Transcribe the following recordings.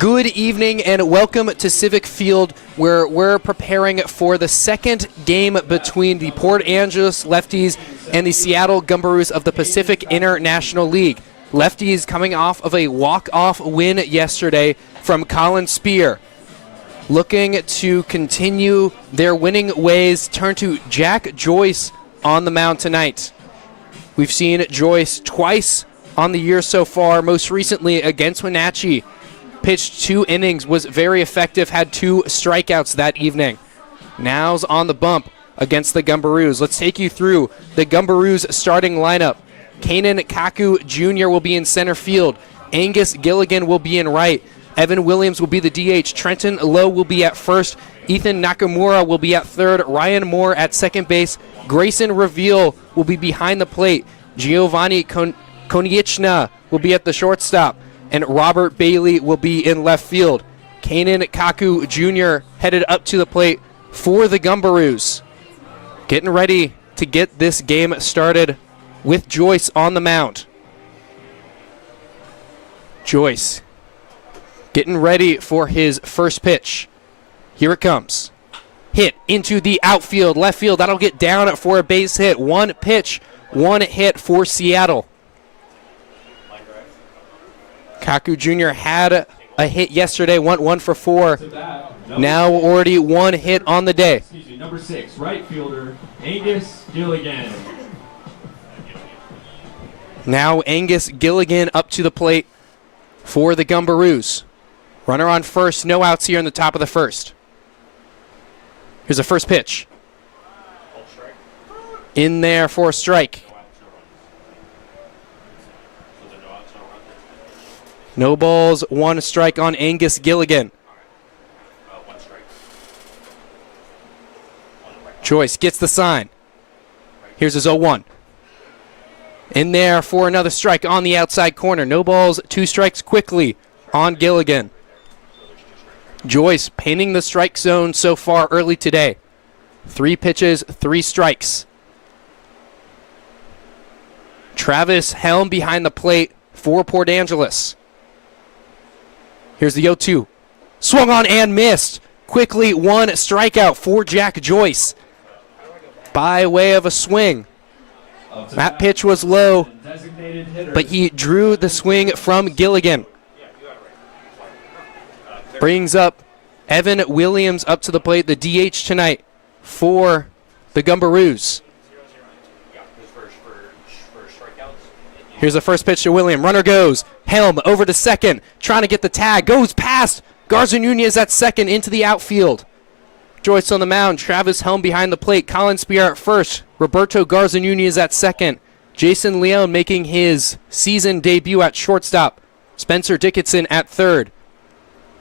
Good evening and welcome to Civic Field, where we're preparing for the second game between the Port Angeles Lefties and the Seattle Gumberoos of the Pacific International League. Lefties coming off of a walk-off win yesterday from Colin Spear. Looking to continue their winning ways, turn to Jack Joyce on the mound tonight. We've seen Joyce twice on the year so far, most recently against Wenatchee. Pitched 2 innings, was very effective, had 2 strikeouts that evening. Now's on the bump against the Gumberoos. Let's take you through the Gumberoos starting lineup. Kanan Kaku Jr. will be in center field. Angus Gilligan will be in right. Evan Williams will be the DH. Trenton Lowe will be at first. Ethan Nakamura will be at third. Ryan Moore at second base. Grayson Reveal will be behind the plate. Giovanni Konieczna will be at the shortstop. And Robert Bailey will be in left field. Kanan Kaku Jr. headed up to the plate for the Gumberoos. Getting ready to get this game started with Joyce on the mound. Joyce getting ready for his first pitch. Here it comes. Hit into the outfield, left field. That'll get down for a base hit. 1 pitch, 1 hit for Seattle. Kaku Jr. had a hit yesterday, went 1 for 4. Now already 1 hit on the day. Number 6, right fielder, Angus Gilligan. Now Angus Gilligan up to the plate for the Gumberoos. Runner on first, no outs here in the top of the first. Here's the first pitch. In there for a strike. No balls, 1 strike on Angus Gilligan. Joyce gets the sign. Here's his 0-1. In there for another strike on the outside corner. No balls, 2 strikes quickly on Gilligan. Joyce painting the strike zone so far early today. 3 pitches, 3 strikes. Travis Helm behind the plate for Port Angeles. Here's the 0-2. Swung on and missed. Quickly 1 strikeout for Jack Joyce by way of a swing. That pitch was low, but he drew the swing from Gilligan. Brings up Evan Williams up to the plate, the DH tonight for the Gumberoos. Here's the first pitch to William. Runner goes. Helm over to second, trying to get the tag. Goes past Garza Nunez at second into the outfield. Joyce on the mound. Travis Helm behind the plate. Colin Spear at first. Roberto Garza Nunez at second. Jason Leone making his season debut at shortstop. Spencer Dickinson at third.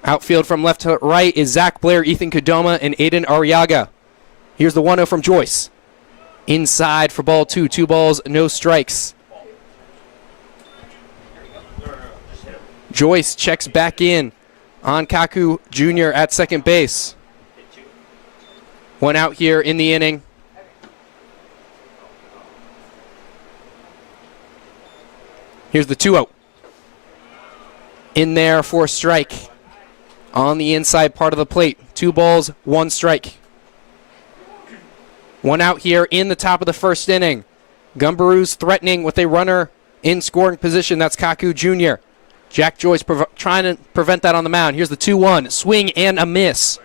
Outfield from left to right is Zach Blair, Ethan Kadoma, and Aiden Arriaga. Here's the 1-0 from Joyce. Inside for ball 2. 2 balls, no strikes. Joyce checks back in on Kaku Jr. at second base. 1 out here in the inning. Here's the 2-0. In there for a strike on the inside part of the plate. 2 balls, 1 strike. 1 out here in the top of the first inning. Gumberoos threatening with a runner in scoring position. That's Kaku Jr. Jack Joyce trying to prevent that on the mound. Here's the 2-1. Swing and a miss.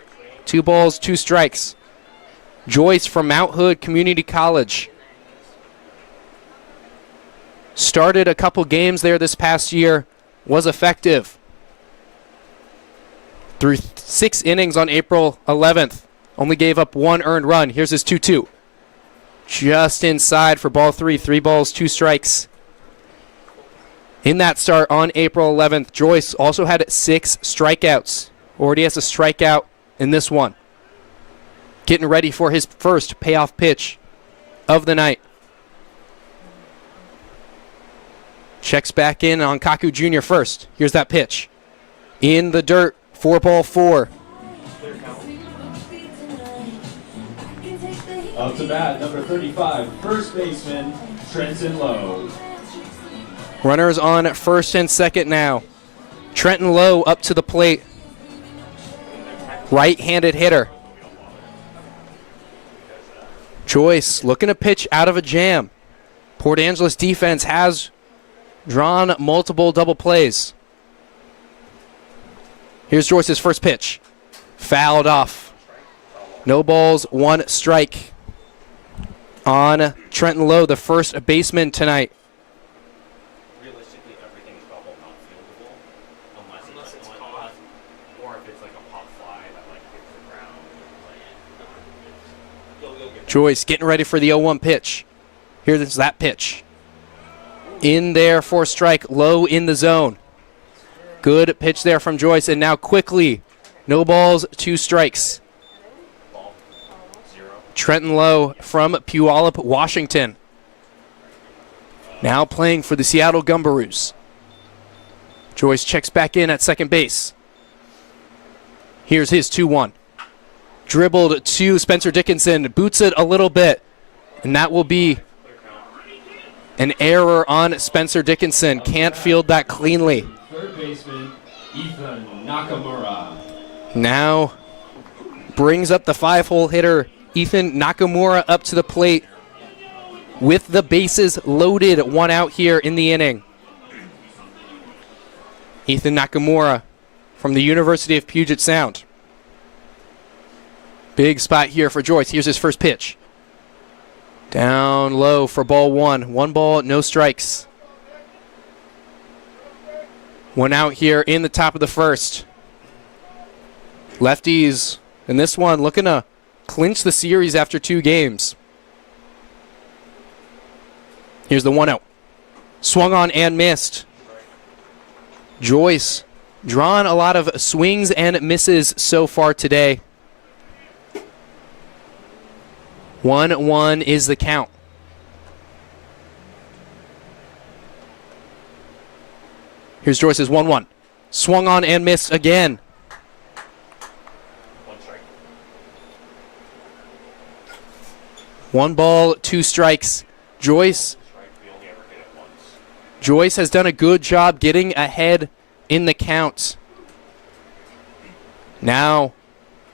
2 balls, 2 strikes. Joyce from Mount Hood Community College. Started a couple games there this past year. Was effective. Through 6 innings on April 11th. Only gave up 1 earned run. Here's his 2-2. Just inside for ball 3. 3 balls, 2 strikes. In that start on April 11th, Joyce also had 6 strikeouts. Already has a strikeout in this one. Getting ready for his first payoff pitch of the night. Checks back in on Kaku Jr. first. Here's that pitch. In the dirt for ball 4. Up to bat, number 35, first baseman, Trenton Lowe. Runners on first and second now. Trenton Lowe up to the plate. Right-handed hitter. Joyce looking to pitch out of a jam. Port Angeles defense has drawn multiple double plays. Here's Joyce's first pitch. Fouled off. No balls, 1 strike on Trenton Lowe, the first baseman tonight. Realistically, everything is bubble not fieldable unless it's caught or if it's like a pop fly that like hits the ground. You'll get Joyce getting ready for the 0-1 pitch. Here's that pitch. In there for strike, Low in the zone. Good pitch there from Joyce, and now quickly, no balls, 2 strikes. Trenton Lowe from Puyallup, Washington. Now playing for the Seattle Gumberoos. Joyce checks back in at second base. Here's his 2-1. Dribbled to Spencer Dickinson, boots it a little bit, and that will be an error on Spencer Dickinson. Can't field that cleanly. Third baseman, Ethan Nakamura. Now brings up the 5-hole hitter, Ethan Nakamura, up to the plate with the bases loaded. 1 out here in the inning. Ethan Nakamura from the University of Puget Sound. Big spot here for Joyce. Here's his first pitch. Down low for ball 1. 1 ball, no strikes. 1 out here in the top of the first. Lefties in this one looking to clinch the series after 2 games. Here's the 1-0. Swung on and missed. Joyce drawn a lot of swings and misses so far today. 1-1 is the count. Here's Joyce's 1-1. Swung on and missed again. 1 strike. 1 ball, 2 strikes. Joyce We only ever hit it once. Joyce has done a good job getting ahead in the count. Now,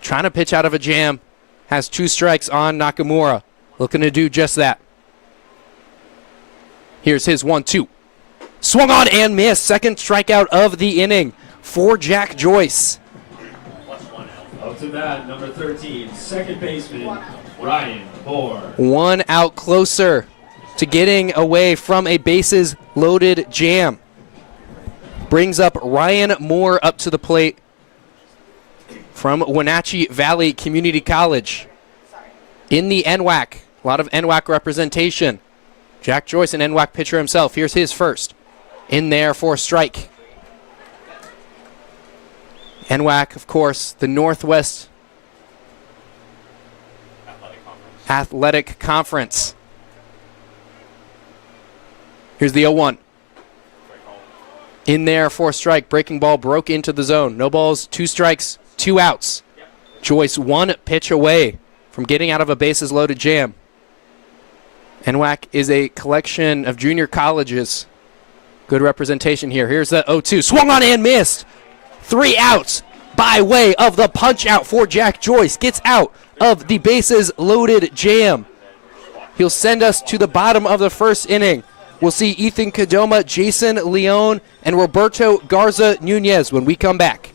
trying to pitch out of a jam. Has 2 strikes on Nakamura. Looking to do just that. Here's his 1-2. Swung on and missed. Second strikeout of the inning for Jack Joyce. Up to bat, number 13, second baseman, Ryan Moore. 1 out closer to getting away from a bases loaded jam. Brings up Ryan Moore up to the plate from Wenatchee Valley Community College. In the NWAC, a lot of NWAC representation. Jack Joyce, an NWAC pitcher himself. Here's his first. In there for strike. NWAC, of course, the Northwest Athletic Conference. Here's the 0-1. In there for strike. Breaking ball broke into the zone. No balls, 2 strikes, 2 outs. Joyce 1 pitch away from getting out of a bases loaded jam. NWAC is a collection of junior colleges. Good representation here. Here's the 0-2. Swung on and missed. 3 outs by way of the punch out for Jack Joyce. Gets out of the bases loaded jam. He'll send us to the bottom of the first inning. We'll see Ethan Kadoma, Jason Leone, and Roberto Garza Nunez when we come back.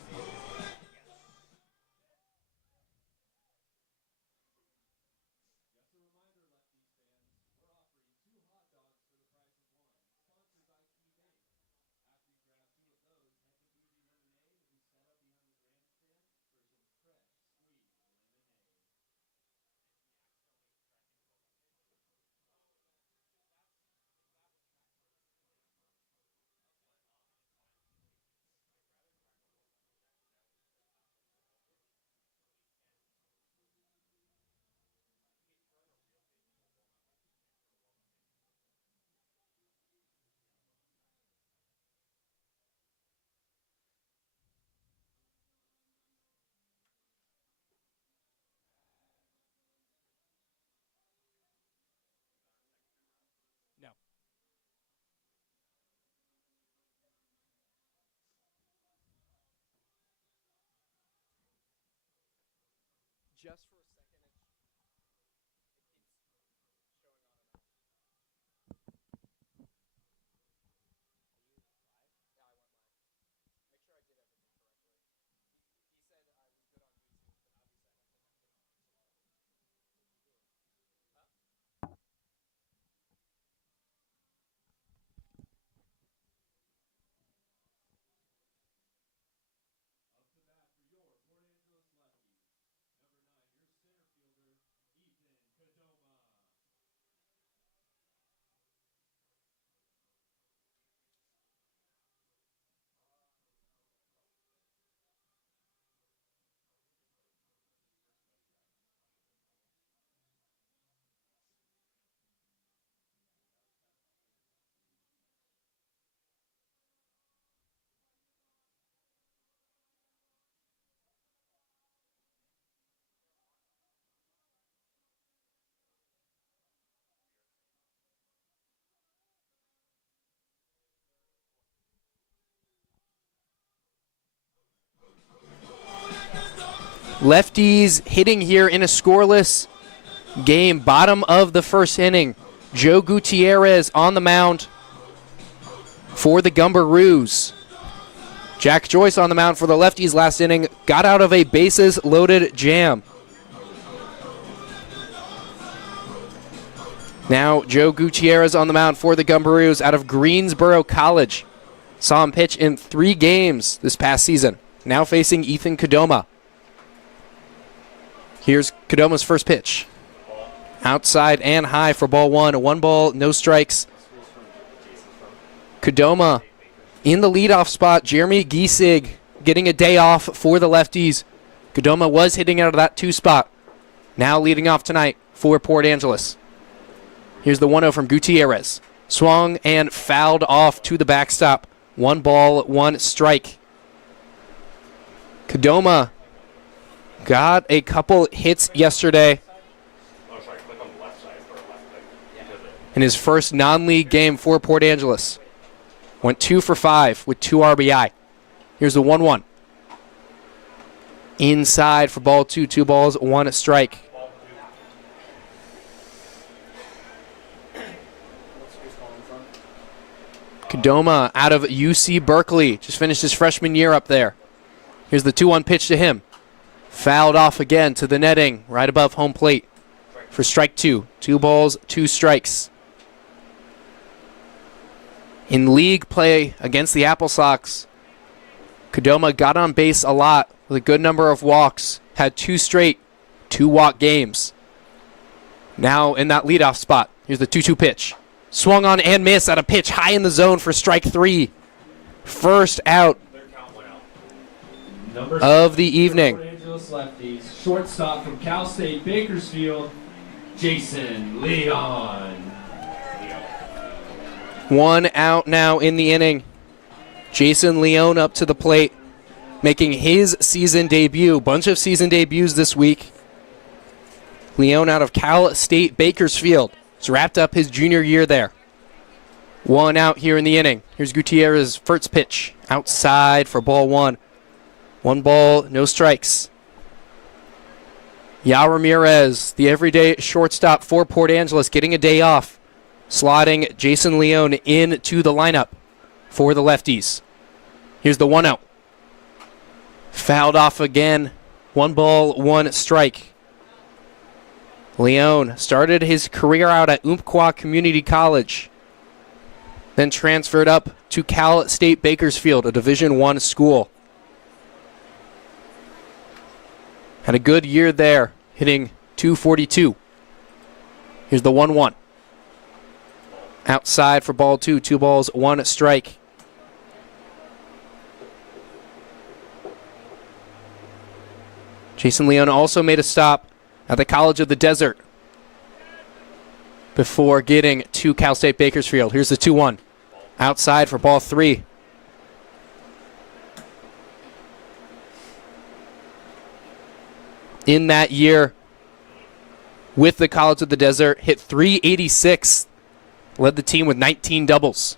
just for a second. Up to bat for your Port Angeles Lefties. Number 9, your center fielder, Ethan Kadoma. Lefties hitting here in a scoreless game. Bottom of the first inning. Joe Gutierrez on the mound for the Gumberoos. Jack Joyce on the mound for the Lefties last inning. Got out of a bases-loaded jam. Now Joe Gutierrez on the mound for the Gumberoos out of Greensboro College. Saw him pitch in 3 games this past season. Now facing Ethan Kadoma. Here's Kadoma's first pitch. Outside and high for ball 1. 1 ball, no strikes. Kadoma in the leadoff spot. Jeremy Giesig getting a day off for the Lefties. Kadoma was hitting out of that 2 spot. Now leading off tonight for Port Angeles. Here's the 1-0 from Gutierrez. Swung and fouled off to the backstop. 1 ball, 1 strike. Kadoma got a couple hits yesterday in his first non-league game for Port Angeles. Went 2 for 5 with 2 RBI. Here's the 1-1. Inside for ball 2. 2 balls, 1 strike. Kadoma out of UC Berkeley. Just finished his freshman year up there. Here's the 2-1 pitch to him. Fouled off again to the netting right above home plate for strike 2. 2 balls, 2 strikes. In league play against the Apple Sox, Kadoma got on base a lot with a good number of walks. Had 2 straight 2-walk games. Now in that leadoff spot. Here's the 2-2 pitch. Swung on and missed at a pitch high in the zone for strike 3. First out of the evening. Lefties, shortstop from Cal State Bakersfield, Jason Leon. 1 out now in the inning. Jason Leon up to the plate, making his season debut. Bunch of season debuts this week. Leon out of Cal State Bakersfield. He's wrapped up his junior year there. 1 out here in the inning. Here's Gutierrez's first pitch. Outside for ball 1. 1 ball, no strikes. Yao Ramirez, the everyday shortstop for Port Angeles, getting a day off. Slotting Jason Leon into the lineup for the Lefties. Here's the 1-0. Fouled off again. 1 ball, 1 strike. Leon started his career out at Umpqua Community College. Then transferred up to Cal State Bakersfield, a Division I school. Had a good year there, hitting .242. Here's the 1-1. Outside for ball 2. 2 balls, 1 strike. Jason Leon also made a stop at the College of the Desert before getting to Cal State Bakersfield. Here's the 2-1. Outside for ball 3. In that year with the College of the Desert, hit .386. Led the team with 19 doubles.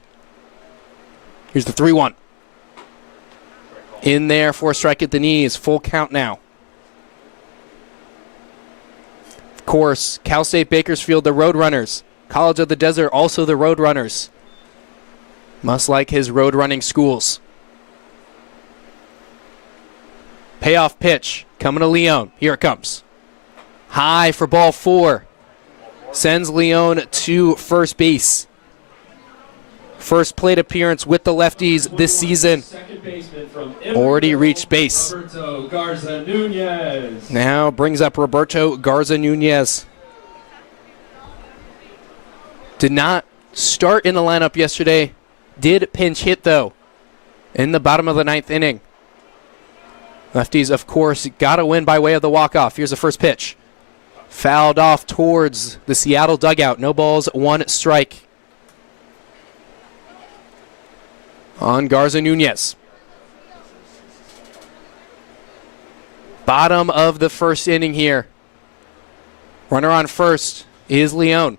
Here's the 3-1. In there for a strike at the knees. Full count now. course, Cal State Bakersfield, the Roadrunners. College of the Desert, also the Roadrunners. Must like his road running schools. Payoff pitch coming to Leon. Here it comes. High for ball 4. Sends Leon to first base. First plate appearance with the Lefties this season. Already reached base. Roberto Garza Nunez. Now brings up Roberto Garza Nunez. Did not start in the lineup yesterday. Did pinch hit, though, in the bottom of the 9th inning. Lefties, of course, got to win by way of the walk-off. Here's the first pitch. Fouled off towards the Seattle dugout. No balls, 1 strike on Garza Nunez. Bottom of the first inning here. Runner on first is Leon.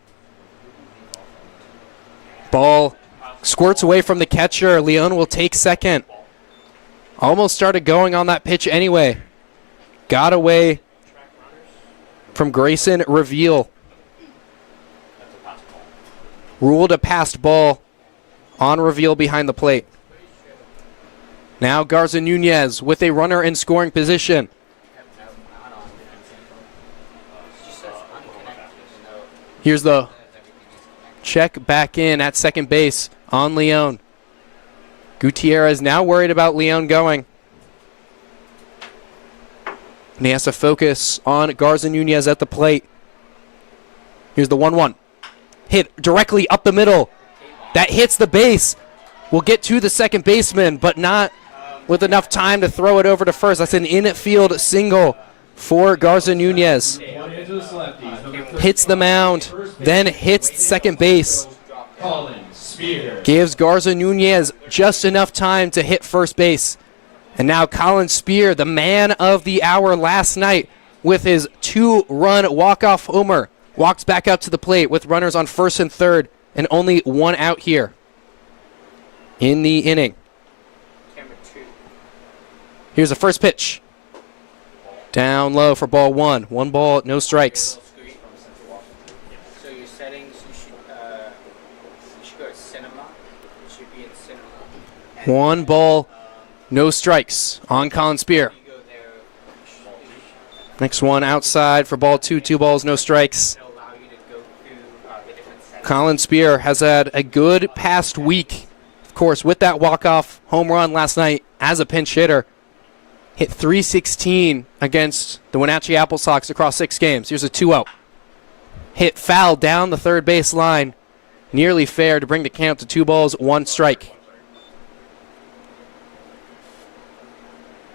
Ball squirts away from the catcher. Leon will take second. Almost started going on that pitch anyway. Got away from Grayson Reveal. Ruled a passed ball on Reveal behind the plate. Now Garza Nunez with a runner in scoring position. Here's the check back in at second base on Leon. Gutierrez now worried about Leon going. And he has to focus on Garza Nunez at the plate. Here's the 1-1. Hit directly up the middle. That hits the base. Will get to the second baseman, but not with enough time to throw it over to first. That's an infield single for Garza Nunez. Hits the mound, then hits second base. Gives Garza Nunez just enough time to hit first base. And now Colin Spear, the man of the hour last night, with his 2-run walk-off homer, walks back up to the plate with runners on first and third and only 1 out here in the inning. Here's the first pitch. Down low for ball 1. 1 ball, no strikes. So your settings, you should go to cinema. It should be in cinema. 1 ball, no strikes on Colin Spear. You go there, Next one outside for ball 2. 2 balls, no strikes. it'll allow you to go through the different settings. Colin Spear has had a good past week. Of course, with that walk-off home run last night as a pinch hitter. Hit .316 against the Wenatchee Apple Sox across 6 games. Here's a 2-0. Hit foul down the third base line. Nearly fair to bring the count to 2 balls, 1 strike.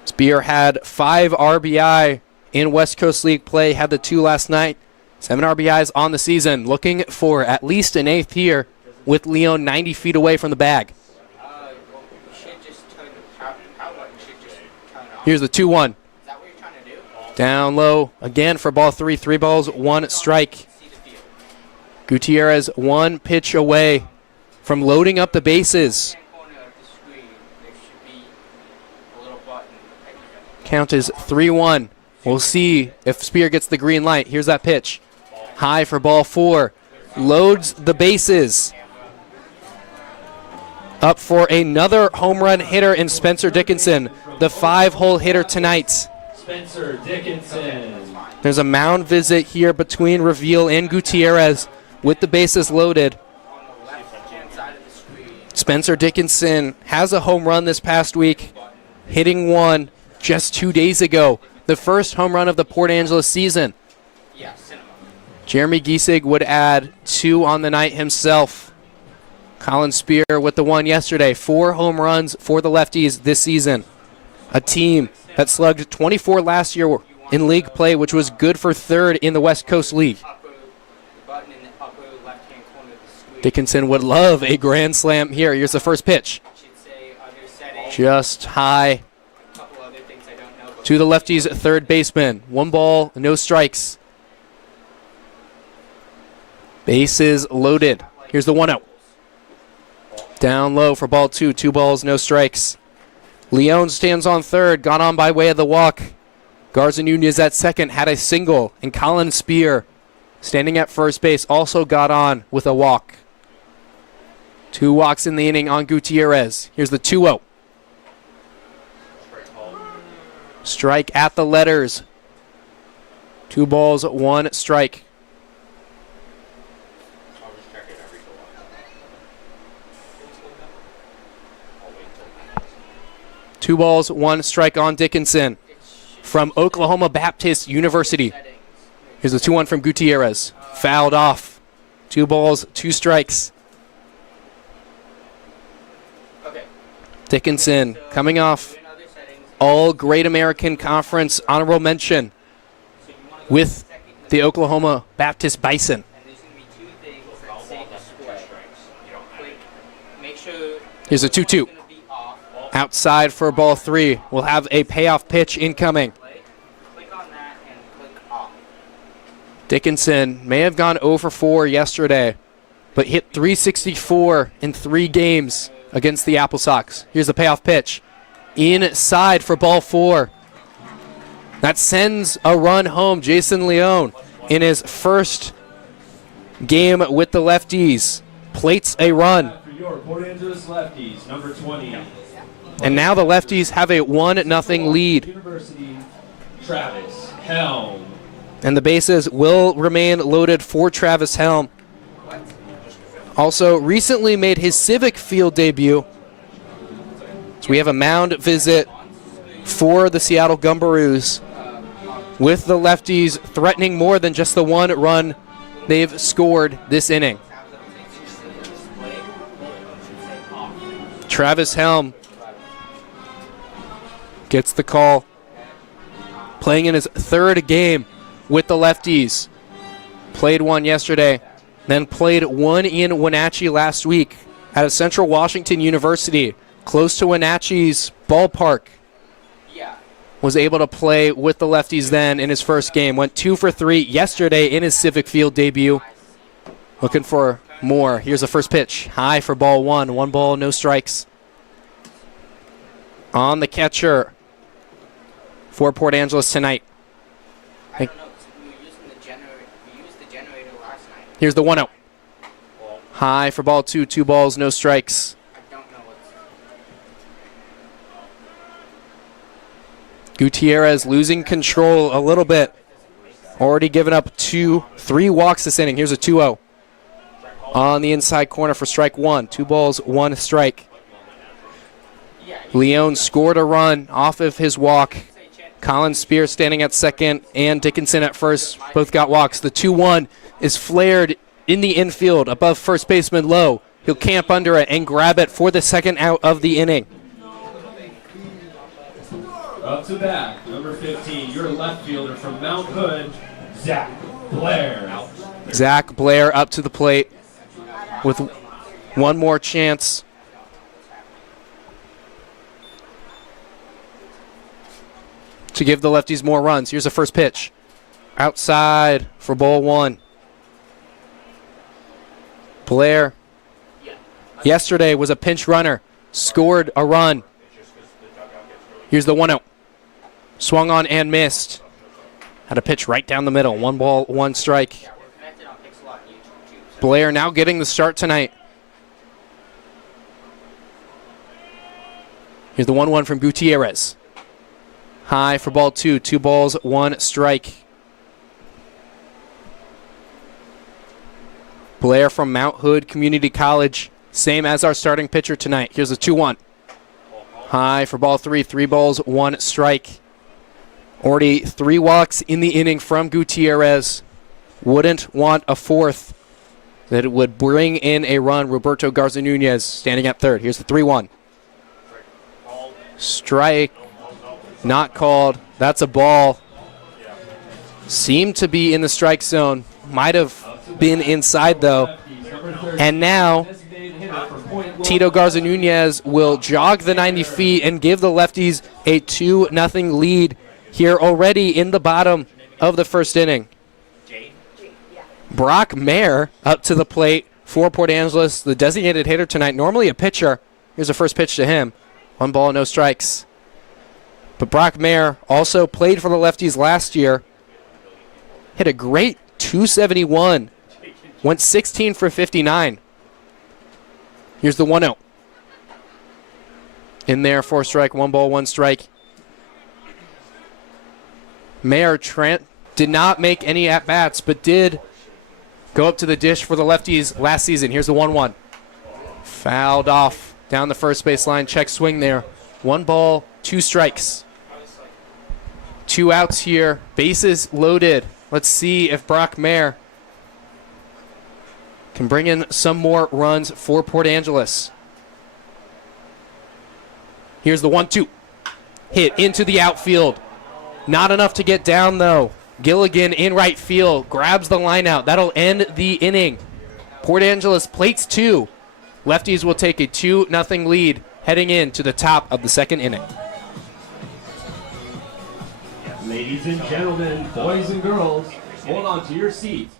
Spear had 5 RBI in West Coast League play. Had the 2 last night. 7 RBIs on the season. Looking for at least an 8th here with Leon 90 feet away from the bag. Well, you should just turn the power button. Should just turn on. Here's the 2-1. Is that what you're trying to do? Down low again for ball 3. 3 balls, 1 strike. See the field. Gutierrez 1 pitch away from loading up the bases. Corner of the screen, there should be a little button. Count is 3-1. We'll see if Spear gets the green light. Here's that pitch. High for ball 4. Loads the bases. Up for another home run hitter in Spencer Dickinson, the 5-hole hitter tonight. Spencer Dickinson. There's a mound visit here between Reveal and Gutierrez with the bases loaded. On the left-hand side of the screen. Spencer Dickinson has a home run this past week, hitting one just 2 days ago. The first home run of the Port Angeles season. Yeah, cinema. Jeremy Giesig would add 2 on the night himself. Colin Spear with the 1 yesterday. 4 home runs for the Lefties this season. A team that slugged 24 last year in league play, which was good for 3rd in the West Coast League. The button in the upper left-hand corner of the screen. Dickinson would love a grand slam here. Here's the first pitch. Should say other settings. Just high A couple other things I don't know. But to the Lefties' third baseman. 1 ball, no strikes. Bases loaded. Here's the 1-0. Down low for ball 2. 2 balls, no strikes. Leon stands on third, got on by way of the walk. Garza Nunez at second had a single, and Colin Spear standing at first base, also got on with a walk. 2 walks in the inning on Gutierrez. Here's the 2-0. Strike at the letters. 2 balls, 1 strike. I'll just check it every so often. 2 balls, 1 strike on Dickinson from Oklahoma Baptist University. Here's the 2-1 from Gutierrez. Fouled off. 2 balls, 2 strikes. Dickinson coming off all Great American Conference honorable mention with the Oklahoma Baptist Bison. Here's a 2-2. Outside for ball 3. We'll have a payoff pitch incoming. Dickinson may have gone 0 for 4 yesterday, but hit .364 in 3 games against the Apple Sox. Here's the payoff pitch. Inside for ball 4. That sends a run home. Jason Leone in his first game with the Lefties plates a run. For your Port Angeles Lefties, number 20. And now the Lefties have a 1-0 lead. University, Travis Helm. And the bases will remain loaded for Travis Helm. Also recently made his Civic Field debut. So we have a mound visit for the Seattle Gumberoos, with the Lefties threatening more than just the 1 run they've scored this inning. Travis Helm gets the call. Playing in his 3rd game with the Lefties. Played 1 yesterday, then played 1 in Wenatchee last week at a Central Washington University, close to Wenatchee's ballpark. Was able to play with the Lefties then in his first game. Went 2 for 3 yesterday in his Civic Field debut. Looking for more. Here's the first pitch. High for ball 1. 1 ball, no strikes. On the catcher for Port Angeles tonight. I don't know, 'cause we were using the generator. We used the generator last night. Here's the 1-0. High for ball 2. 2 balls, no strikes. I don't know what's. Gutierrez losing control a little bit. Already given up 3 walks this inning. Here's a 2-0. On the inside corner for strike 1. 2 balls, 1 strike. Leone scored a run off of his walk. Colin Spear standing at second and Dickinson at first. Both got walks. The 2-1 is flared in the infield above first baseman Lowe. He'll camp under it and grab it for the 2nd out of the inning. Up to bat, number 15, your left fielder from Mount Hood, Zach Blair. Zach Blair up to the plate with 1 more chance. To give the Lefties more runs. Here's the first pitch. Outside for ball 1. Blair yesterday was a pinch runner. Scored a run. Here's the 1-0. Swung on and missed. Had a pitch right down the middle. 1 ball, 1 strike. Blair now getting the start tonight. Here's the 1-1 from Gutierrez. High for ball 2. 2 balls, 1 strike. Blair from Mount Hood Community College. Same as our starting pitcher tonight. Here's the 2-1. High for ball 3. 3 balls, 1 strike. Already 3 walks in the inning from Gutierrez. Wouldn't want a 4th. That would bring in a run. Roberto Garza Nunez standing at 3rd. Here's the 3-1. Strike. Not called. That's a ball. Seemed to be in the strike zone. Might have been inside, though. And now Tito Garza Nunez will jog the 90 feet and give the Lefties a 2-0 lead here already in the bottom of the first inning. Brock Mayer up to the plate for Port Angeles, the designated hitter tonight. Normally a pitcher. Here's the first pitch to him. 1 ball, no strikes. But Brock Mayer also played for the Lefties last year. Hit a great 271. Went 16 for 59. Here's the 1-0. In there, 4 strike, 1 ball, 1 strike. Mayor Trent did not make any at-bats, but did go up to the dish for the Lefties last season. Here's the 1-1. Fouled off down the first baseline. Check swing there. 1 ball, 2 strikes. 2 outs here. Bases loaded. Let's see if Brock Mayer can bring in some more runs for Port Angeles. Here's the 1-2. Hit into the outfield. Not enough to get down, though. Gilligan in right field. Grabs the line out. That'll end the inning. Port Angeles plates 2. Lefties will take a 2-0 lead heading into the top of the second inning. Ladies and gentlemen, boys and girls, hold on to your seats.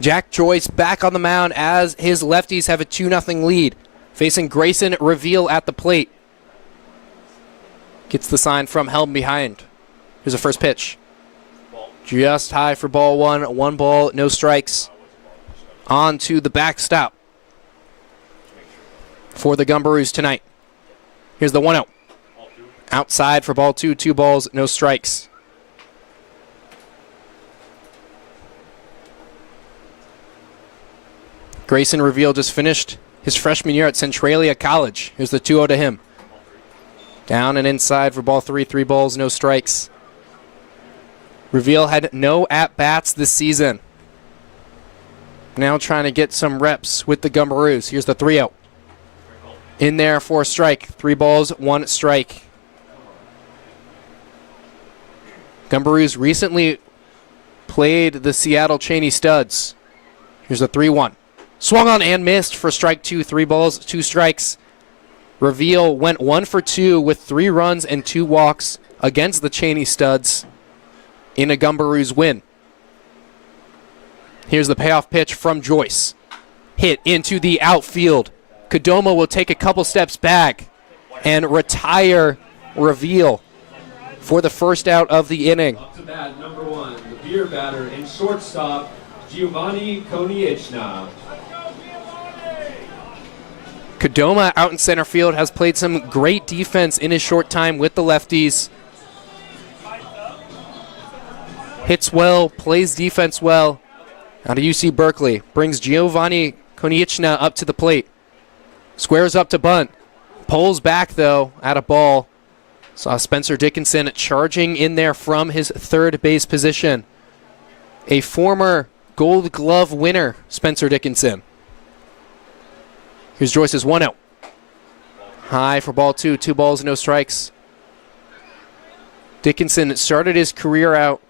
Jack Joyce back on the mound as his Lefties have a 2-0 lead. Facing Grayson Reveal at the plate. Gets the sign from Helm behind. Here's the first pitch. Just high for ball 1. 1 ball, no strikes. On to the backstop for the Gumberoos tonight. Here's the 1-0. Outside for ball 2. 2 balls, no strikes. Grayson Reveal just finished his freshman year at Centralia College. Here's the 2-0 to him. Down and inside for ball 3. 3 balls, no strikes. Reveal had no at-bats this season. Now trying to get some reps with the Gumberoos. Here's the 3-0. In there for a strike. 3 balls, 1 strike. Gumberoos recently played the Seattle Cheney Studs. Here's the 3-1. Swung on and missed for strike 2. 3 balls, 2 strikes. Reveal went 1 for 2 with 3 runs and 2 walks against the Cheney Studs in a Gumberoos win. Here's the payoff pitch from Joyce. Hit into the outfield. Kadoma will take a couple steps back and retire Reveal for the first out of the inning. Up to bat, number 1, the beer batter and shortstop, Giovanni Konieczna. Kadoma out in center field has played some great defense in his short time with the Lefties. Hits well, plays defense well. Out of UC Berkeley. Brings Giovanni Konieczna up to the plate. Squares up to bunt. Pulls back, though, at a ball. Saw Spencer Dickinson charging in there from his third base position. A former Gold Glove winner, Spencer Dickinson. Here's Joyce's 1-0. High for ball 2. 2 balls, no strikes. Dickinson started his career out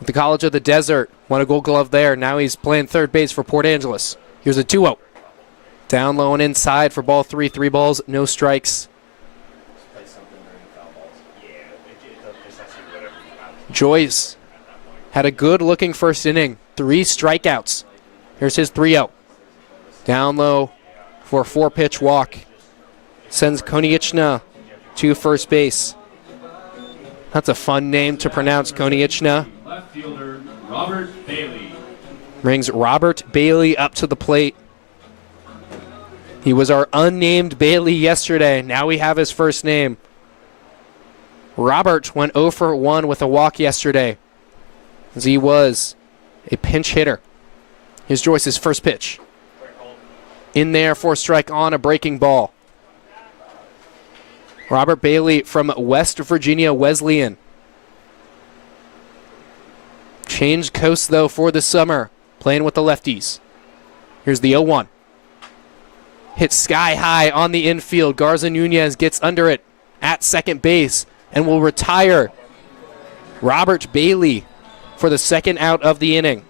with the College of the Desert. Won a Gold Glove there. Now he's playing third base for Port Angeles. Here's a 2-0. Down low and inside for ball 3. 3 balls, no strikes. Joyce had a good-looking first inning. 3 strikeouts. Here's his 3-0. Down low for a 4-pitch walk. Sends Konieczna to first base. That's a fun name to pronounce, Konieczna. Left fielder Robert Bailey. Brings Robert Bailey up to the plate. He was our unnamed Bailey yesterday. Now we have his first name. Robert went 0 for 1 with a walk yesterday, as he was a pinch hitter. Here's Joyce's first pitch. In there for a strike on a breaking ball. Robert Bailey from West Virginia Wesleyan. Changed coast, though, for the summer, playing with the Lefties. Here's the 0-1. Hit sky high on the infield. Garza Nunez gets under it at second base and will retire Robert Bailey for the second out of the inning.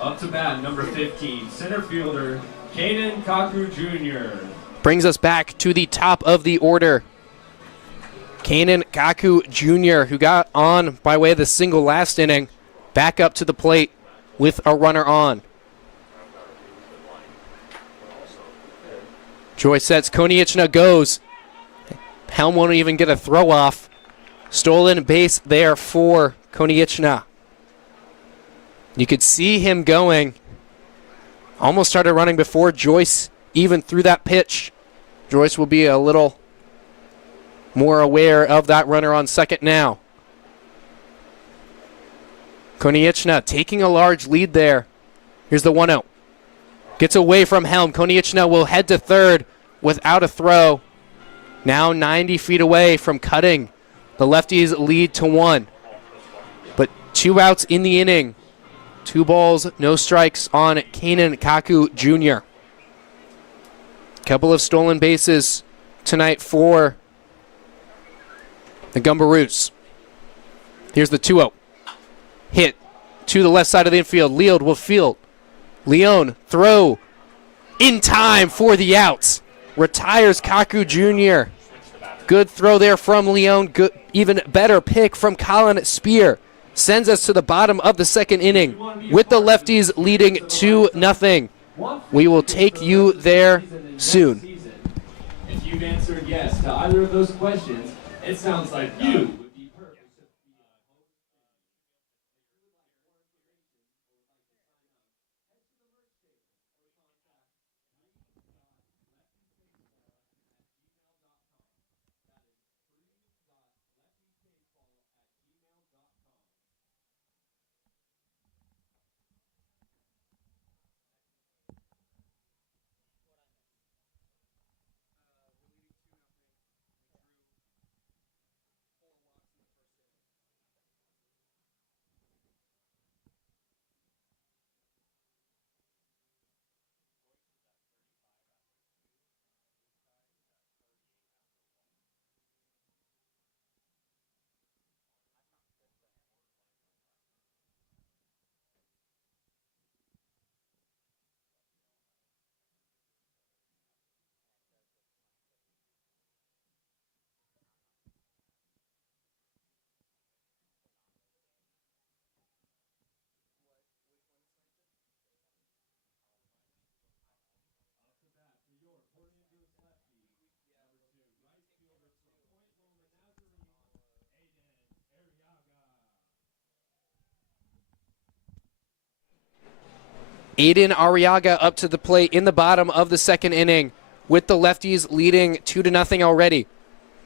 Up to bat, number 15, center fielder Kaden Kaku Jr. Brings us back to the top of the order. Kanan Kaku Jr., who got on by way of the single last inning, back up to the plate with a runner on. Joyce sets, Konieczna goes. Helm won't even get a throw off. Stolen base there for Konieczna. You could see him going. Almost started running before Joyce even threw that pitch. Joyce will be a little more aware of that runner on second now. Konieczna taking a large lead there. Here's the 1-0. Gets away from Helm. Konieczna will head to third without a throw. Now 90 feet away from cutting. The Lefties lead to 1. But 2 outs in the inning. 2 balls, no strikes on Kanan Kaku Jr. Couple of stolen bases tonight for the Gumberoos. Here's the 2-0. Hit to the left side of the infield. Leod will field. Leon throw in time for the outs. Retires Kaku Jr. Good throw there from Leon. Good, even better pick from Colin Spear. Sends us to the bottom of the second inning with the Lefties leading 2-0. We will take you there soon. If you've answered yes to either of those questions, it sounds like you would be perfect. Aiden Arriaga up to the plate in the bottom of the second inning with the Lefties leading 2-0 already.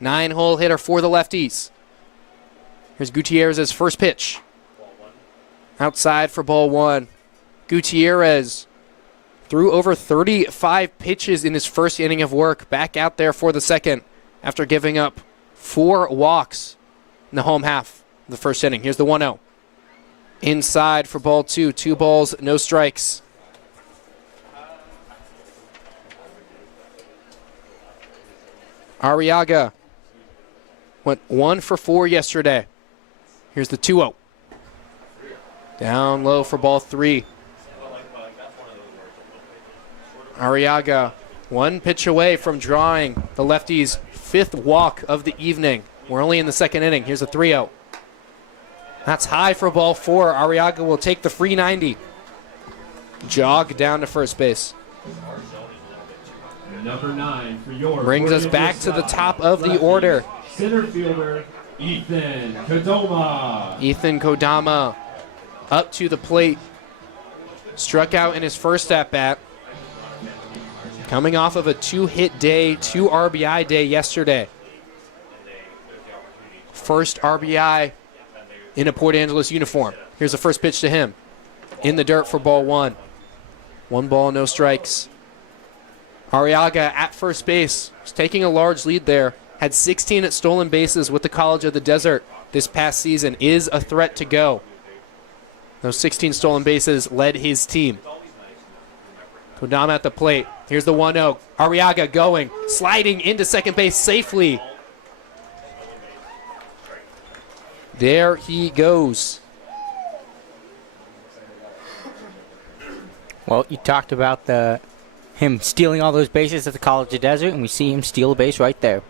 9-hole hitter for the Lefties. Here's Gutierrez's first pitch. Outside for ball 1. Gutierrez threw over 35 pitches in his first inning of work. Back out there for the second after giving up 4 walks in the home half of the first inning. Here's the 1-0. Inside for ball 2. 2 balls, no strikes. Arriaga went 1 for 4 yesterday. Here's the 2-0. Down low for ball 3. Arriaga 1 pitch away from drawing the Lefties' 5th walk of the evening. We're only in the second inning. Here's a 3-0. That's high for ball 4. Arriaga will take the free 90. Jog down to first base. Number 9 for your Brings us back to the top of the order. Center fielder, Ethan Kodoma. Ethan Kodama up to the plate. Struck out in his first at-bat. Coming off of a 2-hit day, 2 RBI day yesterday. First RBI in a Port Angeles uniform. Here's the first pitch to him. In the dirt for ball 1. 1 ball, no strikes. Arriaga at first base. Was taking a large lead there. Had 16 stolen bases with the College of the Desert this past season. Is a threat to go. Those 16 stolen bases led his team. Kodama at the plate. Here's the 1-0. Arriaga going. Sliding into second base safely. There he goes. Well, you talked about him stealing all those bases at the College of Desert, and we see him steal a base right there.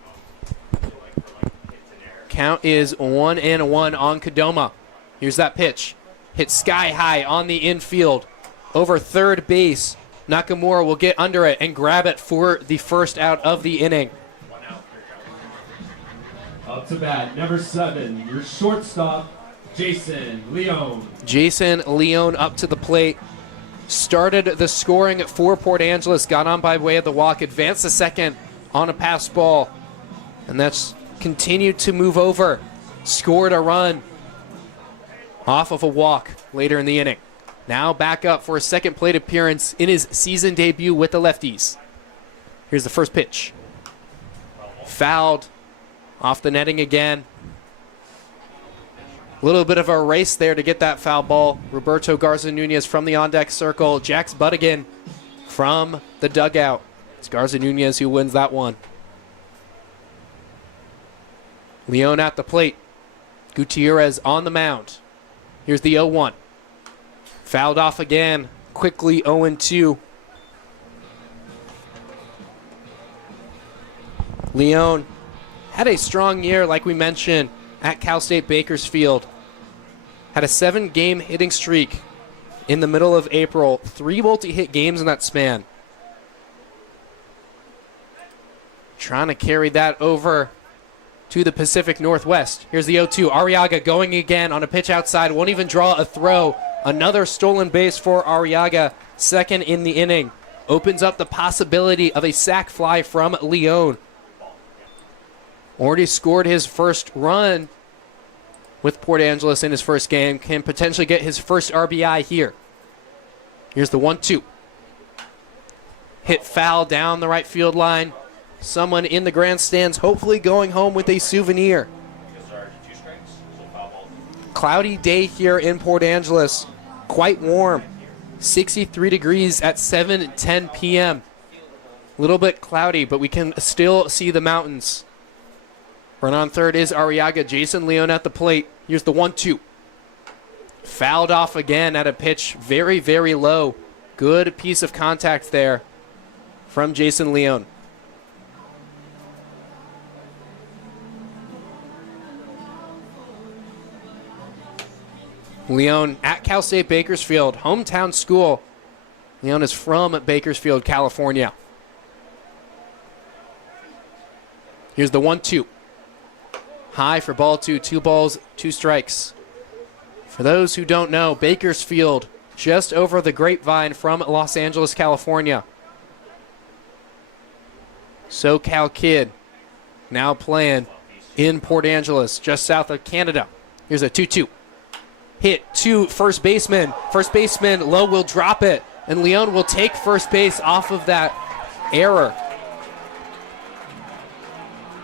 Count is 1-1 on Kodama. Here's that pitch. Hit sky high on the infield. Over third base. Nakamura will get under it and grab it for the first out of the inning. Up to bat, number 7, your shortstop, Jason Leone. Jason Leone up to the plate. Started the scoring for Port Angeles. Got on by way of the walk. Advanced to second on a pass ball. And that's continued to move over. Scored a run off of a walk later in the inning. Now back up for a second plate appearance in his season debut with the Lefties. Here's the first pitch. Fouled off the netting again. A little bit of a race there to get that foul ball. Roberto Garza Nunez from the on-deck circle. Jax Buddigan from the dugout. It's Garza Nunez who wins that one. Leone at the plate. Gutierrez on the mound. Here's the 0-1. Fouled off again. Quickly 0-2. Leone had a strong year, like we mentioned, at Cal State Bakersfield. Had a 7-game hitting streak in the middle of April. 3 multi-hit games in that span. Trying to carry that over to the Pacific Northwest. Here's the 0-2. Arriaga going again on a pitch outside. Won't even draw a throw. Another stolen base for Arriaga. Second in the inning. Opens up the possibility of a sac fly from Leone. Already scored his first run with Port Angeles in his first game. Can potentially get his first RBI here. Here's the 1-2. Hit foul down the right field line. Someone in the grandstands hopefully going home with a souvenir. Cloudy day here in Port Angeles. Quite warm. 63 degrees at 7:10 p.m. A little bit cloudy, but we can still see the mountains. Run on third is Arriaga. Jason Leone at the plate. Here's the 1-2. Fouled off again at a pitch very, very low. Good piece of contact there from Jason Leone. Leone at Cal State Bakersfield, hometown school. Leone is from Bakersfield, California. Here's the 1-2. High for ball 2, 2 balls, 2 strikes. For those who don't know, Bakersfield, just over the grapevine from Los Angeles, California. SoCal kid, now playing in Port Angeles, just south of Canada. Here's a 2-2. Hit to first baseman. First baseman, Lowe will drop it, and Leone will take first base off of that error.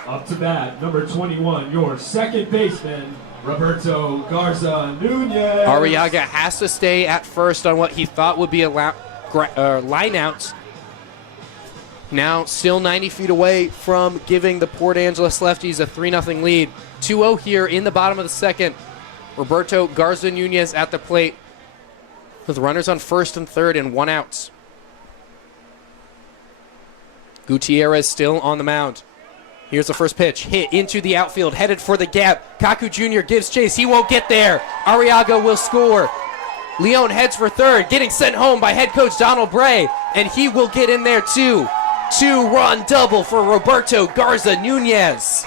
Up to bat, number 21, your second baseman, Roberto Garza Nunez. Arriaga has to stay at first on what he thought would be a line out. Now still 90 feet away from giving the Port Angeles Lefties a 3-0 lead. 2-0 here in the bottom of the second. Roberto Garza Nunez at the plate with runners on first and third and 1 out. Gutierrez still on the mound. Here's the first pitch. Hit into the outfield. Headed for the gap. Kaku Jr. gives chase. He won't get there. Arriaga will score. Leone heads for third, getting sent home by head coach Donald Bray, and he will get in there too. 2-run double for Roberto Garza Nunez.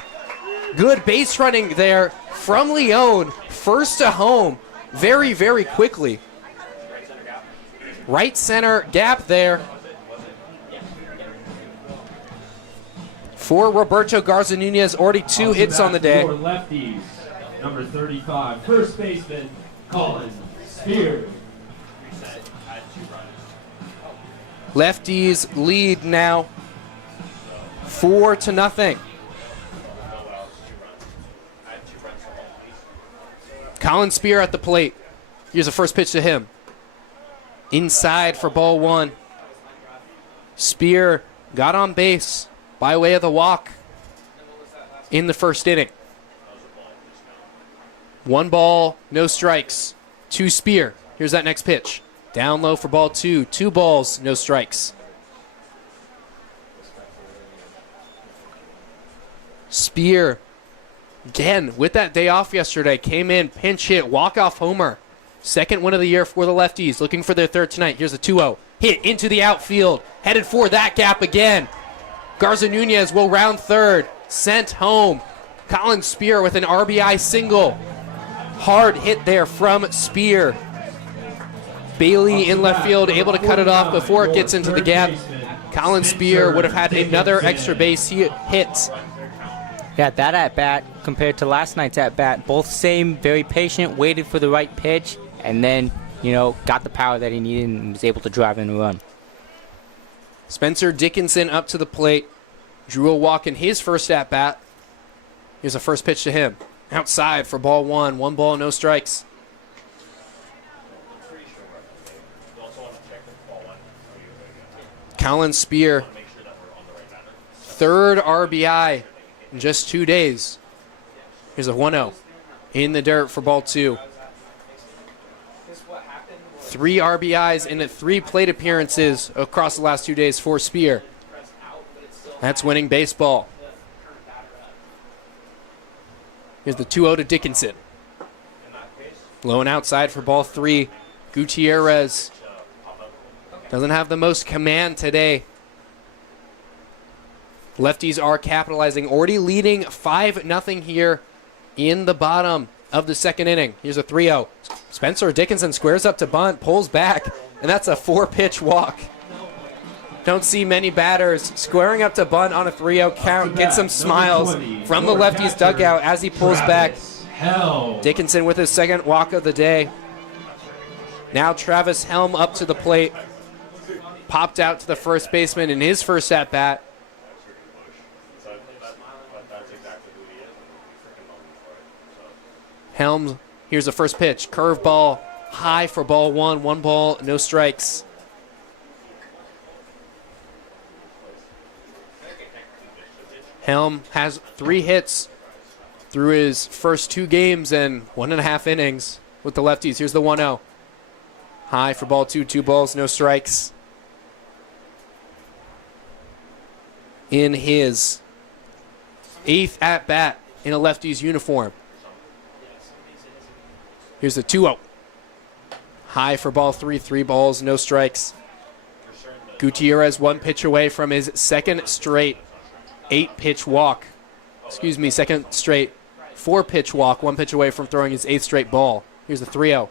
Good base running there from Leone, first to home, very, very quickly. Right center gap there for Roberto Garza Nunez, already 2 hits on the day. For Lefties, number 35, first baseman, Colin Spear. Lefties lead now 4-0. Colin Spear at the plate. Here's the first pitch to him. Inside for ball 1. Spear got on base by way of the walk in the first inning. 1 ball, no strikes. 2 Spear. Here's that next pitch. Down low for ball 2. 2 balls, no strikes. Spear, again, with that day off yesterday, came in, pinch hit, walk-off homer. Second win of the year for the Lefties, looking for their third tonight. Here's a 2-0. Hit into the outfield, headed for that gap again. Garza Nunez will round third, sent home. Colin Spear with an RBI single. Hard hit there from Spear. Bailey in left field, able to cut it off before it gets into the gap. Colin Spear would have had another extra base hit. Yeah, that at-bat compared to last night's at-bat, both same, very patient, waited for the right pitch, and then, got the power that he needed and was able to drive in a run. Spencer Dickinson up to the plate. Drew a walk in his first at-bat. Here's a first pitch to him. Outside for ball 1. 1 ball, no strikes. Colin Spear, third RBI in just 2 days. Here's a 1-0 in the dirt for ball 2. 3 RBIs in 3 plate appearances across the last 2 days for Spear. That's winning baseball. Here's the 2-0 to Dickinson. Low and outside for ball 3. Gutierrez doesn't have the most command today. Lefties are capitalizing, already leading 5-0 here in the bottom of the second inning. Here's a 3-0. Spencer Dickinson squares up to bunt, pulls back, and that's a 4-pitch walk. Don't see many batters squaring up to bunt on a 3-0 count. Get some smiles from the Lefties dugout as he pulls back. Dickinson with his second walk of the day. Now Travis Helm up to the plate. Popped out to the first baseman in his first at-bat. Helm, here's the first pitch. Curveball, high for ball 1. 1 ball, no strikes. Helm has 3 hits through his first 2 games and 1.5 innings with the Lefties. Here's the 1-0. High for ball 2. 2 balls, no strikes. In his 8th at-bat in a Lefties uniform. Here's the 2-0. High for ball 3. 3 balls, no strikes. Gutierrez 1 pitch away from his second straight 8-pitch walk. Second straight 4-pitch walk. 1 pitch away from throwing his 8th straight ball. Here's the 3-0.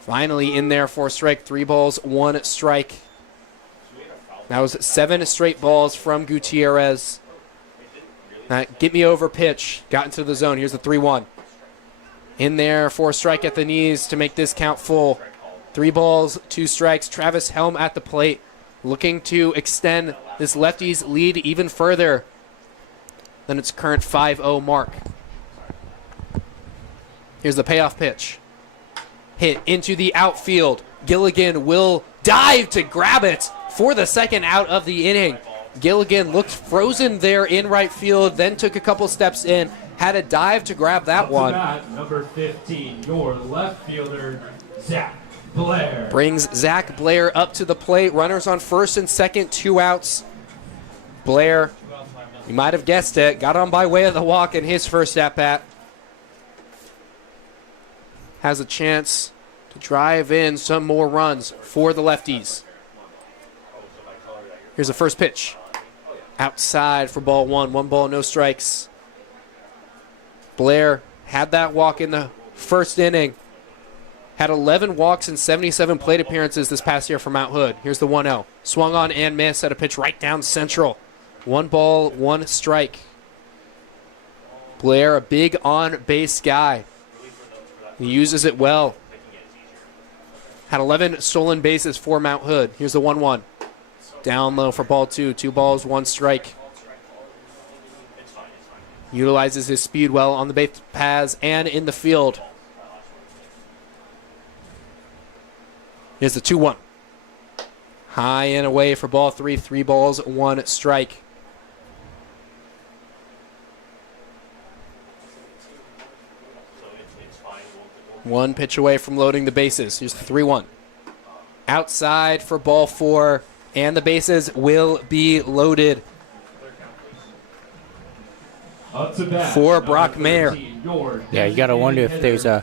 Finally in there for a strike. 3 balls, 1 strike. That was 7 straight balls from Gutierrez. That get me over pitch. Got into the zone. Here's the 3-1. In there for a strike at the knees to make this count full. 3 balls, 2 strikes. Travis Helm at the plate, looking to extend this Lefties lead even further than its current 5-0 mark. Here's the payoff pitch. Hit into the outfield. Gilligan will dive to grab it for the second out of the inning. Gilligan looked frozen there in right field, then took a couple steps in, had a dive to grab that one. Number 15, your left fielder, Zach Blair. Brings Zach Blair up to the plate. Runners on first and second, 2 outs. Blair, you might have guessed it, got on by way of the walk in his first at-bat. Has a chance to drive in some more runs for the Lefties. Here's the first pitch. Outside for ball one. 1 ball, no strikes. Blair had that walk in the first inning. Had 11 walks and 77 plate appearances this past year for Mount Hood. Here's the 1-0. Swung on and missed at a pitch right down central. 1 ball, 1 strike. Blair, a big on-base guy. He uses it well. Had 11 stolen bases for Mount Hood. Here's the 1-1. Down low for ball 2. 2 balls, 1 strike. Utilizes his speed well on the base paths and in the field. Here's the 2-1. High and away for ball 3. 3 balls, 1 strike. One pitch away from loading the bases. Here's the 3-1. Outside for ball 4, and the bases will be loaded. Up to bat, For Brock number Mayer. 13, Yeah, you got to wonder if there's a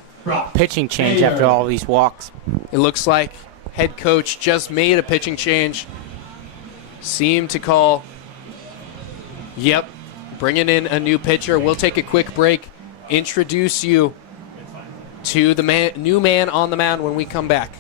pitching change after all these walks. It looks like head coach just made a pitching change. Seemed to call. Yep, bringing in a new pitcher. We'll take a quick break. Introduce you to the new man on the mound when we come back.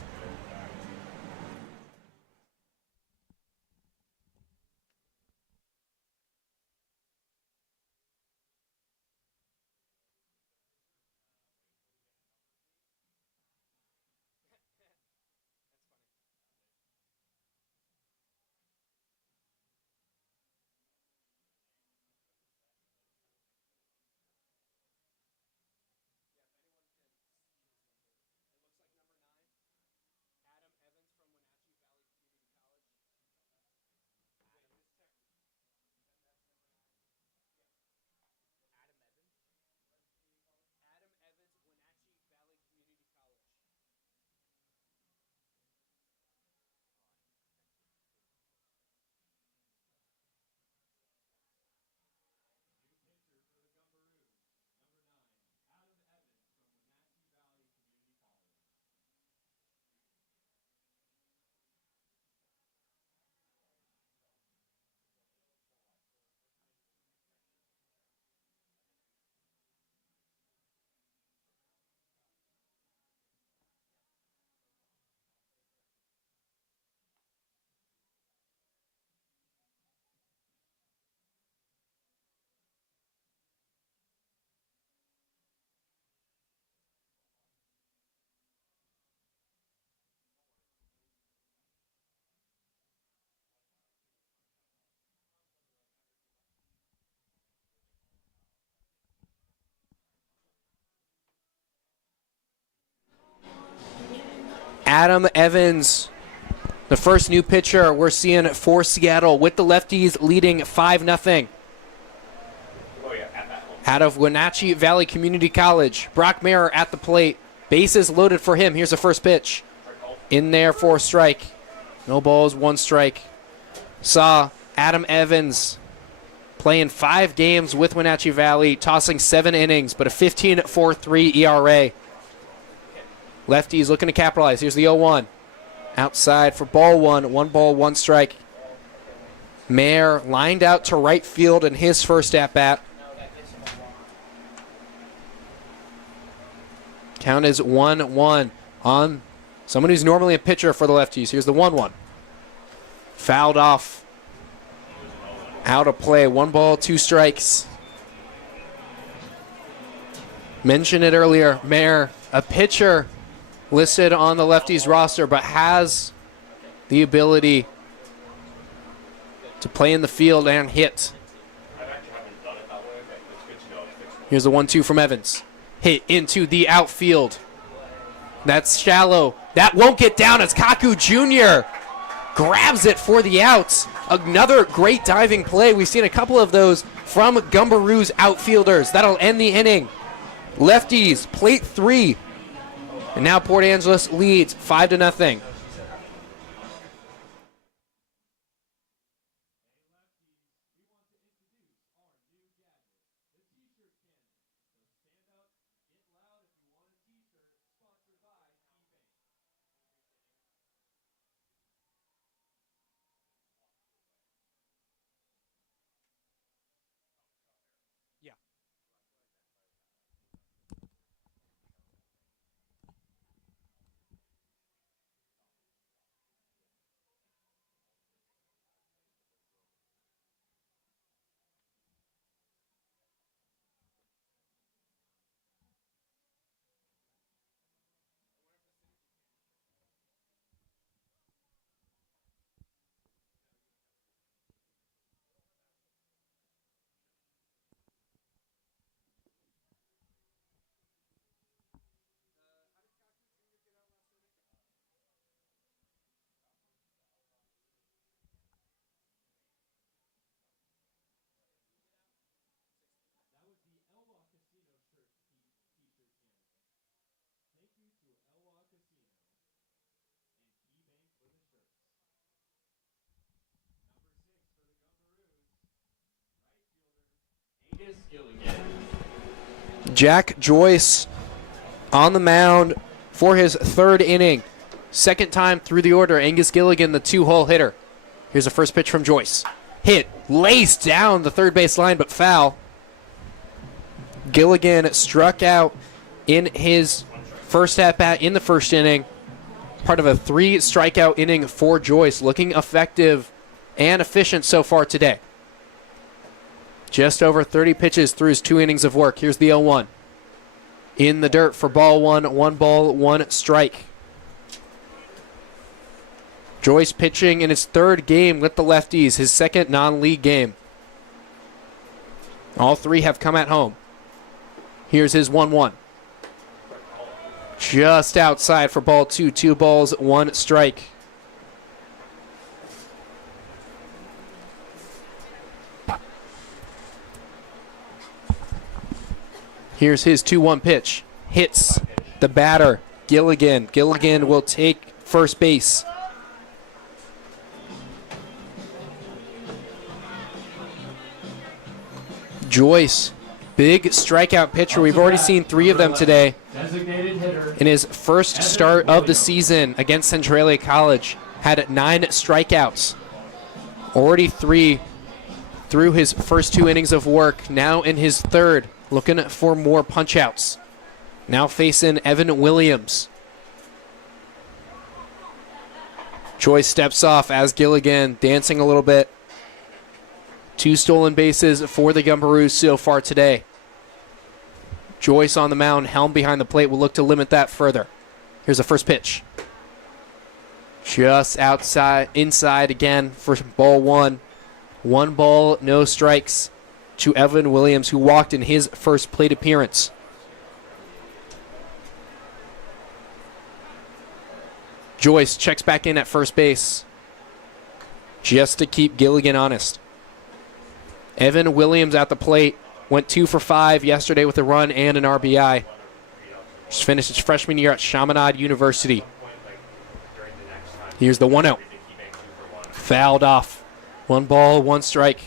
Adam Evans, the first new pitcher we're seeing for Seattle, with the Lefties leading 5-0. Out of Wenatchee Valley Community College, Brock Mayer at the plate. Bases loaded for him. Here's the first pitch. In there for a strike. No balls, 1 strike. Saw Adam Evans playing 5 games with Wenatchee Valley, tossing 7 innings, but a 15.43 ERA. Lefties looking to capitalize. Here's the 0-1. Outside for ball 1. 1 ball, 1 strike. Mayer lined out to right field in his first at-bat. Count is 1-1 on someone who's normally a pitcher for the Lefties. Here's the 1-1. Fouled off. Out of play. 1 ball, 2 strikes. Mentioned it earlier. Mayer, a pitcher listed on the Lefties roster, but has the ability to play in the field and hit. Here's the 1-2 from Evans. Hit into the outfield. That's shallow. That won't get down as Kaku Jr. grabs it for the outs. Another great diving play. We've seen a couple of those from Gumberoos outfielders. That'll end the inning. Lefties, plate 3. And now Port Angeles leads 5-0. Jack Joyce on the mound for his third inning. Second time through the order. Angus Gilligan, the 2-hole hitter. Here's the first pitch from Joyce. Hit, laced down the third base line, but foul. Gilligan struck out in his first at-bat in the first inning. Part of a 3-strikeout inning for Joyce. Looking effective and efficient so far today. Just over 30 pitches through his 2 innings of work. Here's the 0-1. In the dirt for ball 1. 1 ball, 1 strike. Joyce pitching in his third game with the Lefties, his second non-league game. All 3 have come at home. Here's his 1-1. Just outside for ball 2. 2 balls, 1 strike. Here's his 2-1 pitch. Hits the batter, Gilligan. Gilligan will take first base. Joyce, big strikeout pitcher. We've already seen 3 of them today. In his first start of the season against Centralia College, had 9 strikeouts. Already 3 through his first 2 innings of work. Now in his third, looking for more punch-outs. Now facing Evan Williams. Joyce steps off as Gilligan, dancing a little bit. 2 stolen bases for the Gumberoos so far today. Joyce on the mound, helm behind the plate, will look to limit that further. Here's the first pitch. Just outside, inside again for ball 1. 1 ball, no strikes to Evan Williams, who walked in his first plate appearance. Joyce checks back in at first base just to keep Gilligan honest. Evan Williams at the plate. Went 2 for 5 yesterday with a run and an RBI. Just finished his freshman year at Chaminade University. Here's the 1-0. Fouled off. 1 ball, 1 strike.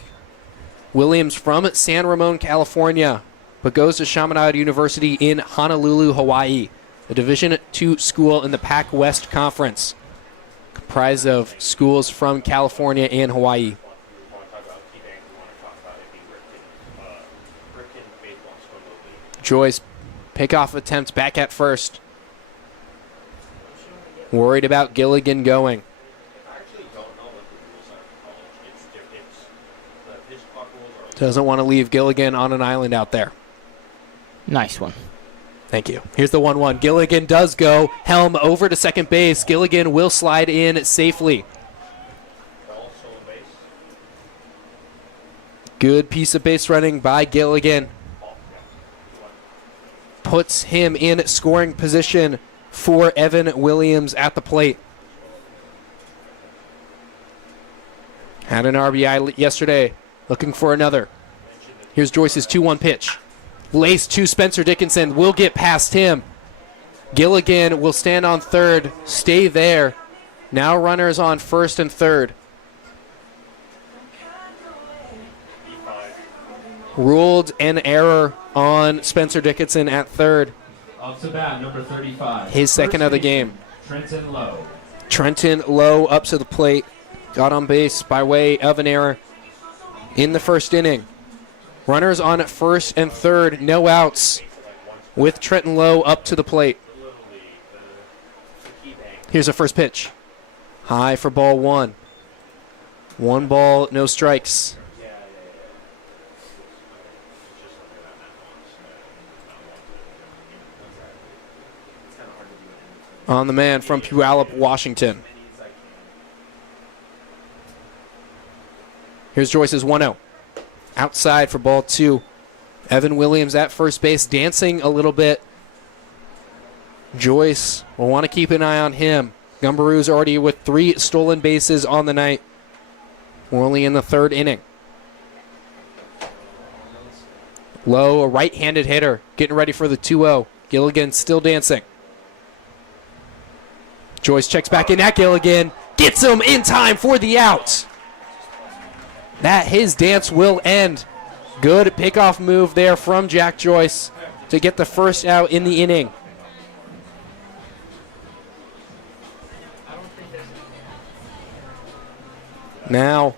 Williams from San Ramon, California, but goes to Chaminade University in Honolulu, Hawaii, a Division II school in the Pac West Conference, comprised of schools from California and Hawaii. Joyce, pickoff attempt back at first. Worried about Gilligan going. Doesn't want to leave Gilligan on an island out there. Nice one. Thank you. Here's the 1-1. Gilligan does go. Helm over to second base. Gilligan will slide in safely. Good piece of base running by Gilligan. Puts him in scoring position for Evan Williams at the plate. Had an RBI yesterday. Looking for another. Here's Joyce's 2-1 pitch. Laced to Spencer Dickinson. Will get past him. Gilligan will stand on third. Stay there. Now runners on first and third. Ruled an error on Spencer Dickinson at third. Off to bat, number 35. His second of the game. Trenton Lowe. Trenton Lowe up to the plate. Got on base by way of an error in the first inning. Runners on first and third, no outs, with Trenton Lowe up to the plate. Here's a first pitch. High for ball 1. 1 ball, no strikes. On the man from Puyallup, Washington. Here's Joyce's 1-0. Outside for ball 2. Evan Williams at first base, dancing a little bit. Joyce will want to keep an eye on him. Gumberoos already with 3 stolen bases on the night. We're only in the third inning. Lowe, a right-handed hitter, getting ready for the 2-0. Gilligan still dancing. Joyce checks back in at Gilligan. Gets him in time for the out. That his dance will end Good pickoff move there from Jack Joyce to get the first out in the inning. Now,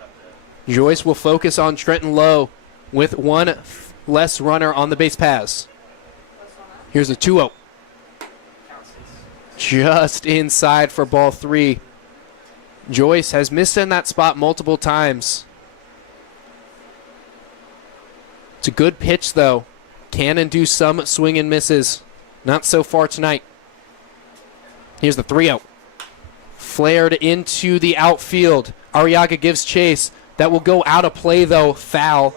Joyce will focus on Trenton Lowe with one less runner on the base paths. Here's a 2-0. Just inside for ball 3. Joyce has missed in that spot multiple times. It's a good pitch, though. Can do some swing and misses. Not so far tonight. Here's the 3-0. Flared into the outfield. Arriaga gives chase. That will go out of play, though. Foul.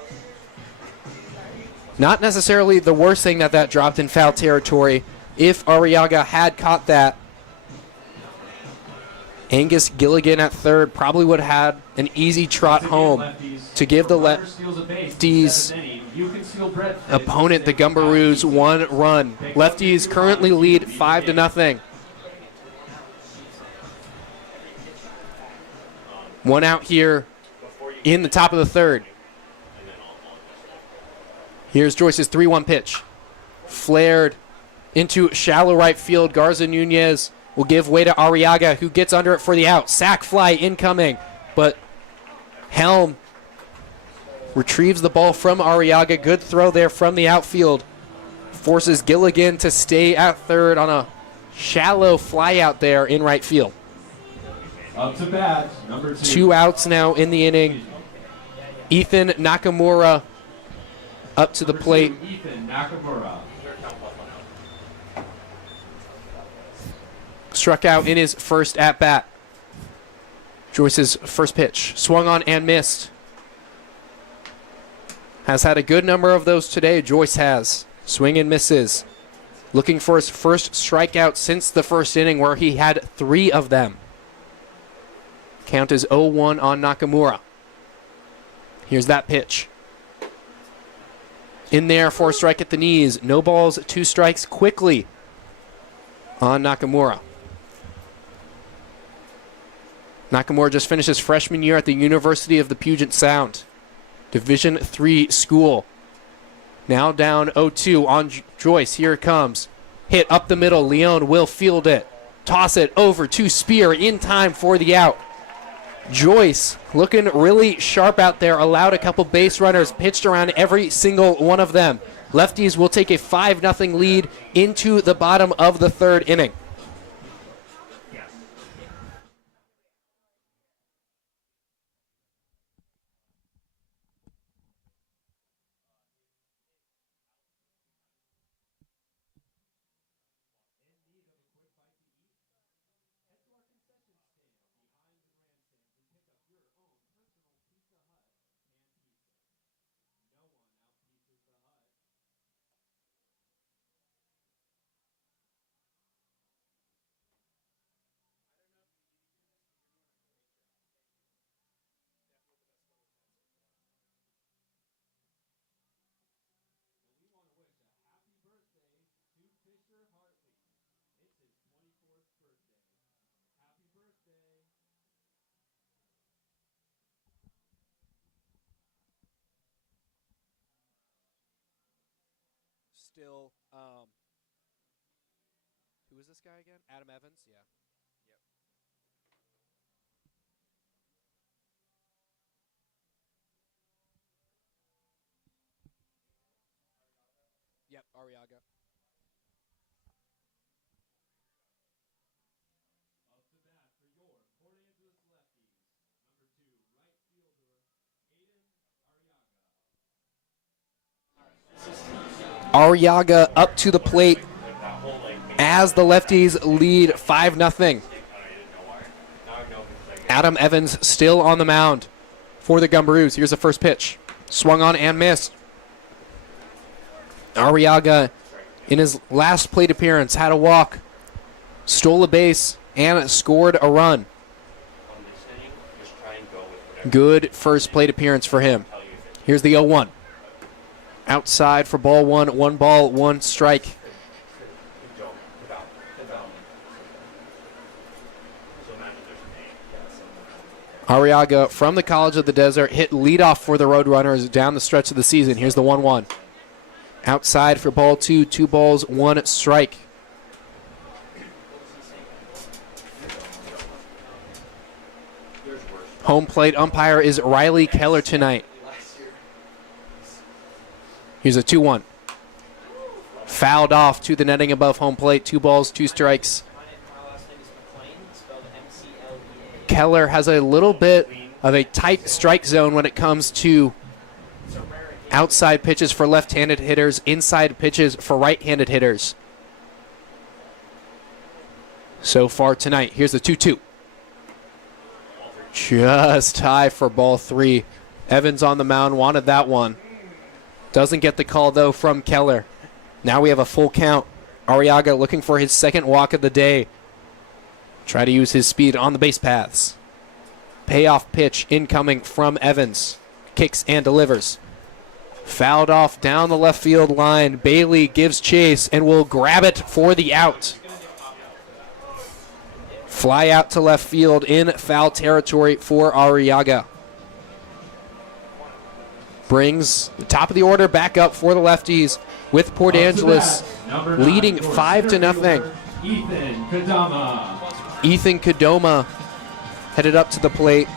Not necessarily the worst thing that dropped in foul territory. If Arriaga had caught that, Angus Gilligan at third probably would have had an easy trot home to give the Lefties opponent, the Gumberoos, 1 run. Lefties currently lead 5-0. 1 out here in the top of the third. Here's Joyce's 3-1 pitch. Flared into shallow right field. Garza Nunez will give way to Arriaga, who gets under it for the out. Sack fly incoming, but Helm retrieves the ball from Arriaga. Good throw there from the outfield. Forces Gilligan to stay at third on a shallow fly out there in right field. Up to bat, number 2. 2 outs now in the inning. Ethan Nakamura up to the plate. Ethan Nakamura. Struck out in his first at-bat. Joyce's first pitch. Swung on and missed. Has had a good number of those today. Joyce has. Swing and misses. Looking for his first strikeout since the first inning, where he had 3 of them. Count is 0-1 on Nakamura. Here's that pitch. In there for a strike at the knees. No balls, 2 strikes quickly on Nakamura. Nakamura just finished his freshman year at the University of the Puget Sound. Division III school. Now down 0-2 on Joyce. Here it comes. Hit up the middle. Leon will field it. Toss it over to Spear in time for the out. Joyce looking really sharp out there. Allowed a couple base runners. Pitched around every single one of them. Lefties will take a 5-0 lead into the bottom of the third inning. Still, who is this guy again? Adam Evans? Yeah. Yep, Arriaga. Up to bat for your Port Angeles Lefties, number 2 right fielder, Aiden Arriaga up to the plate as the Lefties lead 5-0. Adam Evans still on the mound for the Gumberoos. Here's the first pitch. Swung on and missed. Arriaga, in his last plate appearance, had a walk, stole a base, and scored a run. Good first plate appearance for him. Here's the 0-1. Outside for ball 1. 1 ball, 1 strike. Arriaga from the College of the Desert hit leadoff for the Roadrunners down the stretch of the season. Here's the 1-1. Outside for ball 2, 2 balls, 1 strike. Home plate umpire is Riley Keller tonight. Here's a 2-1. Fouled off to the netting above home plate. 2 balls, 2 strikes. Keller has a little bit of a tight strike zone when it comes to outside pitches for left-handed hitters, inside pitches for right-handed hitters. So far tonight, here's the 2-2. Just high for ball 3. Evans on the mound wanted that one. Doesn't get the call, though, from Keller. Now we have a full count. Arriaga looking for his second walk of the day. Try to use his speed on the base paths. Payoff pitch incoming from Evans. Kicks and delivers. Fouled off down the left field line. Bailey gives chase and will grab it for the out. Fly out to left field in foul territory for Arriaga. Brings the top of the order back up for the Lefties with Port Angeles leading 5-0. Ethan Kadama. Ethan Kadoma headed up to the plate.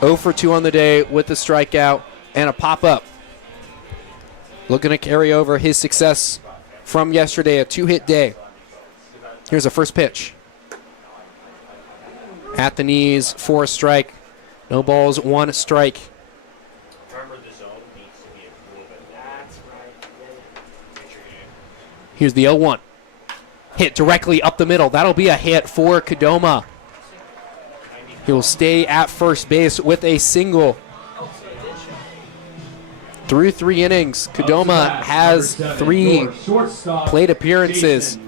0 for 2 on the day with the strikeout and a pop-up. Looking to carry over his success from yesterday, a 2-hit day. Here's a first pitch. At the knees for a strike. No balls, 1 strike. Remember, the zone needs to be a little bit more. Here's the 0-1. Hit directly up the middle. That'll be a hit for Kadoma. He'll stay at first base with a single. Through 3 innings, Kadoma has 3 plate appearances.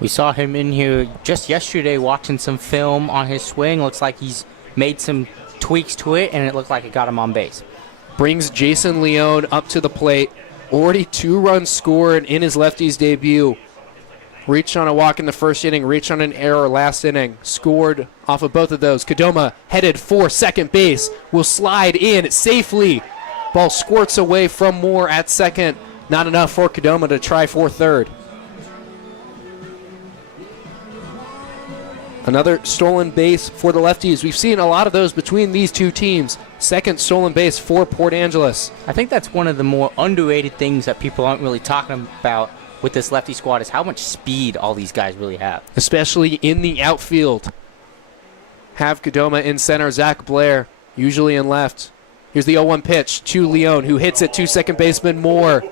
We saw him in here just yesterday watching some film on his swing. Looks like he's made some tweaks to it, and it looked like it got him on base. Brings Jason Leone up to the plate. Already 2 runs scored in his lefties debut. Reached on a walk in the first inning, reached on an error last inning. Scored off of both of those. Kadoma headed for second base. Will slide in safely. Ball squirts away from Moore at second. Not enough for Kadoma to try for third. Another stolen base for the Lefties. We've seen a lot of those between these 2 teams. Second stolen base for Port Angeles. I think that's one of the more underrated things that people aren't really talking about with this lefty squad is how much speed all these guys really have. Especially in the outfield. Have Kadoma in center. Zach Blair usually in left. Here's the 0-1 pitch to Leone, who hits it to second baseman Moore.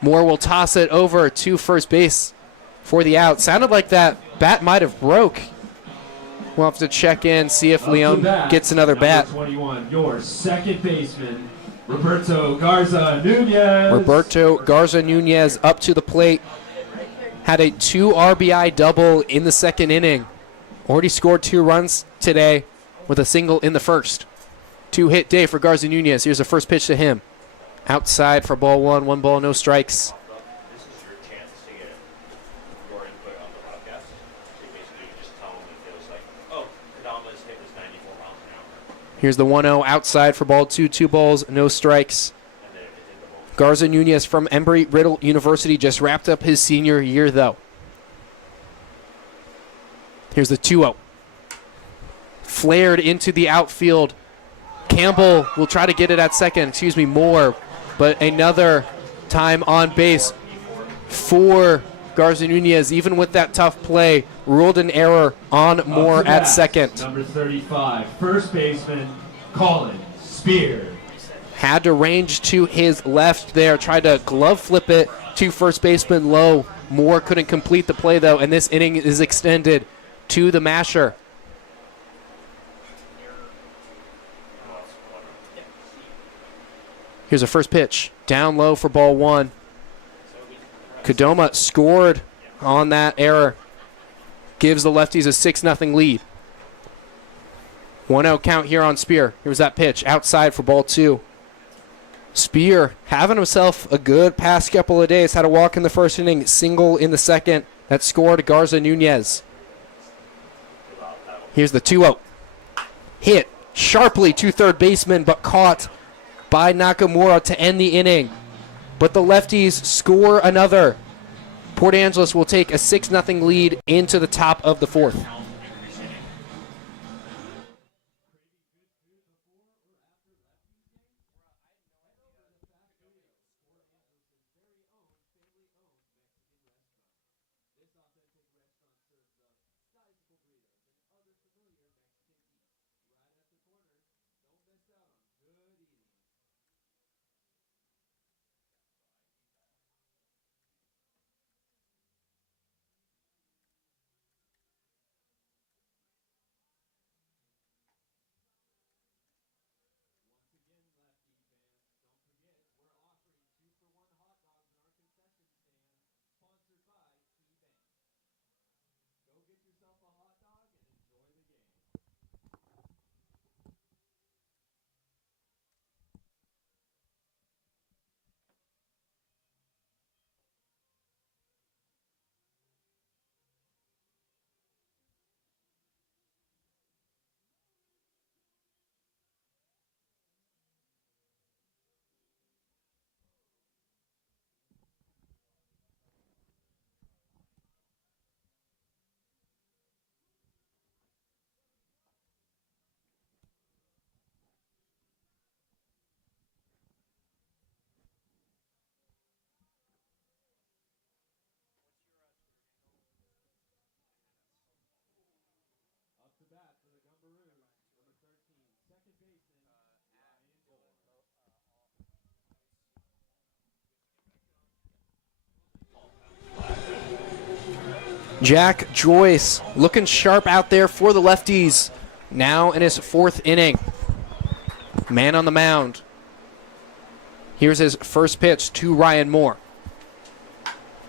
Moore will toss it over to first base for the out. Sounded like that bat might have broke. We'll have to check in, see if Leone gets another bat. 21, your second baseman, Roberto Garza Nunez. Roberto Garza Nunez up to the plate. Had a 2 RBI double in the second inning. Already scored 2 runs today with a single in the first. 2-hit day for Garza Nunez. Here's the first pitch to him. Outside for ball 1, 1 ball, no strikes. This is your chance to get your input on the podcast. So basically you just tell them if it was like, oh, Kadama's hit was 94 miles an hour. Here's the 1-0 outside for ball 2, 2 balls, no strikes. And then if it's in the ball. Garza Nunez from Embry-Riddle University just wrapped up his senior year, though. Here's the 2-0. Flared into the outfield. Campbell will try to get it at second. Moore. But another time on base for Garza Nunez. Even with that tough play, ruled an error on Moore at second. Number 35, first baseman, Colin Spear. Had to range to his left there. Tried to glove flip it to first baseman Lowe. Moore couldn't complete the play, though, and this inning is extended to the masher. Here's a first pitch. Down low for ball 1. Kadoma scored on that error. Gives the Lefties a 6-0 lead. 1-0 count here on Spear. Here's that pitch. Outside for ball 2. Spear having himself a good past couple of days. Had a walk in the first inning, single in the second. That scored Garza Nunez. Here's the 2-0. Hit sharply to third baseman, but caught by Nakamura to end the inning. But the Lefties score another. Port Angeles will take a 6-0 lead into the top of the fourth. Up to bat for the Gumberoos, number 13, second baseman, Jack Joyce looking sharp out there for the Lefties. Now in his 4th inning. Man on the mound. Here's his first pitch to Ryan Moore.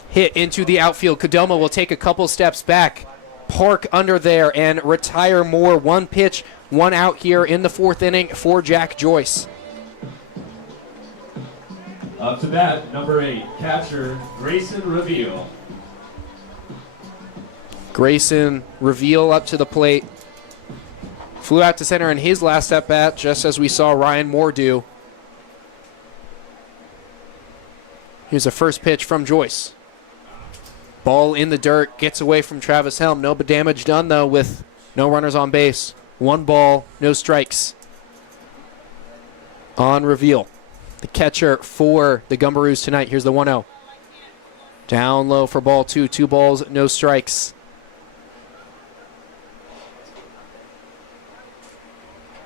Hit into the outfield. Kadoma will take a couple steps back. Park under there and retire Moore. 1 pitch, 1 out here in the 4th inning for Jack Joyce. Up to bat, number 8, catcher Grayson Reveal. Grayson Reveal up to the plate. Flew out to center in his last at bat, just as we saw Ryan Moore do. Here's a first pitch from Joyce. Ball in the dirt, gets away from Travis Helm. No damage done, though, with no runners on base. 1 ball, no strikes on Reveal. The catcher for the Gumberoos tonight. Here's the 1-0. Down low for ball 2. 2 balls, no strikes.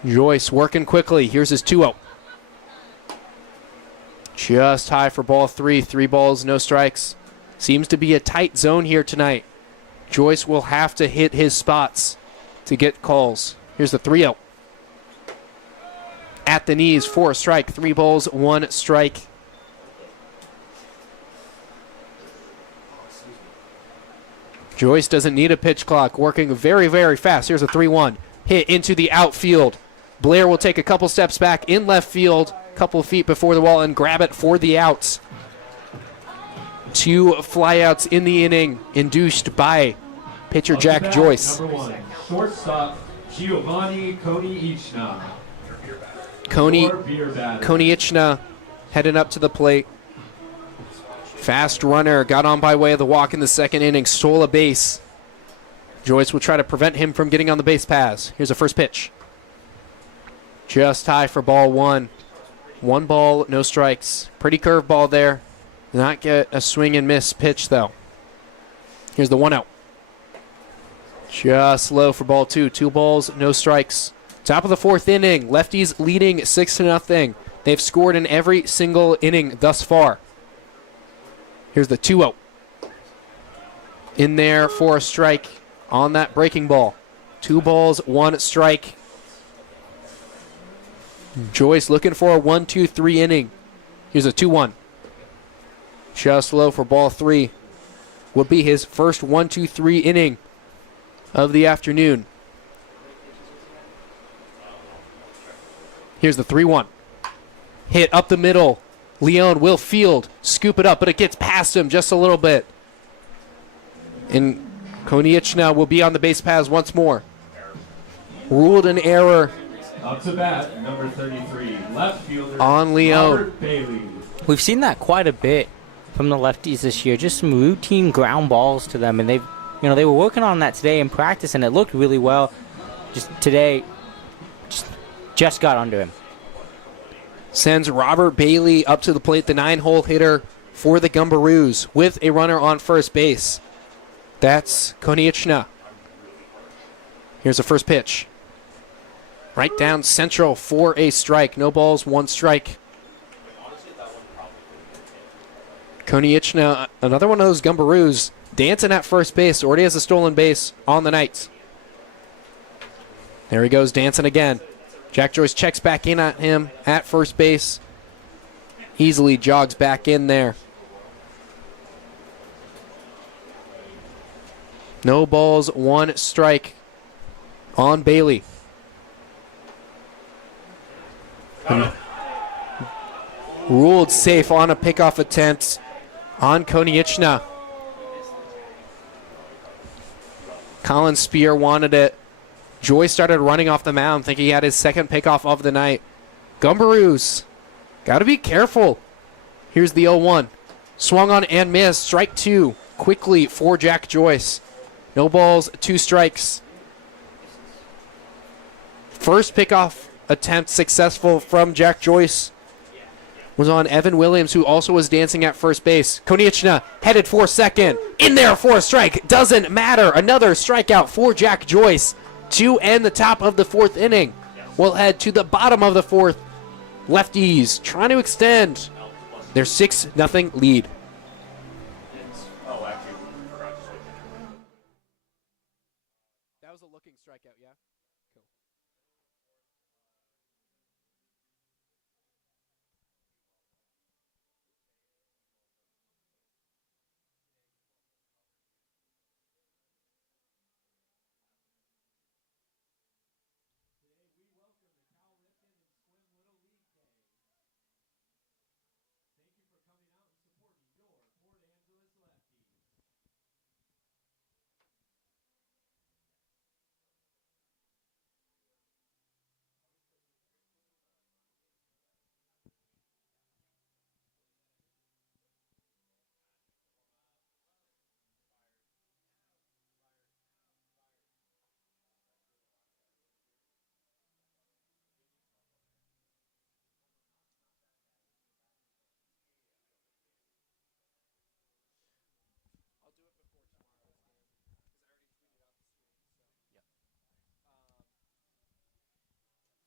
Joyce working quickly. Here's his 2-0. Just high for ball 3. 3 balls, no strikes. Seems to be a tight zone here tonight. Joyce will have to hit his spots to get calls. Here's the 3-0. At the knees for a strike. 3 balls, 1 strike. Joyce doesn't need a pitch clock. Working very, very fast. Here's a 3-1. Hit into the outfield. Blair will take a couple steps back in left field. Couple feet before the wall and grab it for the outs. 2 flyouts in the inning induced by pitcher Jack Joyce. Number 1, shortstop Giovanni Koniichna. Koniichna heading up to the plate. Fast runner, got on by way of the walk in the 2nd inning, stole a base. Joyce will try to prevent him from getting on the base paths. Here's a first pitch. Just high for ball 1. 1 ball, no strikes. Pretty curveball there. Not get a swing and miss pitch, though. Here's the 1-0. Just low for ball 2. 2 balls, no strikes. Top of the 4th inning. Lefties leading 6-0. They've scored in every single inning thus far. Here's the 2-0. In there for a strike on that breaking ball. 2 balls, 1 strike. Joyce looking for a 1-2-3 inning. Here's a 2-1. Just low for ball 3. Would be his first 1-2-3 inning of the afternoon. Here's the 3-1. Hit up the middle. Leon will field, scoop it up, but it gets past him just a little bit. And Koniichna will be on the base paths once more. Ruled an error Up to bat, number 33, left fielder On Leo. Robert Bailey. We've seen that quite a bit from the lefties this year. Just some routine ground balls to them, and they were working on that today in practice, and it looked really well. Just today, just got under him. Sends Robert Bailey up to the plate, the 9-hole hitter for the Gumberoos, with a runner on first base. That's Konieczna. Here's the first pitch. Right down central for a strike. No balls, 1 strike. Konieczna, another one of those Gumberoos, dancing at first base. Already has a stolen base on the night. There he goes, dancing again. Jack Joyce checks back in at him at first base. Easily jogs back in there. No balls, 1 strike on Bailey. Ruled safe on a pickoff attempt on Konieczna. Colin Spear wanted it. Joyce started running off the mound, thinking he had his second pickoff of the night. Gumberoos, got to be careful. Here's the 0-1. Swung on and missed. Strike 2 quickly for Jack Joyce. No balls, 2 strikes. First pickoff attempt successful from Jack Joyce was on Evan Williams, who also was dancing at first base. Konieczna headed for second. In there for a strike. Doesn't matter. Another strikeout for Jack Joyce to end the top of the 4th inning. We'll head to the bottom of the 4th. Lefties trying to extend their 6-0 lead. That was a looking strikeout, yeah? Cool.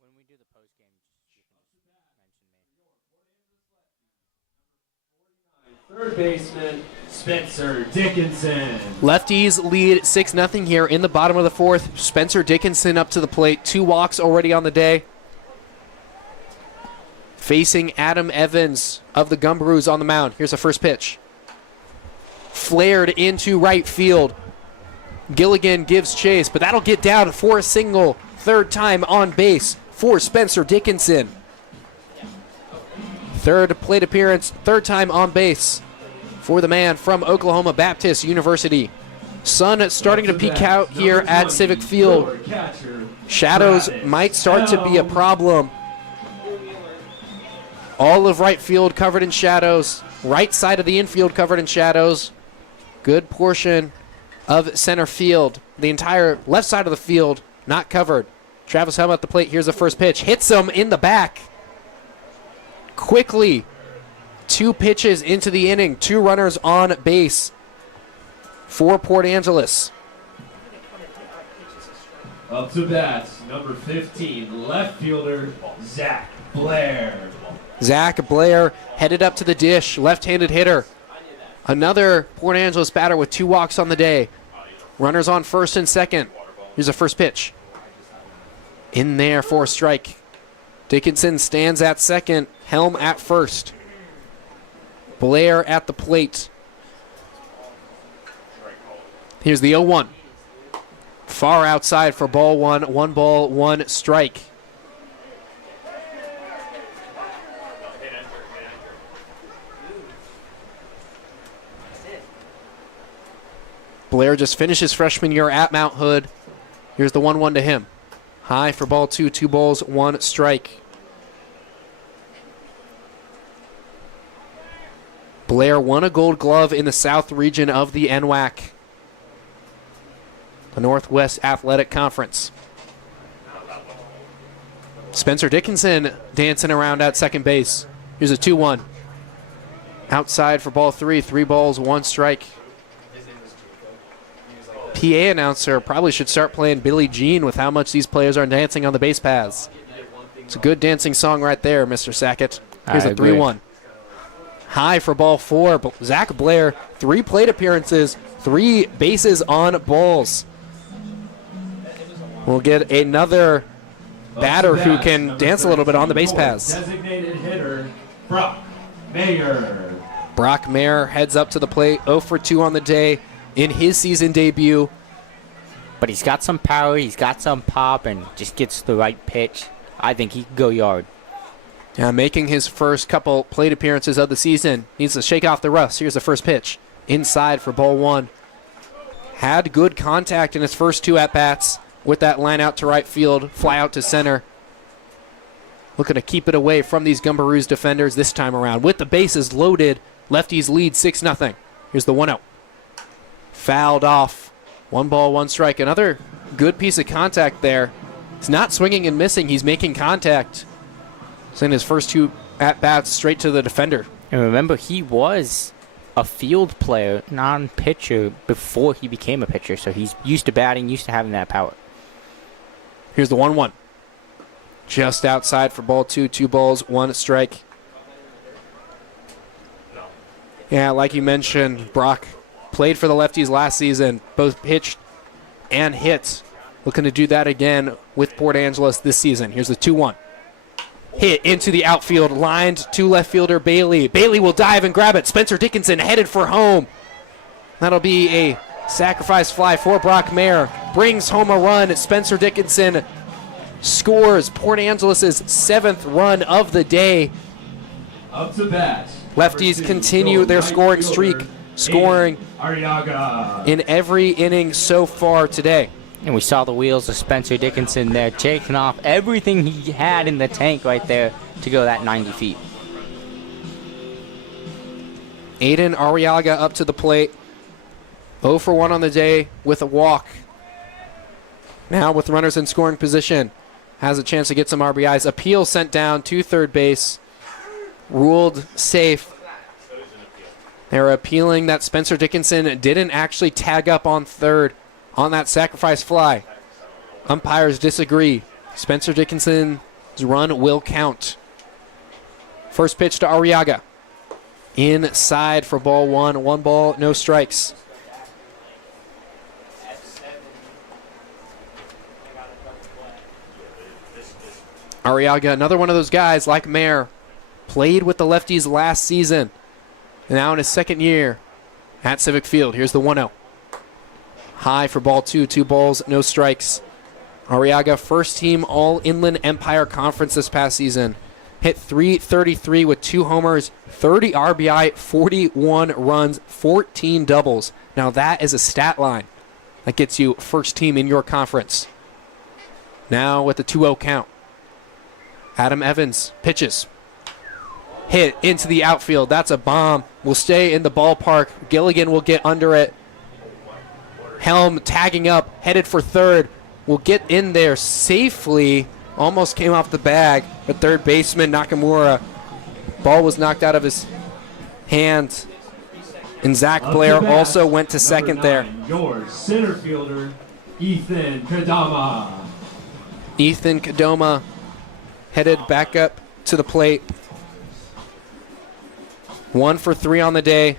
When we do the post game, you can just mention me. Third baseman, Spencer Dickinson. Lefties lead 6-0 here in the bottom of the 4th. Spencer Dickinson up to the plate. 2 walks already on the day. Facing Adam Evans of the Gumberoos on the mound. Here's the first pitch. Flared into right field. Gilligan gives chase, but that'll get down for a single. 3rd time on base for Spencer Dickinson. 3rd plate appearance, 3rd time on base for the man from Oklahoma Baptist University. Sun starting to peek out here at Civic Field. Shadows might start to be a problem. All of right field covered in shadows. Right side of the infield covered in shadows. Good portion of center field. The entire left side of the field not covered. Travis Helm at the plate. Here's the first pitch. Hits him in the back. Quickly. 2 pitches into the inning. 2 runners on base for Port Angeles. Up to bat, number 15, left fielder, Zach Blair. Zach Blair headed up to the dish. Left-handed hitter. Another Port Angeles batter with 2 walks on the day. Runners on first and second. Here's the first pitch. In there for a strike. Dickinson stands at second. Helm at first. Blair at the plate. Here's the 0-1. Far outside for ball 1. 1 ball, 1 strike. Blair just finished his freshman year at Mount Hood. Here's the 1-1 to him. High for ball 2, 2 balls, 1 strike. Blair won a gold glove in the South region of the NWAC, the Northwest Athletic Conference. Spencer Dickinson dancing around at second base. Here's a 2-1. Outside for ball 3, 3 balls, 1 strike. PA announcer probably should start playing Billie Jean with how much these players are dancing on the base paths. It's a good dancing song right there, Mr. Sackett. Here's a 3-1. High for ball 4. Zach Blair, 3 plate appearances, 3 bases on balls. We'll get another batter who can dance a little bit on the base paths. Designated hitter, Brock Mayer. Brock Mayer heads up to the plate, 0 for 2 on the day in his season debut. But he's got some power, he's got some pop, and just gets the right pitch. I think he could go yard. Yeah, making his first couple plate appearances of the season. Needs to shake off the rust. Here's the first pitch. Inside for ball 1. Had good contact in his first 2 at-bats with that line out to right field, fly out to center. Looking to keep it away from these Gumberoos defenders this time around. With the bases loaded, Lefties lead 6-0. Here's the 1-0. Fouled off. 1 ball, 1 strike. Another good piece of contact there. He's not swinging and missing. He's making contact. Sending his first 2 at-bats straight to the defender. And remember, he was a field player, non-pitcher, before he became a pitcher. So he's used to batting, used to having that power. Here's the 1-1. Just outside for ball 2, 2 balls, 1 strike. Yeah, like you mentioned, Brock played for the Lefties last season, both pitched and hit. Looking to do that again with Port Angeles this season. Here's the 2-1. Hit into the outfield, lined to left fielder Bailey. Bailey will dive and grab it. Spencer Dickinson headed for home. That'll be a sacrifice fly for Brock Mayer. Brings home a run. Spencer Dickinson scores Port Angeles' 7th run of the day. Up to bat. Lefties continue their scoring streak, scoring Arriaga. in every inning so far today. And we saw the wheels of Spencer Dickinson there, taking off everything he had in the tank right there to go that 90 feet. Aiden Arriaga up to the plate. 0 for 1 on the day with a walk. Now with runners in scoring position. Has a chance to get some RBIs. Appeal sent down to third base. Ruled safe. They're appealing that Spencer Dickinson didn't actually tag up on third on that sacrifice fly. Umpires disagree. Spencer Dickinson's run will count. First pitch to Arriaga. Inside for ball 1. 1 ball, no strikes. Arriaga, another one of those guys like Mayer, played with the Lefties last season. Now in his 2nd year at Civic Field. Here's the 1-0. High for ball 2. 2 balls, no strikes. Arriaga, first team All-Inland Empire Conference this past season. Hit .333 with 2 homers, 30 RBI, 41 runs, 14 doubles. Now that is a stat line that gets you first team in your conference. Now with the 2-0 count. Adam Evans pitches. Hit into the outfield. That's a bomb. Will stay in the ballpark. Gilligan will get under it. Helm tagging up, headed for third. Will get in there safely. Almost came off the bag. But third baseman Nakamura. Ball was knocked out of his hand. And Zach Blair also went to second there. Your center fielder, Ethan Kadama. Ethan Kadoma headed back up to the plate. 1 for 3 on the day.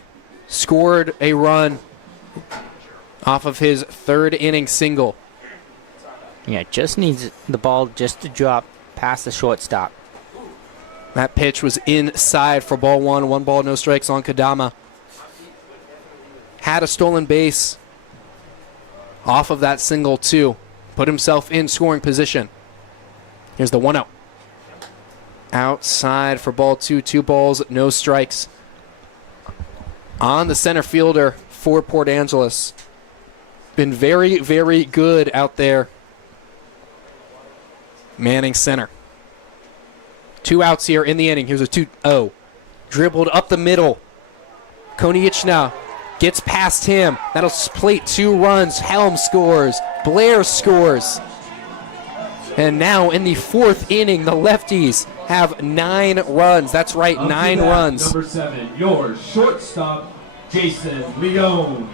Scored a run off of his 3rd inning single. Yeah, just needs the ball just to drop past the shortstop. That pitch was inside for ball 1. 1 ball, no strikes on Kadama. Had a stolen base off of that single too. Put himself in scoring position. Here's the 1-0. Outside for ball 2. 2 balls, no strikes. On the center fielder for Port Angeles. Been very, very good out there. Manning center. 2 outs here in the inning. Here's a 2-0. Dribbled up the middle. Konieczna gets past him. That'll plate 2 runs. Helm scores. Blair scores. And now in the 4th inning, the Lefties have 9 runs. That's right, Up to 9 bat, runs. Number 7, your shortstop, Jason Leone.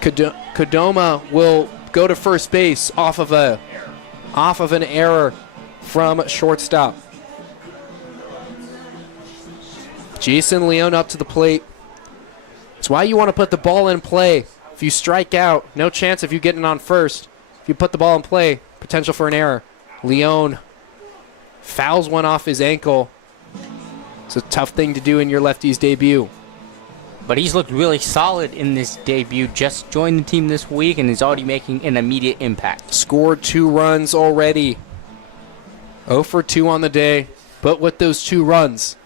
Kodoma will go to first base off of an error from shortstop. Jason Leone up to the plate. That's why you want to put the ball in play. If you strike out, no chance of you getting on first. If you put the ball in play, potential for an error. Leone fouls one off his ankle. It's a tough thing to do in your Lefties debut. But he's looked really solid in this debut. Just joined the team this week and is already making an immediate impact. Scored 2 runs already. 0 for 2 on the day, but with those 2 runs.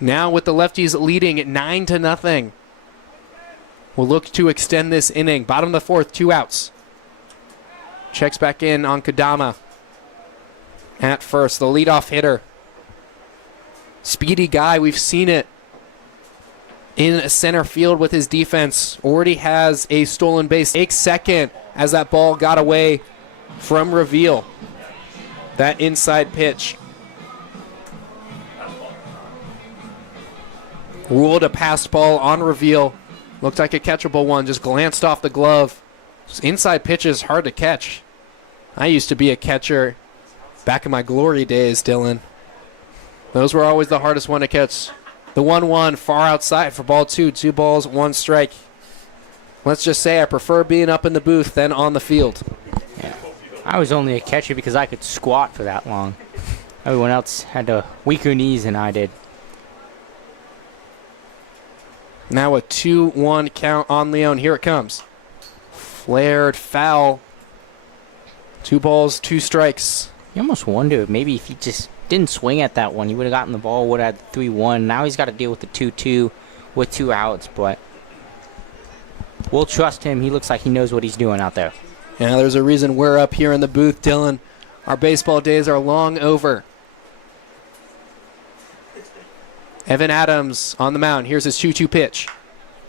Now with the Lefties leading at 9-0. We'll look to extend this inning. Bottom of the 4th, 2 outs. Checks back in on Kodama. At first, the leadoff hitter. Speedy guy, we've seen it in center field with his defense. Already has a stolen base. Takes second as that ball got away from Reveal. That inside pitch. Ruled a passed ball on Reveal. Looked like a catchable one. Just glanced off the glove. Inside pitch is hard to catch. I used to be a catcher back in my glory days, Dylan. Those were always the hardest one to catch. The 1-1 far outside for ball 2. 2 balls, 1 strike. Let's just say I prefer being up in the booth than on the field. Yeah. I was only a catcher because I could squat for that long. Everyone else had weaker knees than I did. Now a 2-1 count on Leone. Here it comes. Flared foul. 2 balls, 2 strikes. You almost wonder maybe if he just didn't swing at that one, he would have gotten the ball, would have had 3-1. Now he's got to deal with the 2-2 with 2 outs, but we'll trust him. He looks like he knows what he's doing out there. Yeah, there's a reason we're up here in the booth, Dylan. Our baseball days are long over. Evan Adams on the mound. Here's his 2-2 pitch.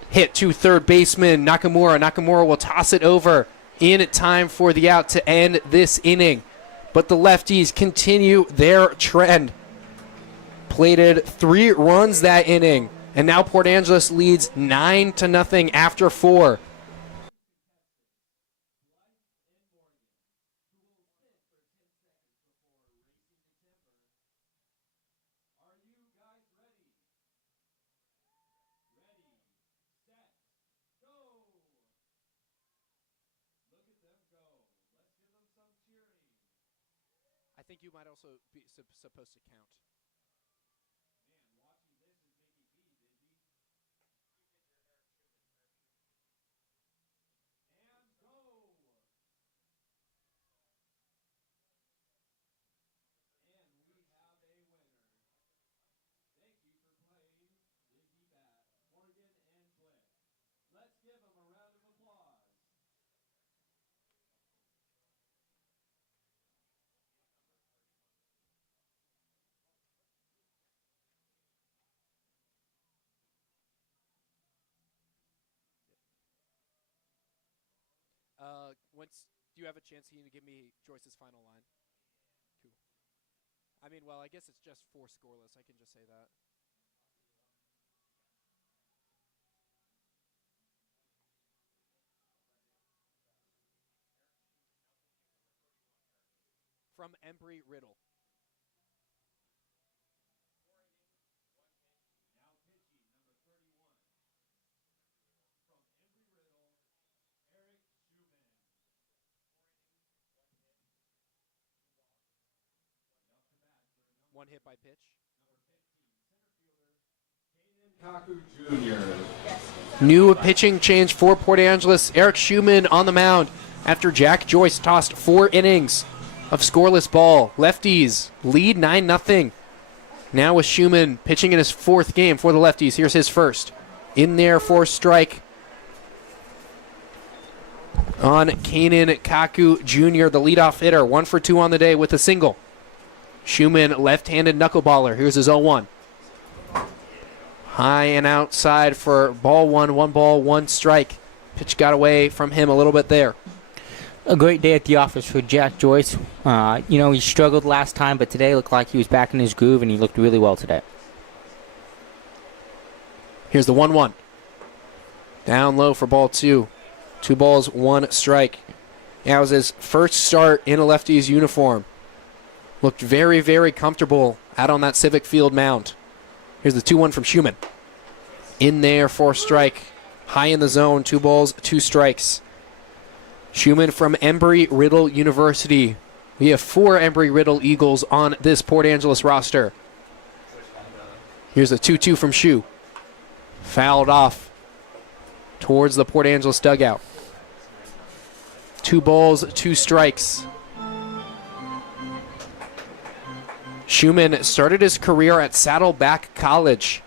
Hit to third baseman Nakamura. Nakamura will toss it over in time for the out to end this inning. But the Lefties continue their trend. Plated 3 runs that inning. And now Port Angeles leads 9-0 after 4. I think you might also be supposed to count. Do you have a chance to give me Joyce's final line? Cool. I mean, well, I guess it's just 4 scoreless. I can just say that. From Embry Riddle. One hit by pitch. New pitching change for Port Angeles. Eric Schumann on the mound after Jack Joyce tossed 4 innings of scoreless ball. Lefties lead 9-0. Now with Schumann pitching in his 4th game for the Lefties. Here's his first. In there for strike. on Kanan Kaku Jr., the leadoff hitter. 1 for 2 on the day with a single. Schumann, left-handed knuckleballer. Here's his 0-1. High and outside for ball 1, 1 ball, 1 strike. Pitch got away from him a little bit there. A great day at the office for Jack Joyce. He struggled last time, but today looked like he was back in his groove, and he looked really well today. Here's the 1-1. Down low for ball 2. 2 balls, 1 strike. That was his first start in a Lefties uniform. Looked very, very comfortable out on that Civic Field mound. Here's the 2-1 from Schumann. In there for a strike. High in the zone, 2 balls, 2 strikes. Schumann from Embry-Riddle University. We have 4 Embry-Riddle Eagles on this Port Angeles roster. Here's a 2-2 from Shu. Fouled off towards the Port Angeles dugout. 2 balls, 2 strikes. Schumann started his career at Saddleback College,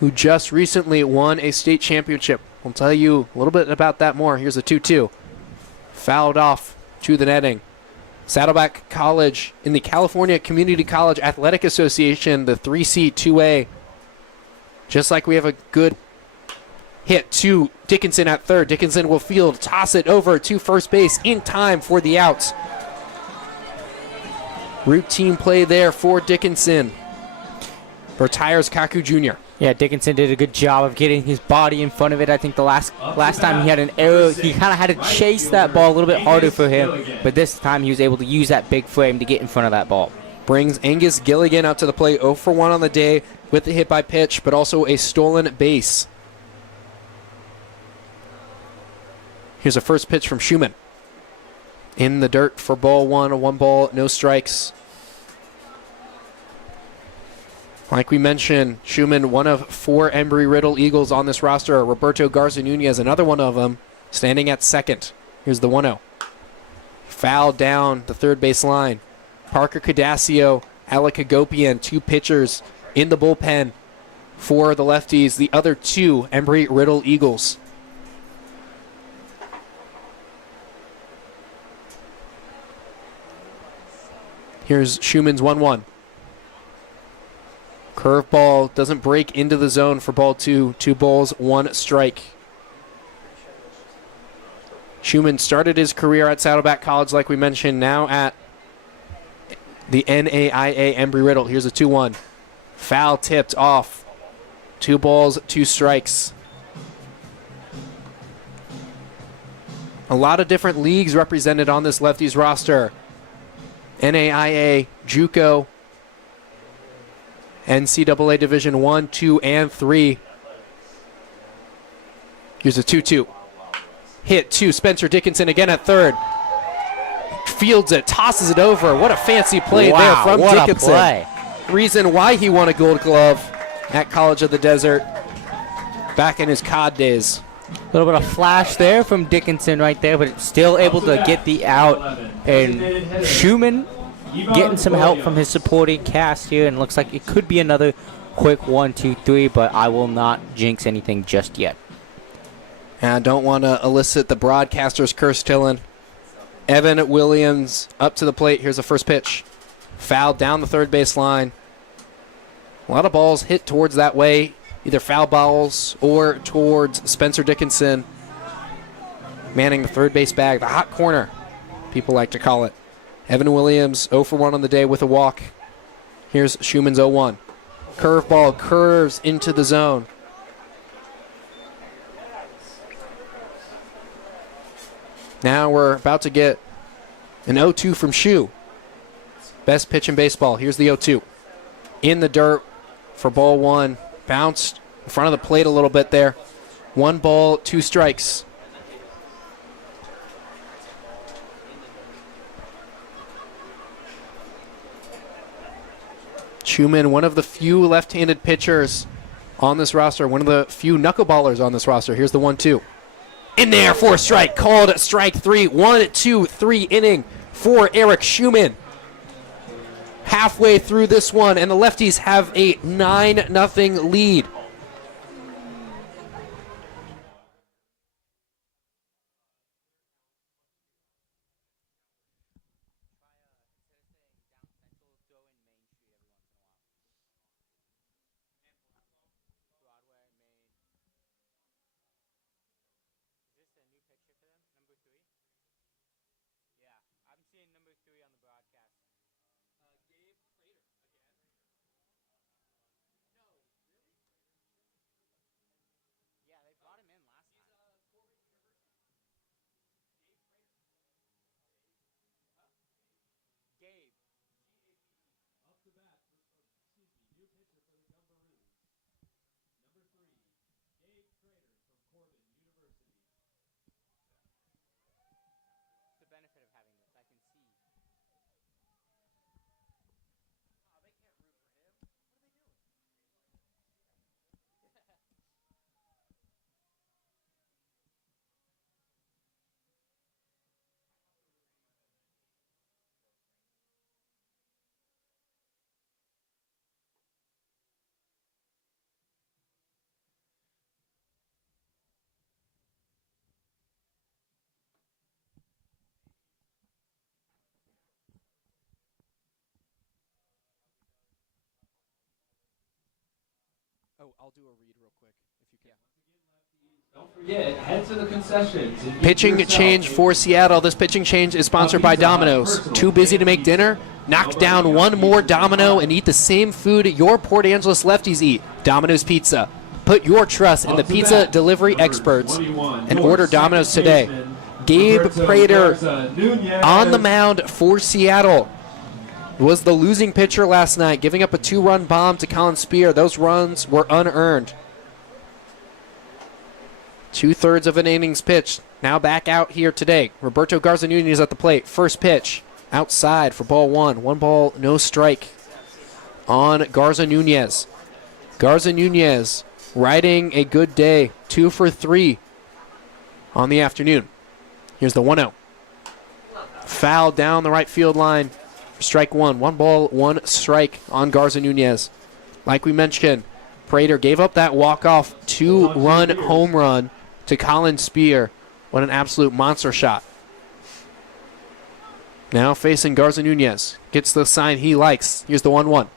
who just recently won a state championship. We'll tell you a little bit about that more. Here's a 2-2. Fouled off to the netting. Saddleback College in the California Community College Athletic Association, the 3C 2A. Just like we have a good hit to Dickinson at third. Dickinson will field, toss it over to first base in time for the outs. Routine play there for Dickinson. Retires Kaku Jr. Yeah, Dickinson did a good job of getting his body in front of it. I think the last time he had an error, he kind of had to chase that ball a little bit harder for him. But this time he was able to use that big frame to get in front of that ball. Brings Angus Gilligan up to the plate, 0 for 1 on the day with the hit by pitch, but also a stolen base. Here's a first pitch from Schumann. In the dirt for ball 1, a 1 ball, no strikes. Like we mentioned, Schumann, one of 4 Embry-Riddle Eagles on this roster. Roberto Garza Nunez, another one of them, standing at second. Here's the 1-0. Foul down the third base line. Parker Cadasio, Alec Hagopian, 2 pitchers in the bullpen for the Lefties. The other 2 Embry-Riddle Eagles. Here's Schumann's 1-1. Curveball doesn't break into the zone for ball 2. 2 balls, 1 strike. Schumann started his career at Saddleback College, like we mentioned, now at the NAIA Embry-Riddle. Here's a 2-1. Foul tipped off. 2 balls, 2 strikes. A lot of different leagues represented on this Lefties roster. NAIA, JUCO, NCAA Division 1, 2, and 3. Here's a 2-2. Hit to Spencer Dickinson again at third. Fields it, tosses it over. What a fancy play there from Dickinson. A play. Reason why he won a Gold Glove at College of the Desert back in his COD days. A little bit of flash there from Dickinson right there, but still able to get the out. And Schumann getting some help from his supporting cast here, and looks like it could be another quick 1, 2, 3, but I will not jinx anything just yet. And I don't want to elicit the broadcaster's curse, Tillin. Evan Williams up to the plate. Here's the first pitch. Foul down the third base line. A lot of balls hit towards that way, either foul balls or towards Spencer Dickinson, manning the third base bag, the hot corner, people like to call it. Evan Williams 0 for 1 on the day with a walk. Here's Schumann's 0-1. Curveball curves into the zone. Now we're about to get an 0-2 from Shu. Best pitch in baseball. Here's the 0-2. In the dirt for ball 1. Bounced in front of the plate a little bit there. 1 ball, 2 strikes. Schumann, one of the few left-handed pitchers on this roster, one of the few knuckleballers on this roster. Here's the 1-2. In there for a strike, called strike 3. 1, 2, 3 inning for Eric Schumann. Halfway through this one, and the Lefties have a 9-0 lead. I'll do a read real quick if you can. Don't forget, head to the concessions. and get Pitching yourself change a for Seattle. This pitching change is sponsored by Pizza Hut Domino's. personal Too busy to make pizza. dinner? Knock down one more Domino and eat the same food your Port Angeles Lefties eat. Domino's Pizza. Put your trust in the Up to pizza bat, delivery number experts 21, and your order second Domino's today. baseman, Gabe Roberto Prater Garza Nunez. on the mound for Seattle. Was the losing pitcher last night, giving up a 2-run bomb to Colin Spear. Those runs were unearned. 2/3 of an innings pitched. Now back out here today. Roberto Garza Nunez at the plate. First pitch outside for ball 1. 1 ball, no strike on Garza Nunez. Garza Nunez riding a good day. 2 for 3 on the afternoon. Here's the 1-0. Foul down the right field line. Strike 1. 1 ball, 1 strike on Garza Nunez. Like we mentioned, Prater gave up that walk-off 2-run home run to Colin Spear. What an absolute monster shot. Now facing Garza Nunez. Gets the sign he likes. Here's the 1-1.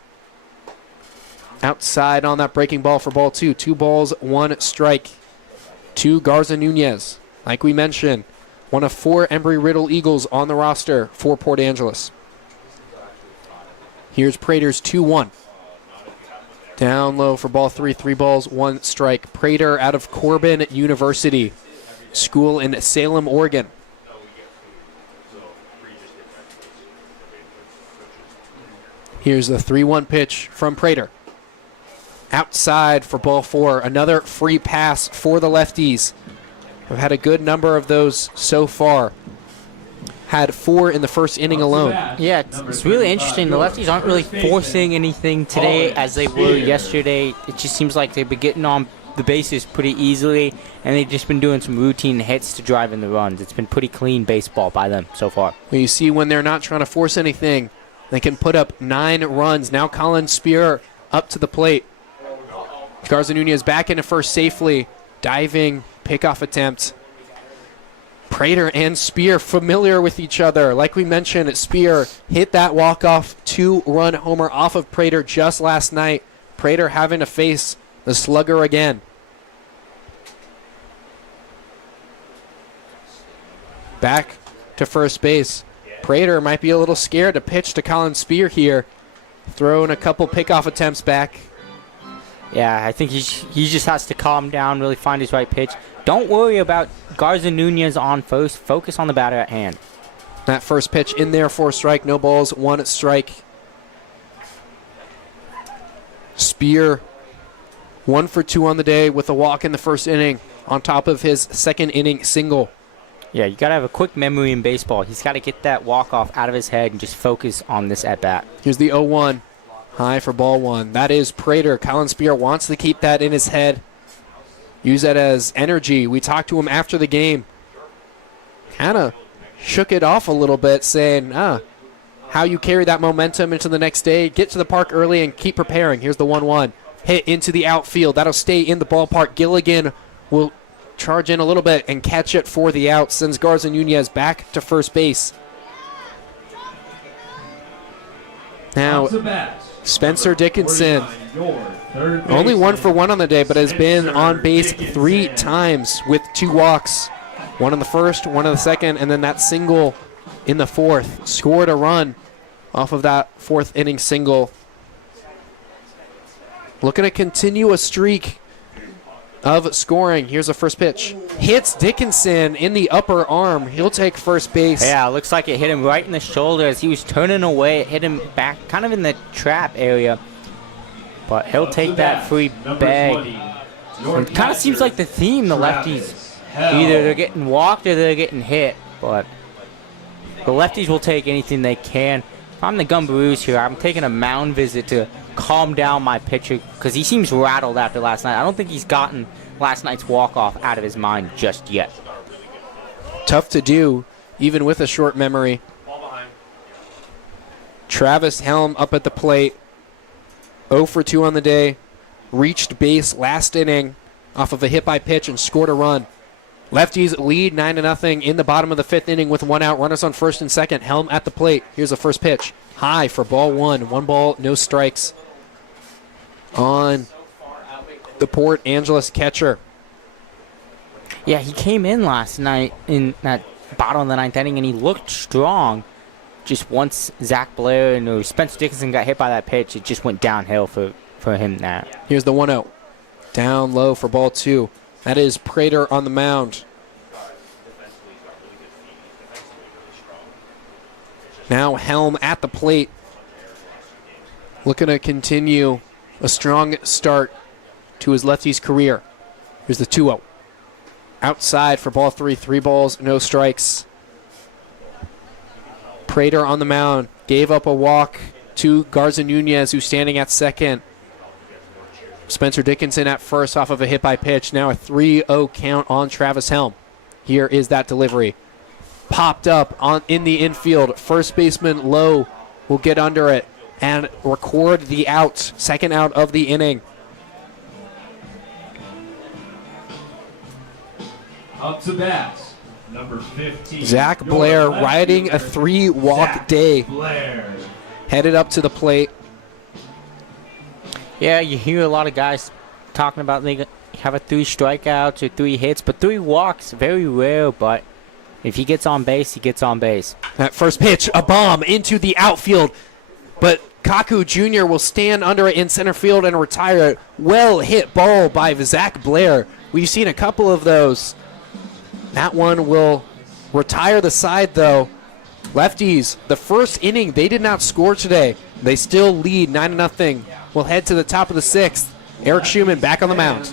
Outside on that breaking ball for ball 2. 2 balls, 1 strike to Garza Nunez. Like we mentioned, one of 4 Embry-Riddle Eagles on the roster for Port Angeles. Here's Prater's 2-1. Down low for ball 3. 3 balls, 1 strike. Prater out of Corbin University. School in Salem, Oregon. Here's the 3-1 pitch from Prater. Outside for ball 4. Another free pass for the Lefties. We've had a good number of those so far. Had 4 in the first inning alone. Yeah, it's really interesting. The Lefties aren't really forcing anything today as they were yesterday. It just seems like they've been getting on the bases pretty easily, and they've just been doing some routine hits to drive in the runs. It's been pretty clean baseball by them so far. Well, you see when they're not trying to force anything, they can put up 9 runs. Now Colin Spear up to the plate. Garza Nunez back into first safely. Diving pickoff attempt. Prater and Spear familiar with each other. Like we mentioned, Spear hit that walk-off 2-run homer off of Prater just last night. Prater having to face the slugger again. Back to first base. Prater might be a little scared to pitch to Colin Spear here. Throwing a couple pickoff attempts back. Yeah, I think he just has to calm down, really find his right pitch. Don't worry about Garza Nunez on first. Focus on the batter at hand. That first pitch in there for a strike. No balls, 1 strike. Spear 1 for 2 on the day with a walk in the first inning on top of his second inning single. Yeah, you got to have a quick memory in baseball. He's got to get that walk-off out of his head and just focus on this at-bat. Here's the 0-1. High for ball 1. That is Prater. Colin Spear wants to keep that in his head. Use that as energy. We talked to him after the game. Kind of shook it off a little bit, saying, how you carry that momentum into the next day. Get to the park early and keep preparing. Here's the 1-1. Hit into the outfield. That'll stay in the ballpark. Gilligan will charge in a little bit and catch it for the out. Sends Garza Nunez back to first base. Now, Spencer Dickinson, only 1 for 1 on the day, but has been on base 3 times with 2 walks. 1 in the first, 1 in the second, and then that single in the 4th. Scored a run off of that 4th inning single. Looking to continue a streak of scoring. Here's the first pitch. Hits Dickinson in the upper arm. He'll take first base. Yeah, looks like it hit him right in the shoulder as he was turning away. It hit him back kind of in the trap area. But he'll take that free bag. It kind of seems like the theme, the Lefties. Either they're getting walked or they're getting hit. But the Lefties will take anything they can. If I'm the Gumberoos here, I'm taking a mound visit to calm down my pitcher because he seems rattled after last night. I don't think he's gotten last night's walk-off out of his mind just yet. Tough to do, even with a short memory. Travis Helm up at the plate. 0 for 2 on the day. Reached base last inning off of a hit by pitch and scored a run. Lefties lead 9-0 in the bottom of the 5th inning with 1 out. Runners on first and second. Helm at the plate. Here's the first pitch. High for ball 1. 1 ball, no strikes on the Port Angeles catcher. Yeah, he came in last night in that bottom of the ninth inning, and he looked strong. Just once Zach Blair and Spencer Dickinson got hit by that pitch, it just went downhill for him now. Here's the 1-0. Down low for ball 2. That is Prater on the mound. Now Helm at the plate. Looking to continue a strong start to his lefties career. Here's the 2-0. Outside for ball 3. 3 balls, no strikes. Prater on the mound. Gave up a walk to Garza Nunez, who's standing at second. Spencer Dickinson at first off of a hit by pitch. Now a 3-0 count on Travis Helm. Here is that delivery. Popped up in the infield. First baseman Lowe will get under it and record the out. Second out of the inning. Up to bat, number 15. Zach your Blair left riding a fielder, 3-walk Zach day. Blair. Headed up to the plate. Yeah, you hear a lot of guys talking about they have a 3 strikeouts or 3 hits, but 3 walks, very rare, but if he gets on base, he gets on base. That first pitch, a bomb into the outfield. But Kaku Jr. will stand under it in center field and retire it. Well hit ball by Zach Blair. We've seen a couple of those. That one will retire the side, though. Lefties, the first inning, they did not score today. They still lead 9-0. We'll head to the top of the 6th. Eric Schumann back on the mound.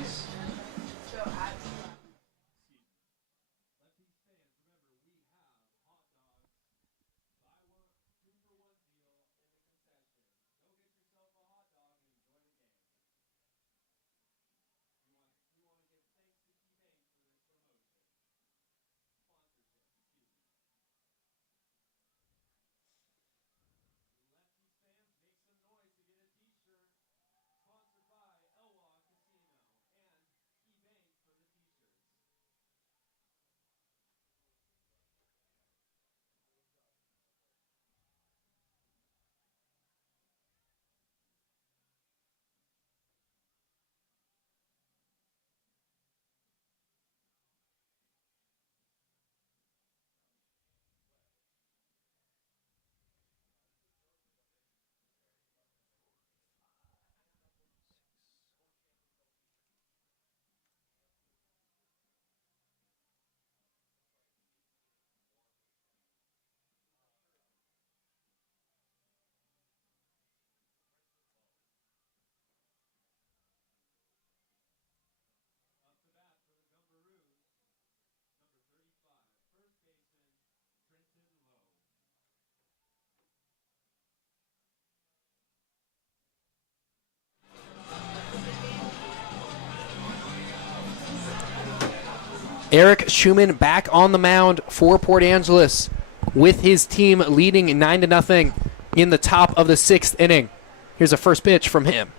Eric Schumann back on the mound for Port Angeles with his team leading 9-0 in the top of the 6th inning. Here's a first pitch from him.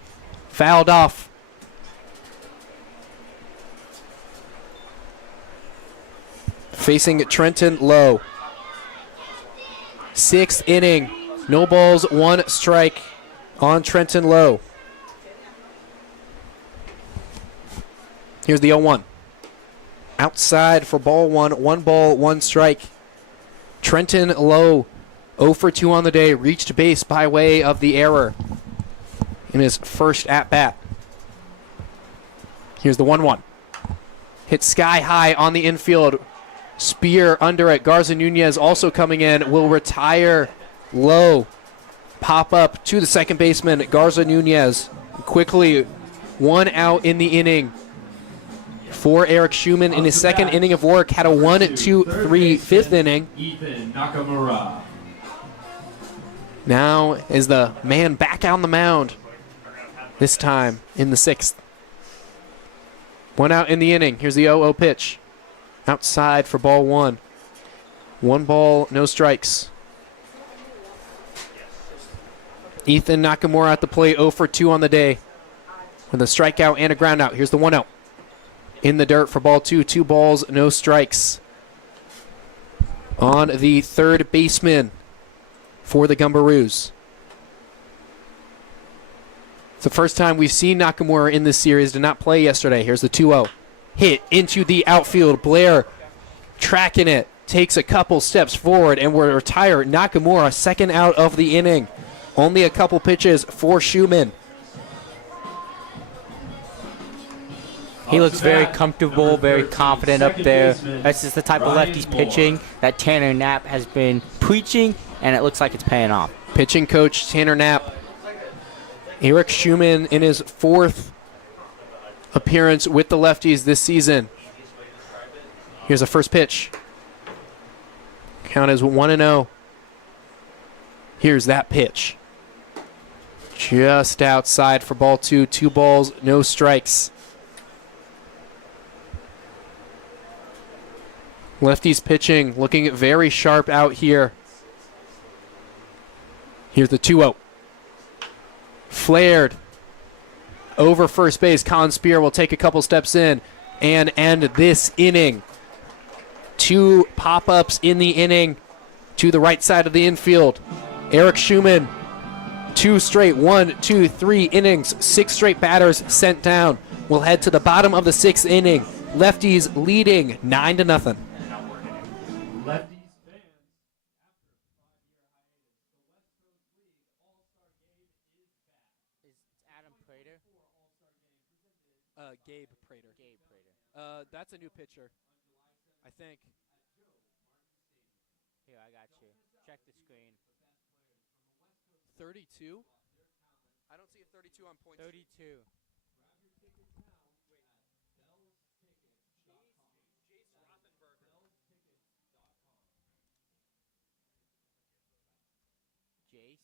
Fouled off. Facing Trenton Lowe. 6th inning. No balls, 1 strike on Trenton Lowe. Here's the 0-1. Outside for ball 1. 1 ball, 1 strike. Trenton Lowe, 0 for 2 on the day, reached base by way of the error in his first at-bat. Here's the 1-1. Hit sky high on the infield. Spear under it. Garza Nunez also coming in. Will retire Lowe. Pop up to the second baseman, Garza Nunez. Quickly, 1 out in the inning for Eric Schumann in his second inning of work. Had a 1-2-3 5th inning. Ethan Nakamura. Now is the man back on the mound. This time in the 6th. 1 out in the inning. Here's the 0-0 pitch. Outside for ball 1. 1 ball, no strikes. Ethan Nakamura at the plate, 0 for 2 on the day with a strikeout and a ground out. Here's the 1-0. In the dirt for ball 2. 2 balls, no strikes. On the third baseman for the Gumberoos. It's the first time we've seen Nakamura in this series. Did not play yesterday. Here's the 2-0. Hit into the outfield. Blair tracking it. Takes a couple steps forward and will retire Nakamura, second out of the inning. Only a couple pitches for Schumann. He looks very comfortable, very confident up there. That's just the type of lefties pitching that Tanner Knapp has been preaching, and it looks like it's paying off. Pitching coach Tanner Knapp. Eric Schumann in his 4th appearance with the Lefties this season. Here's a first pitch. Count is 1-0. Here's that pitch. Just outside for ball 2. 2 balls, no strikes. Lefties pitching, looking very sharp out here. Here's the 2-0. Flared over first base. Colin Spear will take a couple steps in and end this inning. 2 pop-ups in the inning to the right side of the infield. Eric Schumann, 2 straight, 1, 2, 3 innings, 6 straight batters sent down. We'll head to the bottom of the 6th inning. Lefties leading 9-0. Lefties fans. Adam Prater? Gabe Prater. That's a new pitcher, I think. Here, I got you. Check the screen. 32? I don't see a 32 on point. 32. Jace?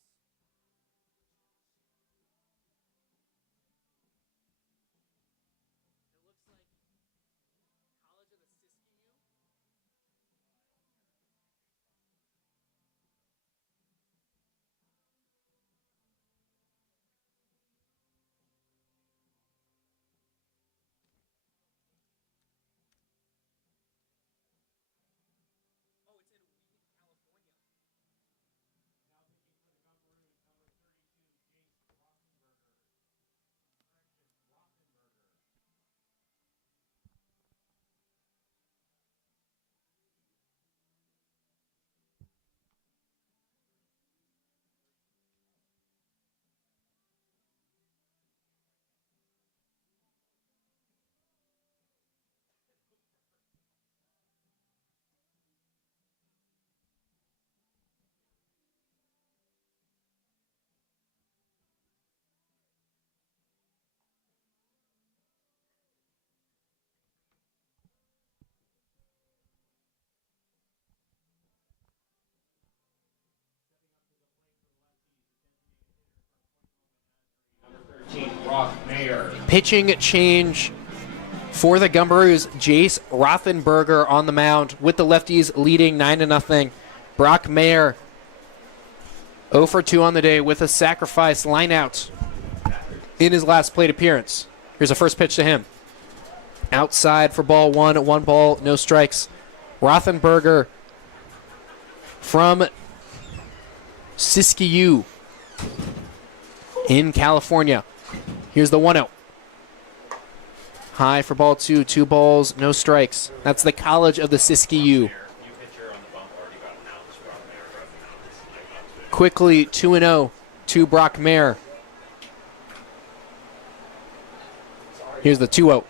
Pitching change for the Gumberoos. Jace Rothenberger on the mound with the Lefties leading 9-0. Brock Mayer 0 for 2 on the day with a sacrifice lineout in his last plate appearance. Here's a first pitch to him. Outside for ball 1. 1 ball, no strikes. Rothenberger from Siskiyou in California. Here's the 1-0. High for ball 2. 2 balls, no strikes. That's the College of the Siskiyou. Quickly 2-0 to Brock Mayer. Here's the 2-0.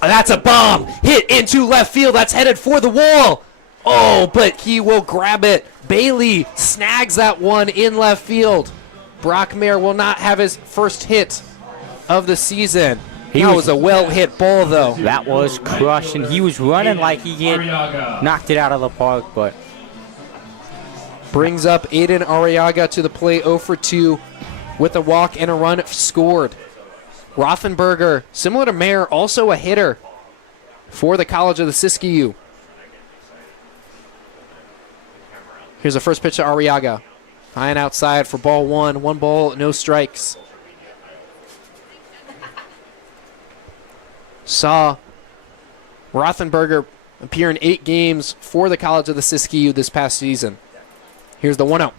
That's a bomb. Hit into left field. That's headed for the wall. Oh, but he will grab it. Bailey snags that one in left field. Brock Mayer will not have his first hit of the season. That was a well-hit ball, though. That was crushed, and he was running like he had knocked it out of the park, but brings up Aiden Arriaga to the plate, 0 for 2 with a walk and a run scored. Rothenberger, similar to Mayer, also a hitter for the College of the Siskiyou. Here's the first pitch to Arriaga. High and outside for ball 1. 1 ball, no strikes. Saw Rothenberger appear in 8 games for the College of the Siskiyou this past season. Here's the 1-0.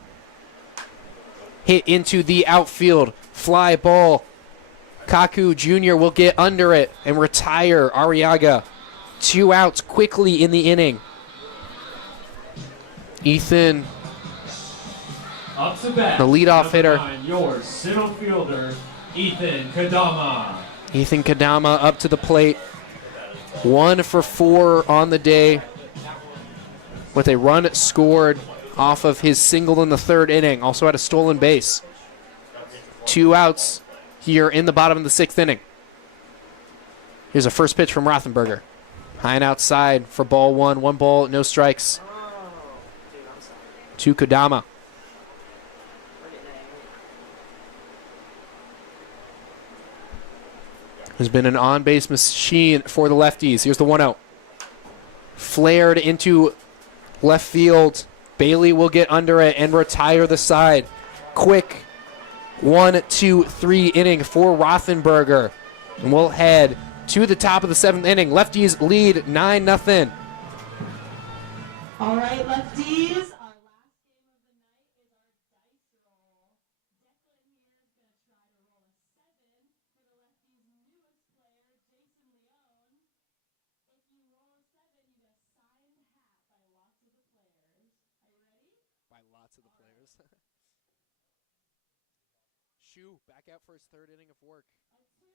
hit into the outfield. Fly ball. Kaku Jr. will get under it and retire Arriaga. 2 outs quickly in the inning. Ethan, Up to bat, the leadoff number hitter. 9, your center fielder, Ethan Kadama. Ethan Kadama up to the plate. 1 for 4 on the day with a run scored off of his single in the 3rd inning. Also had a stolen base. 2 outs here in the bottom of the 6th inning. Here's a first pitch from Rothenberger. High and outside for ball 1. 1 ball, no strikes. To Kadama. There's been an on-base machine for the lefties. Here's the 1-0. Flared into left field. Bailey will get under it and retire the side. Quick 1, 2, 3 inning for Rothenberger. And we'll head to the top of the 7th inning. Lefties lead 9-0. All right, lefties. Our last game of the night is our dice roll. Declan here is going to try to roll a 7 for the lefties' newest player, Jason Leone. If you roll a 7, you get a signed hat by lots of the players. Are you ready? By lots of the players. Shu back out for his 3rd inning of work. A 2.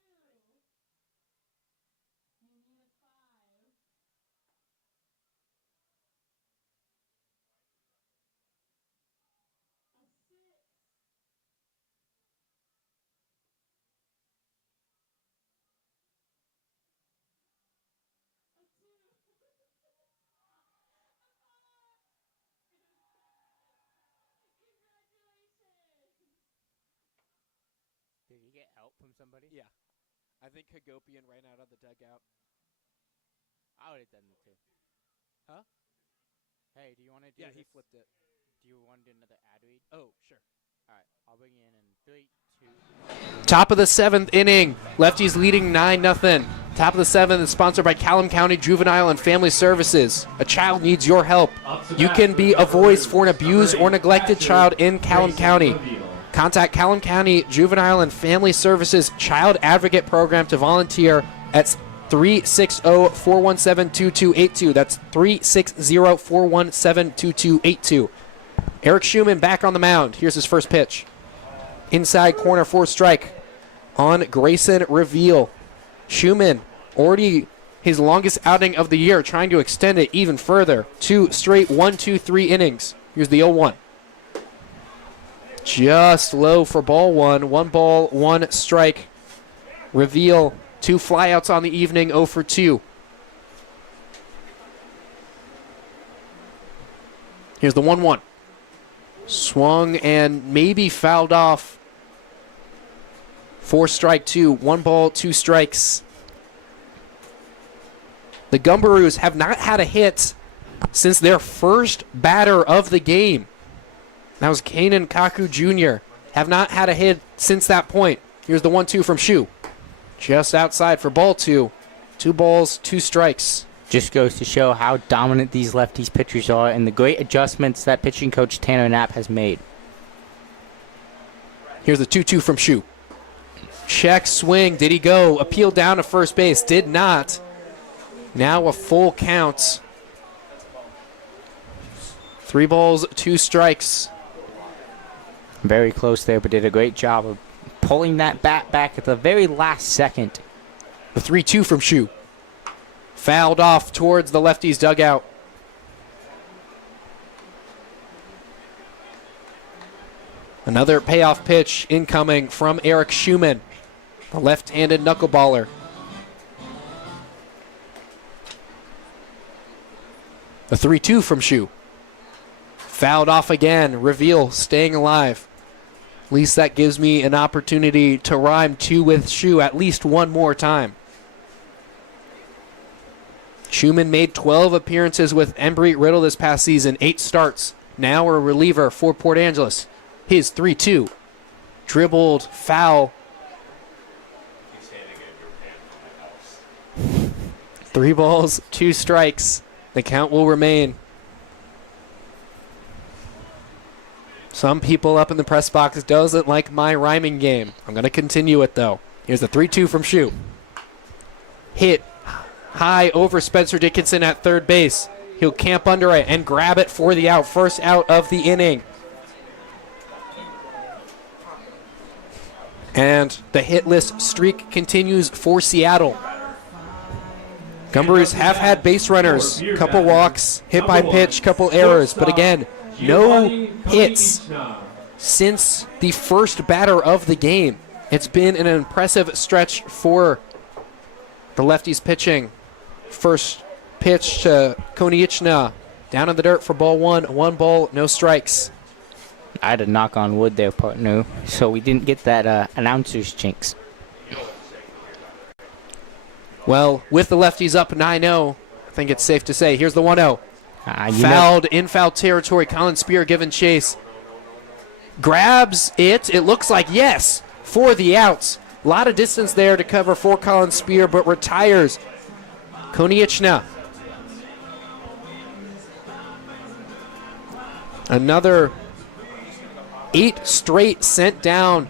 You need a 5. A 6. A 2. Congratulations. Did you get help from somebody? Yeah. I think Hagopian ran out of the dugout. I would have done it too. Huh? Hey, do you want to do Yeah, this? he flipped it. Do you want to do another ad read? Oh, sure. All right, I'll bring you in 3, 2. Top of the 7th inning. Lefties leading 9-0. Top of the 7th is sponsored by Callum County Juvenile and Family Services. A child needs your help. You can be a voice for an abused or neglected child in Callum County. Contact Callum County Juvenile and Family Services Child Advocate Program to volunteer at 360-417-2282. That's 360-417-2282. Eric Schumann back on the mound. Here's his first pitch. Inside corner for strike on Grayson Reveal. Schumann already his longest outing of the year, trying to extend it even further. 2 straight 1, 2, 3 innings. Here's the 0-1. Just low for ball 1. 1 ball, 1 strike. Reveal 2 flyouts on the evening, 0 for 2. Here's the 1-1. Swung and maybe fouled off for strike 2. 1 ball, 2 strikes. The Gumberoos have not had a hit since their first batter of the game. That was Kanan Kaku Jr. Have not had a hit since that point. Here's the 1-2 from Shu. Just outside for ball 2. 2 balls, 2 strikes. Just goes to show how dominant these lefties pitchers are and the great adjustments that pitching coach Tanner Knapp has made. Here's the 2-2 from Shu. Check swing. Did he go? Appeal down to first base. Did not. Now a full count. 3 balls, 2 strikes. Very close there, but did a great job of pulling that bat back at the very last second. The 3-2 from Shu. Fouled off towards the lefties' dugout. Another payoff pitch incoming from Eric Schumann, the left-handed knuckleballer. The 3-2 from Shu. Fouled off again. Reveal staying alive. At least that gives me an opportunity to rhyme 2 with Shu at least one more time. Schumann made 12 appearances with Embry Riddle this past season, 8 starts. Now a reliever for Port Angeles. His 3-2. Dribbled, foul. He's handing in your pan from my house. 3 balls, 2 strikes. The count will remain. Some people up in the press box doesn't like my rhyming game. I'm going to continue it, though. Here's the 3-2 from Shu. Hit high over Spencer Dickinson at third base. He'll camp under it and grab it for the out. First out of the inning. And the hitless streak continues for Seattle. Gumberoos have had base runners, couple walks, hit by pitch, couple errors, but again, no hits since the first batter of the game. It's been an impressive stretch for the lefties pitching. First pitch to Konieczna, down in the dirt for ball one. 1 ball, no strikes. I had to knock on wood there, partner, so we didn't get that announcer's jinx. Well, with the lefties up 9-0, I think it's safe to say. Here's the 1-0. Fouled in foul territory. Colin Spear giving chase. Grabs it. It looks like yes for the outs. A lot of distance there to cover for Colin Spear, but retires. Konieczna. Another 8 straight sent down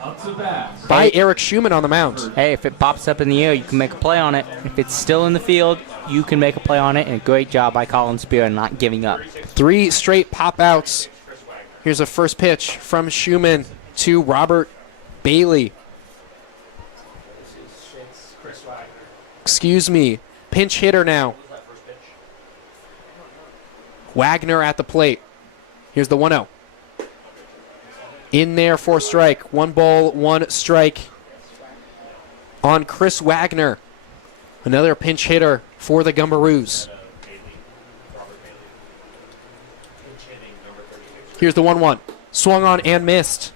by Eric Schumann on the mound. Hey, if it pops up in the air, you can make a play on it. If it's still in the field, you can make a play on it, and a great job by Colin Spear in not giving up. 3 straight pop-outs. Here's a first pitch from Schumann to Robert Bailey. Excuse me. Pinch hitter now. Wagner at the plate. Here's the 1-0. In there for strike. 1 ball, 1 strike on Chris Wagner. Another pinch hitter for the Gumberoos. Here's the 1-1. Swung on and missed.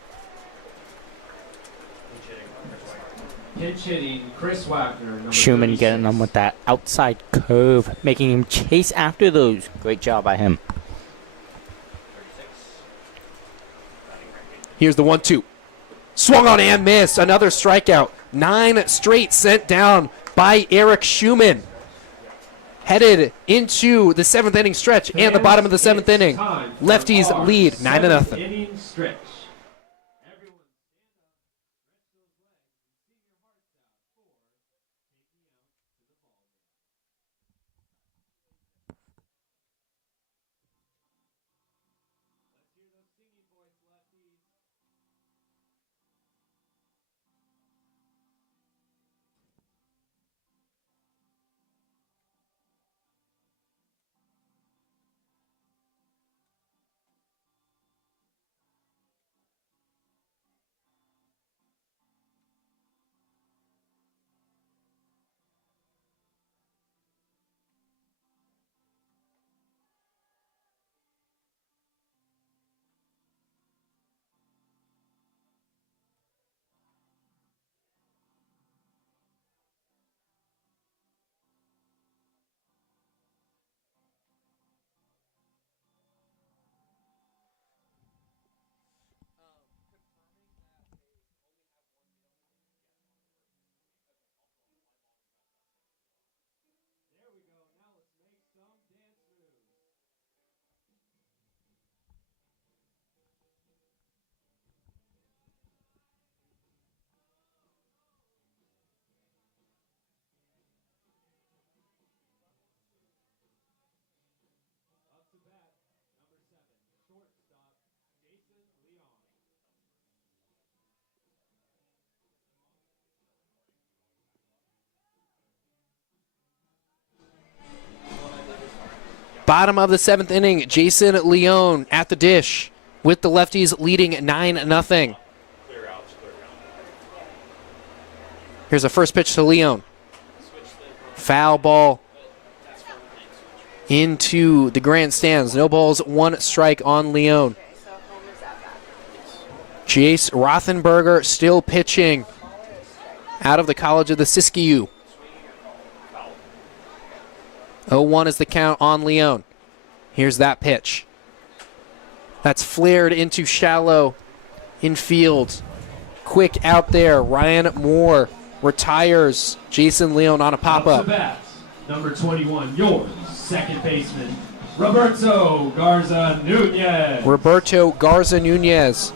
Pinch hitting Chris Wagner. Schumann getting him with that outside curve, making him chase after those. Great job by him. Here's the 1-2. Swung on and missed. Another strikeout. 9 straight sent down by Eric Schumann. Headed into the 7th inning stretch and the bottom of the 7th inning. Lefties lead 9-0. Inning stretch. Bottom of the 7th inning, Jason Leone at the dish with the lefties leading 9-0. Here's a first pitch to Leone. Foul ball into the grandstands. No balls, 1 strike on Leone. Jace Rothenberger still pitching out of the College of the Siskiyou. 0-1 is the count on Leone. Here's that pitch. That's flared into shallow infield. Quick out there. Ryan Moore retires Jason Leone on a pop-up. Number 21, yours, second baseman, Roberto Garza Nunez. Roberto Garza Nunez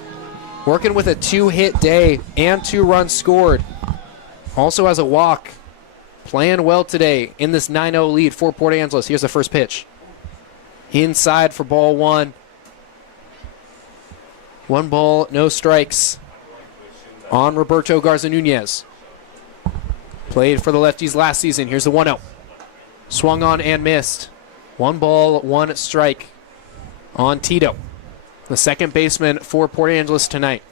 working with a 2-hit day and 2 runs scored. Also has a walk. Playing well today in this 9-0 lead for Port Angeles. Here's the first pitch. Inside for ball 1. 1 ball, no strikes on Roberto Garza Nunez. Played for the Lefties last season. Here's the 1-0. Swung on and missed. 1 ball, 1 strike on Tito, the second baseman for Port Angeles tonight.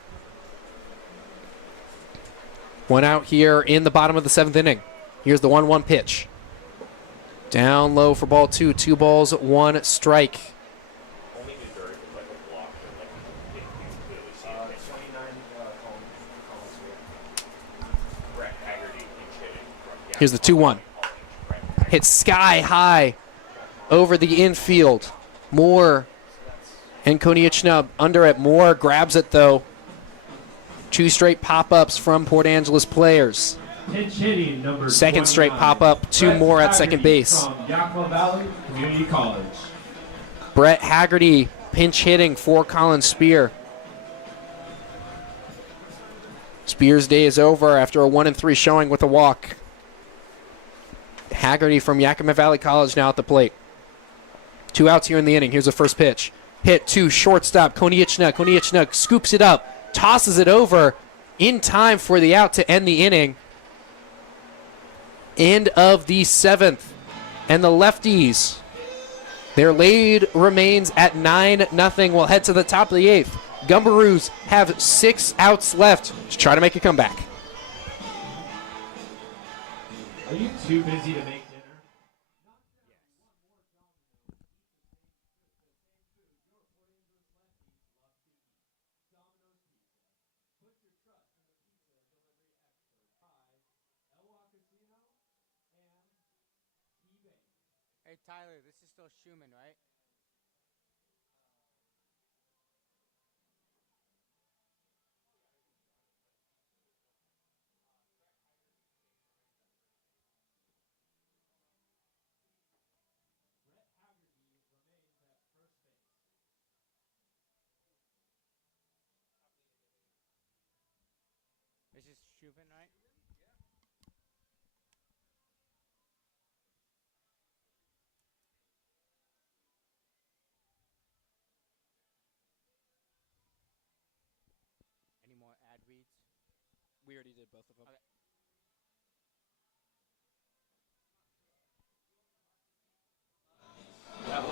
1 out here in the bottom of the 7th inning. Here's the 1-1 pitch. Down low for ball 2. 2 balls, 1 strike. Only deserved is like a block or like they clearly see it. 29 Collins Brett Haggerty pinch hitting. Here's the 2-1. Hit sky high over the infield. Moore and Konieczna under it. Moore grabs it though. 2 straight pop-ups from Port Angeles players. Pinch hitting number Second straight 29, pop-up, 2 Brett more at second Haggerty base. From Yakima Valley Community College. Brett Haggerty pinch hitting for Colin Spear. Spear's day is over after a 1-3 showing with a walk. Haggerty from Yakima Valley College now at the plate. 2 outs here in the inning. Here's the first pitch. Hit to shortstop Konieczna. Konieczna scoops it up, tosses it over in time for the out to end the inning. End of the 7th. And the Lefties, their lead remains at 9-0. We'll head to the top of the 8th. Gumberoos have 6 outs left to try to make a comeback. Are you too busy to make dinner? Hey, Tyler, this is still Schumann, right? This is Schumann, right? Any more ad reads? We already did both of them. Okay.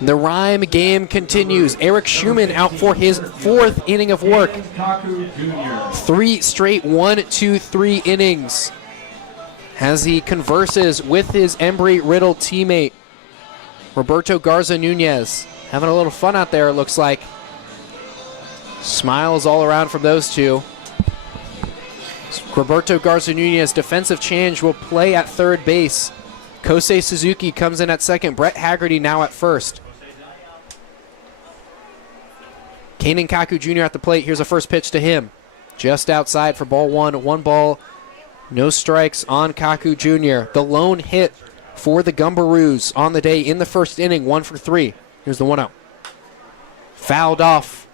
The rhyme game continues. Eric Schumann out for his 4th inning of work. Kaku Jr. 3 straight 1-2-3 innings as he converses with his Embry-Riddle teammate, Roberto Garza Nunez. Having a little fun out there, it looks like. Smiles all around from those two. Roberto Garza Nunez, defensive change, will play at third base. Kosei Suzuki comes in at second. Brett Haggerty now at first. Kanan Kaku Jr. at the plate. Here's a first pitch to him. Just outside for ball 1. 1 ball, no strikes on Kaku Jr. The lone hit for the Gumberoos on the day in the first inning. 1 for 3. Here's the 1-0. Fouled off.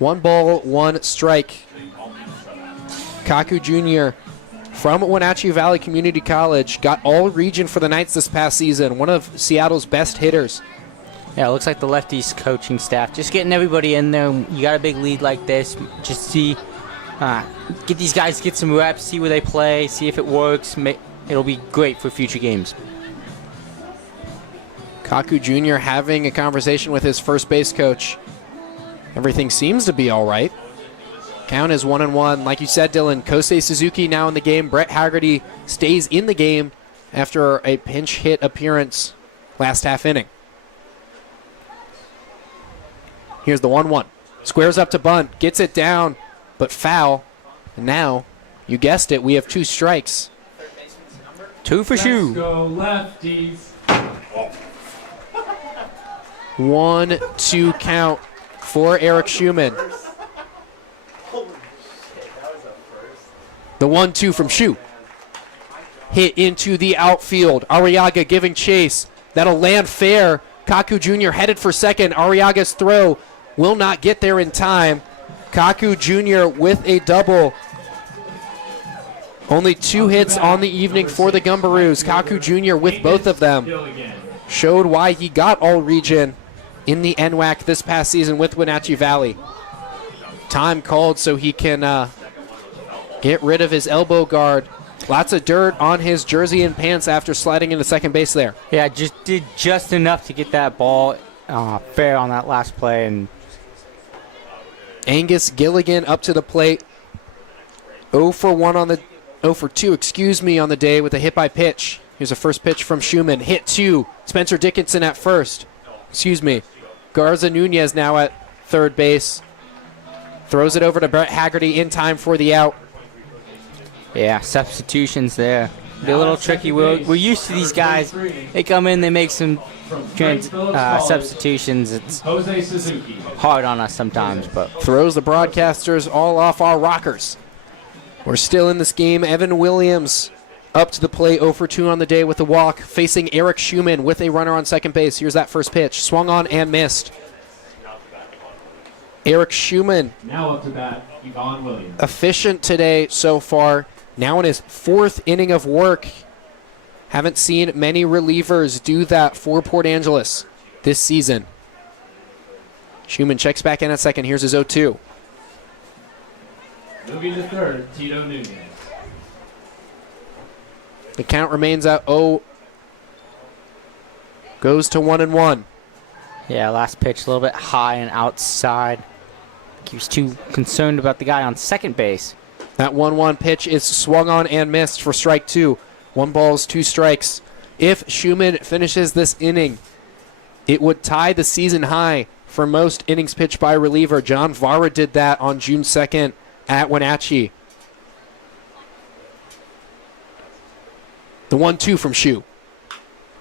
1 ball, 1 strike. Kaku Jr. from Wenatchee Valley Community College got all region for the Knights this past season. One of Seattle's best hitters. Yeah, it looks like the Lefties coaching staff just getting everybody in there. You got a big lead like this, just see, get these guys, get some reps, see where they play, see if it works. It'll be great for future games. Kaku Jr. having a conversation with his first base coach. Everything seems to be all right. Count is 1-1. Like you said, Dylan, Kosei Suzuki now in the game. Brett Haggerty stays in the game after a pinch hit appearance last half inning. Here's the 1-1. Squares up to bunt, gets it down, but foul. And now, you guessed it, we have 2 strikes. 2 for Let's Shu. go Lefties. 1-2 count for Eric Schumann. The 1-2 from Shu. Hit into the outfield. Arriaga giving chase. That'll land fair Kaku Jr. headed for second. Arriaga's throw will not get there in time. Kaku Jr. with a double. Only 2 hits on the evening for the Gumberoos. Kaku Jr. with both of them. Showed why he got all region in the NWAC this past season with Wenatchee Valley. Time called so he can get rid of his elbow guard. Lots of dirt on his jersey and pants after sliding into second base there. Yeah, just did just enough to get that ball fair on that last play. And Angus Gilligan up to the plate. 0 for 1 on the 0 for 2, excuse me, on the day with a hit by pitch. Here's a first pitch from Schumann. Hit 2. Spencer Dickinson at first. Excuse me. Garza Nunez now at third base. Throws it over to Brett Haggerty in time for the out. yeah, substitutions there. Be a little tricky. We're used to these guys. They come in, they make some substitutions. It's Jose Suzuki. hard on us sometimes, but Throws the broadcasters all off our rockers. We're still in this game. Evan Williams up to the plate, 0 for 2 on the day with a walk, facing Eric Schumann with a runner on second base. Here's that first pitch. Swung on and missed. Eric Schumann, Now up to bat, Yvonne Williams. efficient today so far. Now in his 4th inning of work. Haven't seen many relievers do that for Port Angeles this season. Schumann checks back in at second. Here's his 0-2. Moving to third, Tito Nunez. The count remains at 0. Goes to 1-1. yeah, last pitch a little bit high and outside. He was too concerned about the guy on second base. That 1-1 pitch is swung on and missed for strike 2. 1 balls, 2 strikes. If Schumann finishes this inning, it would tie the season high for most innings pitched by a reliever. John Vara did that on June 2nd at Wenatchee. The 1-2 from Shu.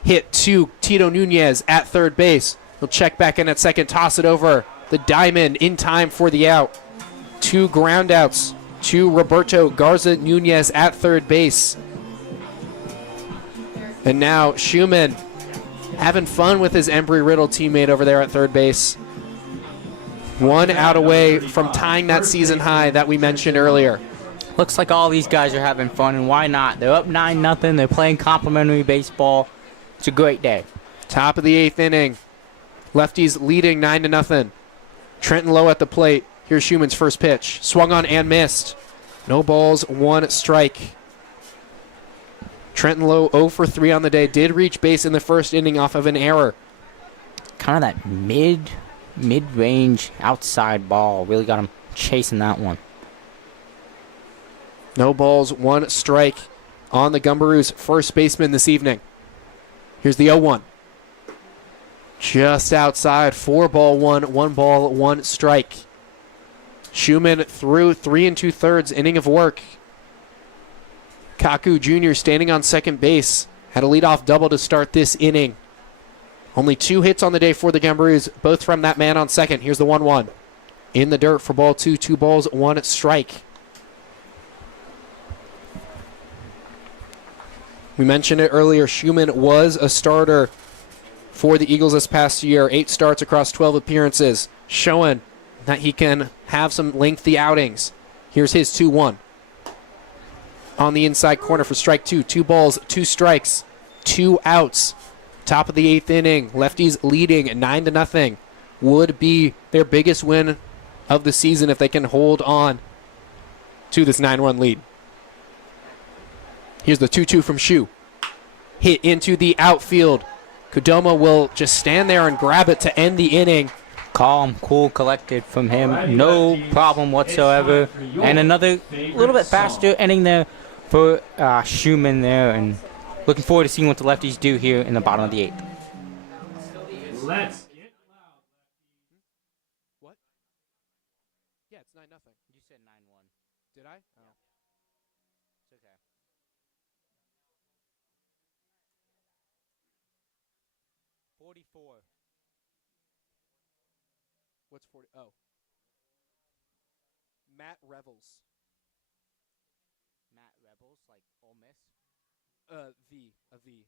Hit to Tito Nunez at third base. He'll check back in at second, toss it over the diamond in time for the out. 2 groundouts to Roberto Garza Nunez at third base. And now Schumann having fun with his Embry-Riddle teammate over there at third base. 1 out away from tying that season high that we mentioned earlier. Looks like all these guys are having fun, and why not? They're up 9-0. They're playing complimentary baseball. It's a great day. Top of the 8th inning. Lefties leading 9-0. Trenton Lowe at the plate. Here's Schumann's first pitch. Swung on and missed. No balls, 1 strike. Trenton Lowe 0 for 3 on the day. Did reach base in the first inning off of an error. Kind of that mid-range outside ball. Really got him chasing that one. No balls, 1 strike on the Gumberoos' first baseman this evening. Here's the 0-1. Just outside, 4 ball 1, 1 ball, 1 strike. Schumann threw 3 2/3 inning of work. Kaku Jr. standing on second base. Had a leadoff double to start this inning. Only 2 hits on the day for the Gumberoos, both from that man on second. Here's the 1-1. In the dirt for ball 2, 2 balls, 1 strike. We mentioned it earlier, Schumann was a starter for the Eagles this past year. 8 starts across 12 appearances, showing that he can have some lengthy outings. Here's his 2-1. On the inside corner for strike 2. 2 balls, 2 strikes, 2 outs. Top of the 8th inning. Lefties leading 9-0. Would be their biggest win of the season if they can hold on to this 9-run lead. Here's the 2-2 from Shu. Hit into the outfield. Kodoma will just stand there and grab it to end the inning. Calm, cool, collected from him. No problem whatsoever. And another little bit faster inning there for Schumann there. And looking forward to seeing what the Lefties do here in the bottom of the 8th. Let's get loud. What? Yeah, it's 9-0. You said 9-1. Did I? Oh. It's okay. 44. What's 40? Oh. Matt Revels. Matt Rebels, like Ole Miss. V. A V.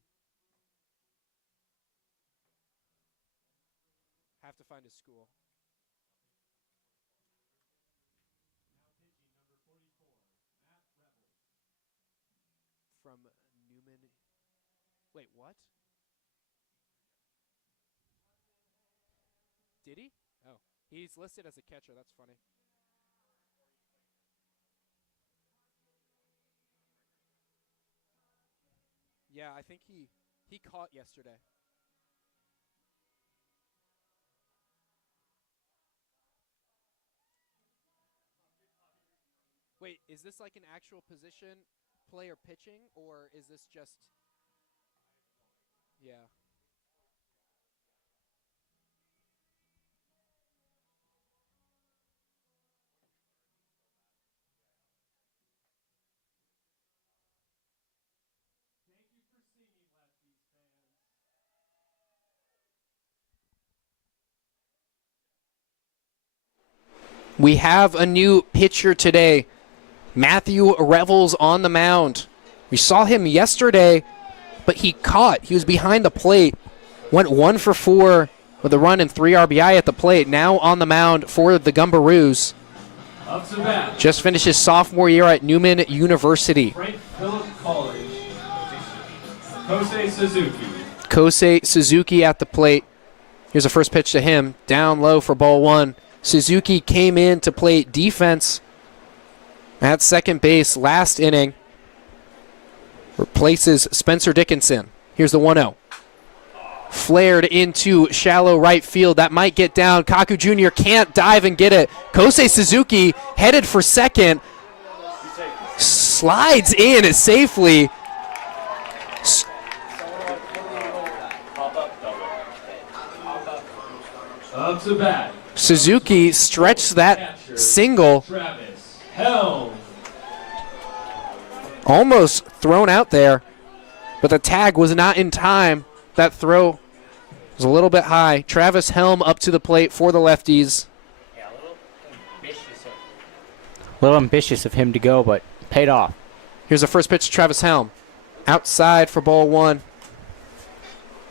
Have to find his school. From Newman. Wait, what? Did he? Oh, he's listed as a catcher. That's funny. Yeah, I think he caught yesterday. Wait, is this like an actual position player pitching, or is this just? Yeah. Thank you for singing, Lefties fans. We have a new pitcher today. Matthew Revels on the mound. We saw him yesterday, but he caught. He was behind the plate. Went 1 for 4 with a run and 3 RBI at the plate. Now on the mound for the Gumberoos. Up to bat, Just finished his sophomore year at Newman University. Frank Phillip College. Kosei Suzuki. Kosei Suzuki at the plate. Here's a first pitch to him. Down low for ball 1. Suzuki came in to play defense at second base last inning. Replaces Spencer Dickinson. Here's the 1-0. Flared into shallow right field. That might get down. Kaku Jr. can't dive and get it. Kosei Suzuki headed for second. Slides in safely. Up to bat, Suzuki stretched that single. Travis Helm. Almost thrown out there, but the tag was not in time. That throw was a little bit high. Travis Helm up to the plate for the Lefties. Yeah, A little ambitious of him to go, but paid off. Here's the first pitch to Travis Helm. Outside for ball 1.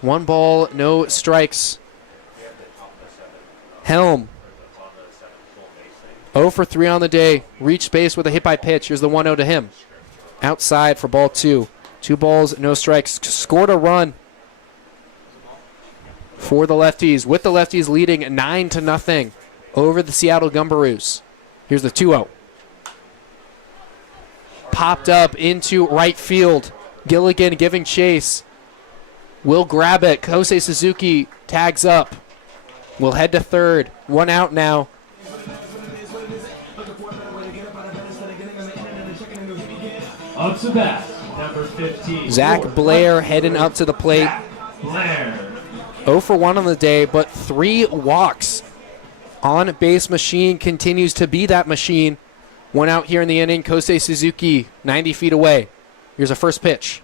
1 ball, no strikes. Helm 0 for 3 on the day. Reached base with a hit by pitch. Here's the 1-0 to him. Outside for ball 2. 2 balls, no strikes. Scored a run for the Lefties, with the Lefties leading 9-0 over the Seattle Gumberoos. Here's the 2-0. Popped up into right field. Gilligan giving chase. Will grab it. Kosei Suzuki tags up. We'll head to third. 1 out now. Up to bat, number 15. Zach Blair heading up to the plate. Zach Blair. 0 for 1 on the day, but 3 walks. On base machine continues to be that machine. 1 out here in the inning. Kosei Suzuki 90 feet away. Here's a first pitch.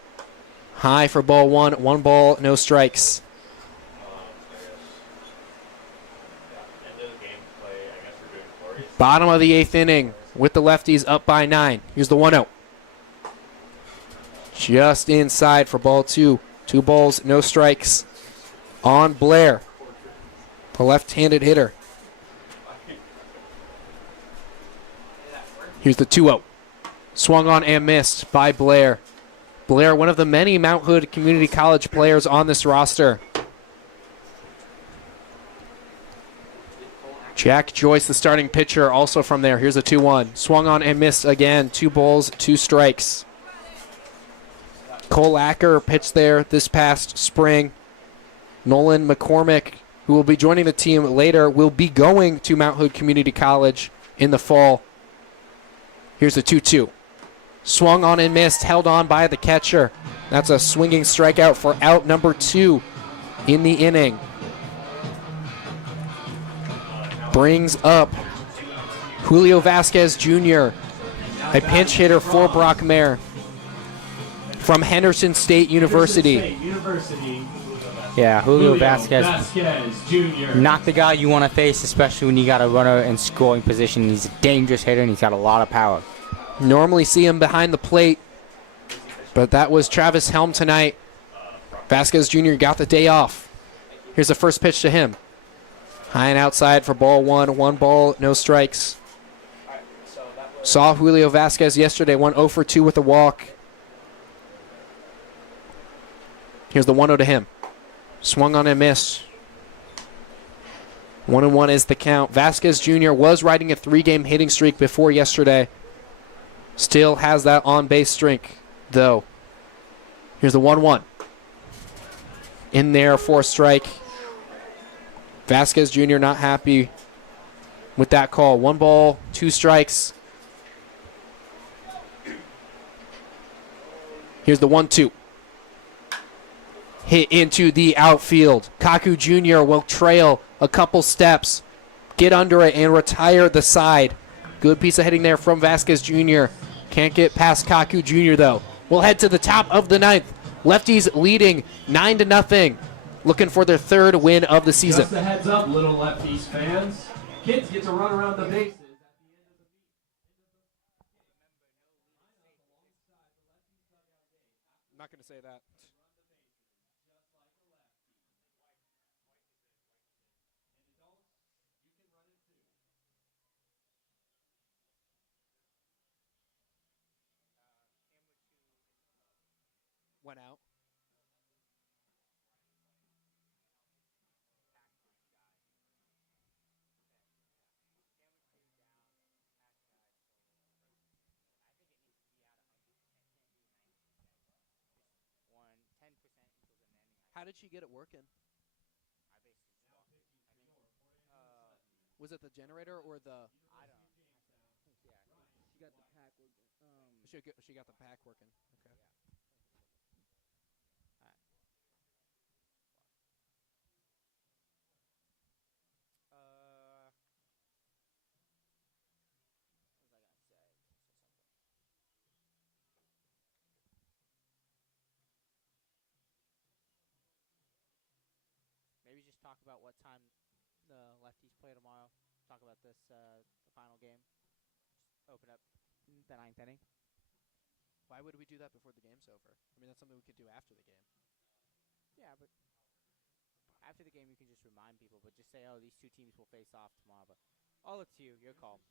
High for ball 1. 1 ball, no strikes. Bottom of the 8th inning with the Lefties up by 9. Here's the 1-0. Just inside for ball 2. 2 balls, no strikes on Blair, the left-handed hitter. Here's the 2-0. Swung on and missed by Blair. Blair, one of the many Mount Hood Community College players on this roster. Jack Joyce, the starting pitcher, also from there. Here's a 2-1. Swung on and missed again. 2 balls, 2 strikes. Cole Acker pitched there this past spring. Nolan McCormick, who will be joining the team later, will be going to Mount Hood Community College in the fall. Here's the 2-2. Swung on and missed, held on by the catcher. That's a swinging strikeout for out number 2 in the inning. Brings up Julio Vasquez Jr., a pinch hitter for Brockmare from Henderson State University. Yeah, Julio Vasquez, Jr. not the guy you want to face, especially when you got a runner in scoring position. He's a dangerous hitter, and he's got a lot of power. Normally see him behind the plate, but that was Travis Helm tonight. Vasquez Jr. got the day off. Here's the first pitch to him. High and outside for ball one. 1 ball, no strikes. Saw Julio Vasquez yesterday, went 0 for 2 with a walk. Here's the 1-0 to him. Swung on and missed. 1-1 is the count. Vasquez Jr. was riding a 3-game hitting streak before yesterday. Still has that on-base streak, though. Here's the 1-1. In there for a strike. Vasquez Jr. not happy with that call. 1 ball, 2 strikes. Here's the 1-2. Hit into the outfield. Kaku Jr. will trail a couple steps, get under it, and retire the side. Good piece of hitting there from Vasquez Jr. Can't get past Kaku Jr. though. We'll head to the top of the 9th. Lefties leading 9-0. Looking for their 3rd win of the season. Just a heads up, little Lefties fans. Kids get to run around the bases. I'm not going to say that. Went out. How did she get it working? Was it the generator or the? I don't know. She got the pack working. She got the pack working. Okay. Maybe just talk about what time the Lefties play tomorrow. Talk about this, the final game. Just open up the 9th inning. Why would we do that before the game's over? I mean, that's something we could do after the game. Yeah, but after the game you can just remind people, but just say, oh, these 2 teams will face off tomorrow. But all up to you, your call.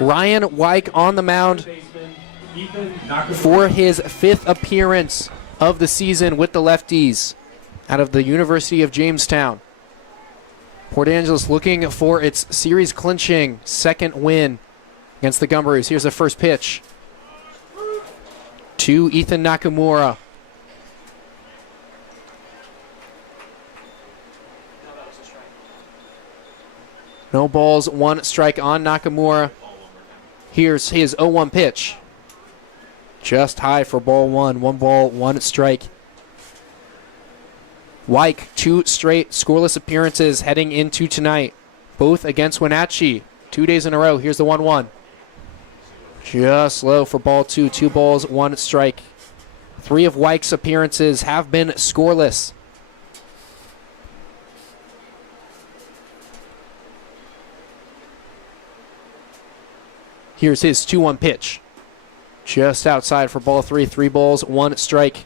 Ryan Wyke on the mound for his 5th appearance of the season with the Lefties out of the University of Jamestown. Port Angeles looking for its series clinching 2nd win against the Gumberoos. Here's the first pitch to Ethan Nakamura. No balls, 1 strike on Nakamura. Here's his 0-1 pitch. Just high for ball 1. 1 ball, 1 strike. Wyke, 2 straight scoreless appearances heading into tonight. Both against Wenatchee. 2 days in a row. Here's the 1-1. Just low for ball 2. 2 balls, 1 strike. 3 of Wyke's appearances have been scoreless. Here's his 2-1 pitch. Just outside for ball 3. 3 balls, 1 strike.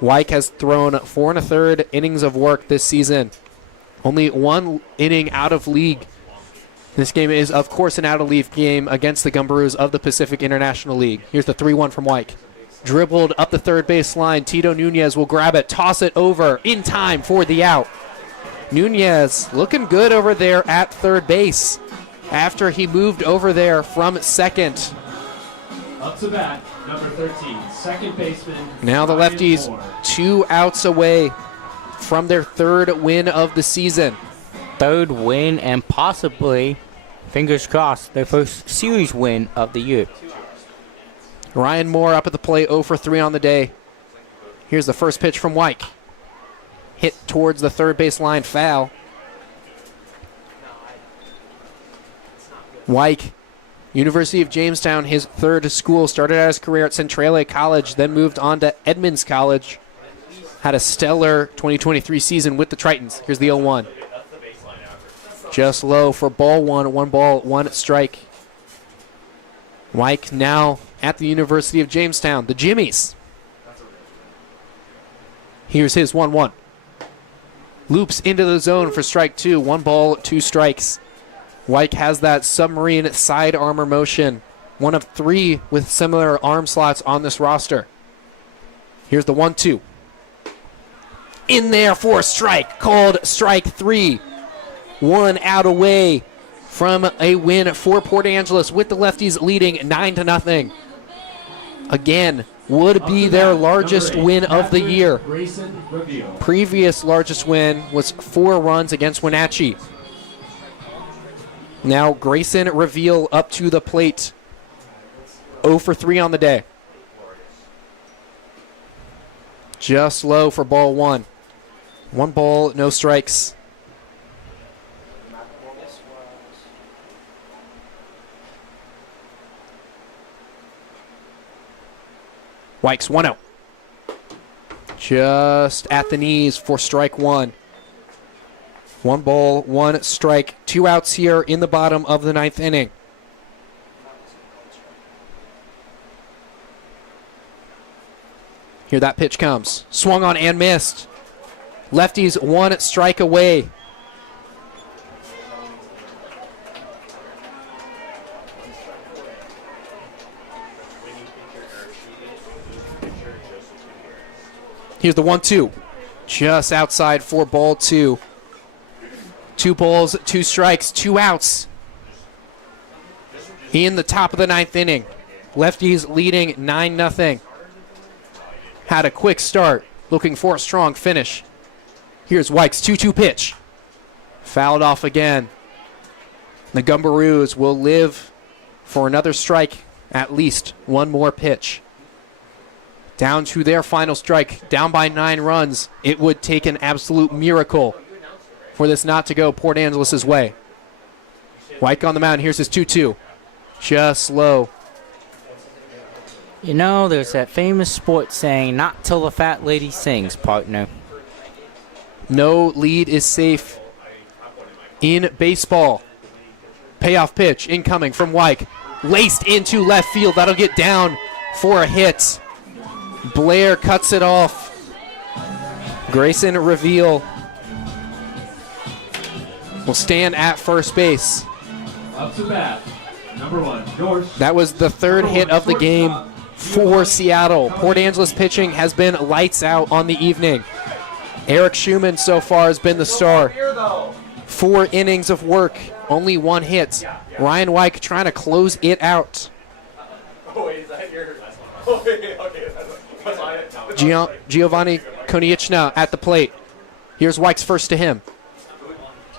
Wyke has thrown 4 1/3 innings of work this season. Only 1 inning out of league. This game is, of course, an out-of-league game against the Gumberoos of the Pacific International League. Here's the 3-1 from Wyke. Dribbled up the 3rd base line. Tito Nunez will grab it, toss it over in time for the out. Nunez looking good over there at 3rd base after he moved over there from 2nd. Up to bat, number 13, 2nd baseman. Now the Ryan Lefties Moore. 2 outs away from their 3rd win of the season. 3rd win and possibly, fingers crossed, their 1st series win of the year. Ryan Moore up at the plate, 0 for 3 on the day. Here's the first pitch from Wyke. Hit towards the 3rd base line, foul. Wyke, University of Jamestown, his 3rd school, started out his career at Centrale College, then moved on to Edmonds College. Had a stellar 2023 season with the Tritons. Here's the 0-1. Just low for ball one. 1 ball, 1 strike. Wyke now at the University of Jamestown. The Jimmies. Here's his 1-1. Loops into the zone for strike 2. 1 ball, 2 strikes. Wyke has that submarine side armor motion. One of 3 with similar arm slots on this roster. Here's the 1-2. In there for a strike. Called strike 3. 1 out away from a win for Port Angeles with the Lefties leading 9-0. Again, would be their largest win of the year. Grayson Reveal. Previous largest win was 4 runs against Wenatchee. Now Grayson Reveal up to the plate. 0 for 3 on the day. Just low for ball 1. 1 ball, no strikes. Wyke's 1-0. Just at the knees for strike 1. 1 ball, 1 strike. 2 outs here in the bottom of the 9th inning. Here that pitch comes. Swung on and missed. Lefties 1 strike away. Here's the 1-2. Just outside for ball 2. 2 balls, 2 strikes, 2 outs. In the top of the 9th inning. Lefties leading 9-0. Had a quick start, looking for a strong finish. Here's Wyke's 2-2 pitch. Fouled off again. The Gumberoos will live for another strike, at least 1 more pitch. Down to their final strike, down by 9 runs. It would take an absolute miracle for this not to go Port Angeles' way. Wyke on the mound. Here's his 2-2. Just low. You know, there's that famous sports saying, not till the fat lady sings, partner. No lead is safe in baseball. Payoff pitch incoming from Wyke. Laced into left field. That'll get down for a hit. Blair cuts it off. Grayson Reveal will stand at first base. Up to bat, number 1, North. That was the 3rd hit of the game for Seattle. Port Angeles pitching has been lights out on the evening. Eric Schumann so far has been the star. 4 innings of work, only 1 hit. Ryan Wyke trying to close it out. Oh, wait, is that your... Giovanni Konieczna at the plate. Here's Wyke's first to him.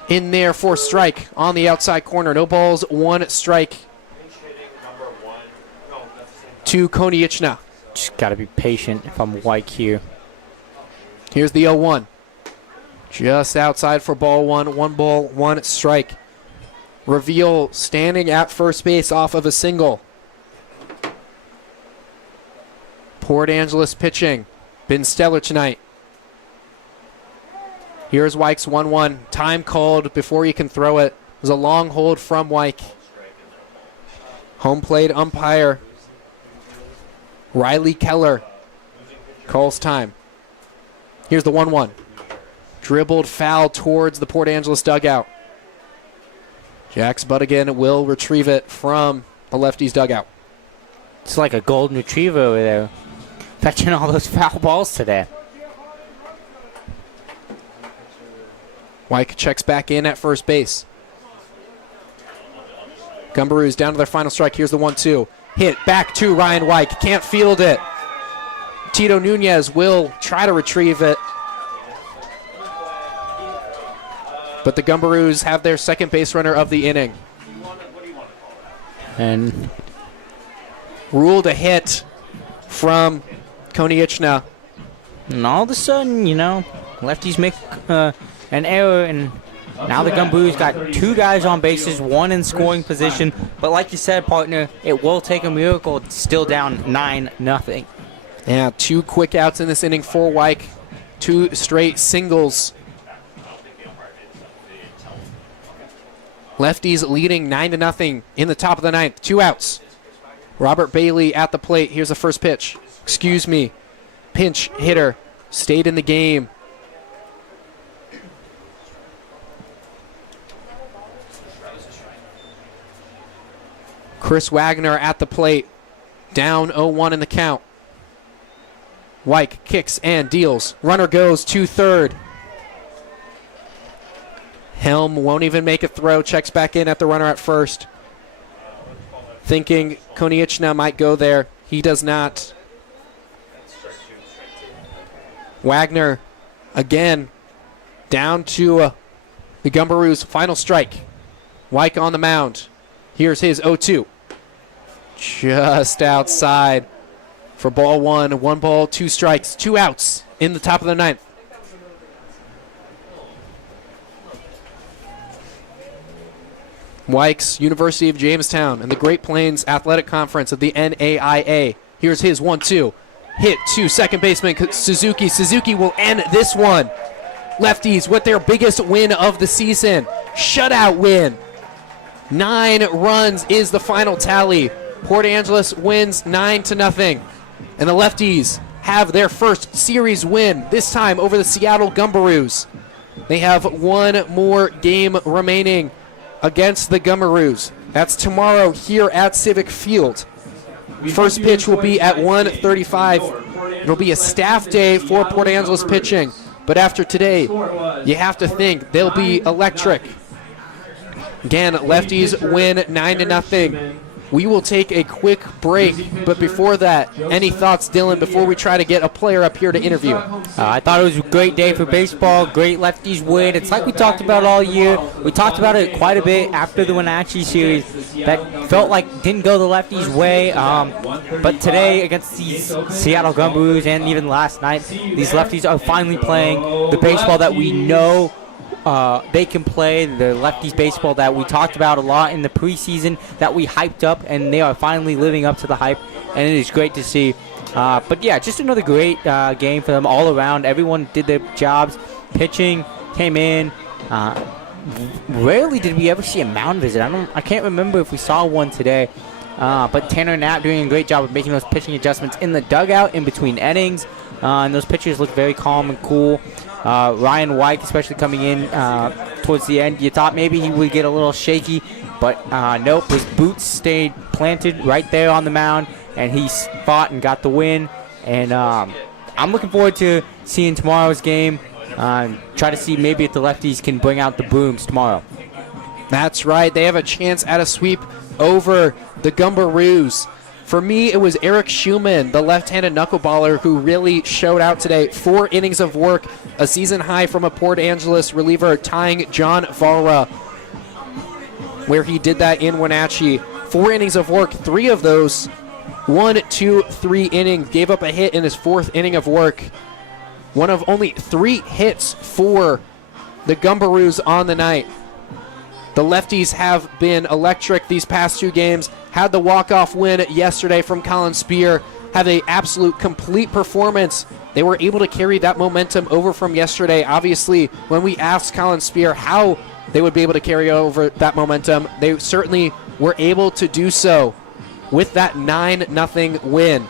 In there for strike on the outside corner. No balls, 1 strike to Konieczna. Just got to be patient if I'm Wyke here. Here's the 0-1. Just outside for ball 1. 1 ball, 1 strike. Reveal standing at first base off of a single. Port Angeles pitching. Been stellar tonight. Here's Wyke's 1-1. Time called before he can throw it. It was a long hold from Wyke. Home plate umpire Riley Keller calls time. Here's the 1-1. Dribbled foul towards the Port Angeles dugout. Jax Buddigan will retrieve it from the Lefties dugout. It's like a golden retriever over there, fetching all those foul balls today. Wyke checks back in at first base. Gumberoos down to their final strike. Here's the 1-2. Hit back to Ryan Wyke. Can't field it. Tito Nunez will try to retrieve it. But the Gumberoos have their second base runner of the inning. And Ruled a hit from Konieczna. And all of a sudden, you know, lefties make an error, and now the Gumberoos got 2 guys on bases, 1 in scoring position. But like you said, partner, it will take a miracle. It's still down 9-0. Yeah, 2 quick outs in this inning for Wyke. 2 straight singles. Lefties leading 9-0 in the top of the ninth. 2 outs. Robert Bailey at the plate. Here's the first pitch. Excuse me. Pinch hitter. Stayed in the game. Chris Wagner at the plate. Down 0-1 in the count. Wyke kicks and deals. Runner goes to third. Helm won't even make a throw. Checks back in at the runner at first. Thinking Konieczna might go there. He does not. Wagner again down to the Gumberoos' final strike. Wyke on the mound. Here's his 0-2. Just outside for ball one. 1 ball, 2 strikes, 2 outs in the top of the ninth. Wyke's University of Jamestown and the Great Plains Athletic Conference of the NAIA. Here's his 1-2. Hit to second baseman Suzuki. Suzuki will end this one. Lefties with their biggest win of the season. Shutout win. 9 runs is the final tally. Port Angeles wins 9-0. And the Lefties have their first series win, this time over the Seattle Gumberoos. They have 1 more game remaining against the Gumberoos. That's tomorrow here at Civic Field. First pitch will be at 1:35. It'll be a staff day for Port Angeles pitching. But after today, you have to think they'll be electric. Again, Lefties win 9-0. We will take a quick break, but before that, any thoughts, Dylan, before we try to get a player up here to interview? I thought it was a great day for baseball. Great Lefties win. It's like we talked about all year. We talked about it quite a bit after the Wenatchee series. That felt like didn't go the Lefties' way. But today against these Seattle Gumberoos and even last night, these Lefties are finally playing the baseball that we know they can play, the Lefties baseball that we talked about a lot in the preseason, that we hyped up, and they are finally living up to the hype, and it is great to see. But yeah, just another great game for them all around. Everyone did their jobs. Pitching came in. Rarely did we ever see a mound visit. I can't remember if we saw one today. But Tanner Knapp doing a great job of making those pitching adjustments in the dugout in between innings. And those pitchers look very calm and cool. Ryan Wyke, especially coming in towards the end, you thought maybe he would get a little shaky, but nope, his boots stayed planted right there on the mound, and he fought and got the win. And I'm looking forward to seeing tomorrow's game. Try to see maybe if the Lefties can bring out the brooms tomorrow. That's right. They have a chance at a sweep over the Gumberoos. For me, it was Eric Schumann, the left-handed knuckleballer, who really showed out today. 4 innings of work, a season high from a Port Angeles reliever, tying John Vara, where he did that in Wenatchee. 4 innings of work, 3 of those, 1, 2, 3 innings. Gave up a hit in his 4th inning of work. One of only 3 hits for the Gumberoos on the night. The Lefties have been electric these past 2 games. Had the walk-off win yesterday from Colin Spear. Have an absolute complete performance. They were able to carry that momentum over from yesterday. Obviously, when we asked Colin Spear how they would be able to carry over that momentum, they certainly were able to do so with that 9-0 win.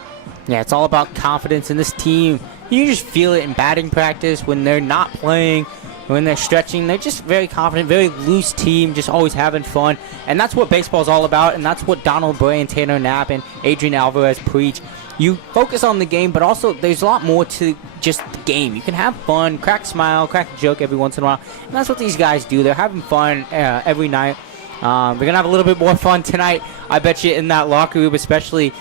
Yeah, it's all about confidence in this team. You just feel it in batting practice when they're not playing. When they're stretching, they're just very confident, very loose team, just always having fun. And that's what baseball's all about, and that's what Donald Bray and Tanner Knapp and Adrian Alvarez preach. You focus on the game, but also there's a lot more to just the game. You can have fun, crack a smile, crack a joke every once in a while. And that's what these guys do. They're having fun every night. They're going to have a little bit more fun tonight, I bet you, in that locker room, especially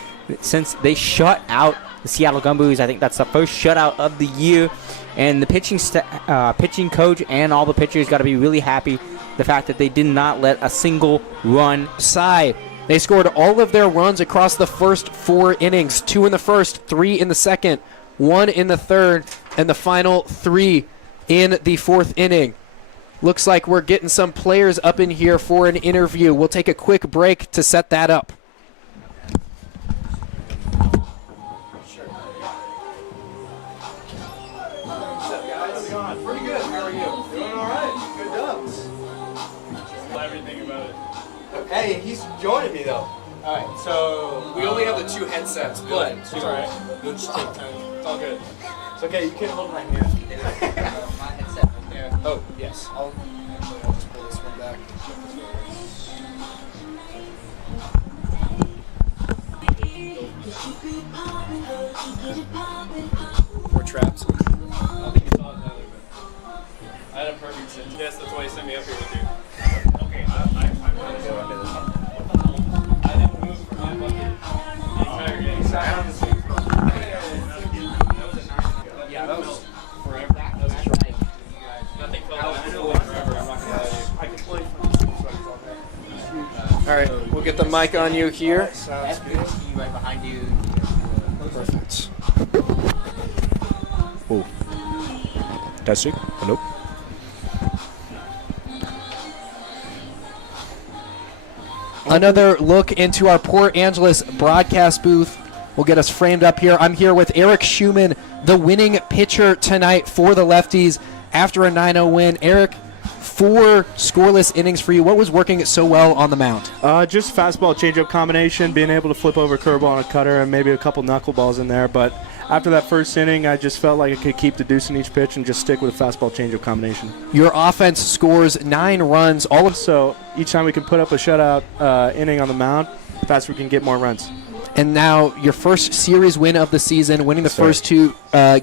since they shut out the Seattle Gumberoos. I think that's the first shutout of the year. And the pitching coach and all the pitchers got to be really happy the fact that they did not let a single run side. They scored all of their runs across the first 4 innings. 2 in the first, 3 in the second, 1 in the third, and the final 3 in the 4th inning. Looks like we're getting some players up in here for an interview. We'll take a quick break to set that up. everything about it. Hey, he's joining me though. All right, so We only have the 2 headsets, but It's alright. we'll just take turns. It's all good. it's okay. You can hold my hand. My headset right there. Oh, yes. I'll just pull this one back. We're trapped. I don't think you saw it that way, but I had a perfect sense. Yes, that's why he sent me up here with you. Okay, I'm going to go into this one. I didn't move from my bucket the entire game. Yeah, that was Forever. That was short. Nothing felt like forever, I'm not going to lie to you. I can play from the superstars all day. all right. We'll get the mic on you here. Sounds good. FBT right behind you. Perfect. Oh. Testing. Hello. Another look into our Port Angeles broadcast booth will get us framed up here. I'm here with Eric Schumann, the winning pitcher tonight for the Lefties after a 9-0 win. Eric, 4 scoreless innings for you. What was working so well on the mound? Just fastball changeup combination, being able to flip over curveball and a cutter, and maybe a couple knuckleballs in there. But after that first inning, I just felt like I could keep the deuce in each pitch and just stick with a fastball changeup combination. Your offense scores 9 runs. So each time we can put up a shutout inning on the mound, faster we can get more runs. And now your first series win of the season, winning the first 2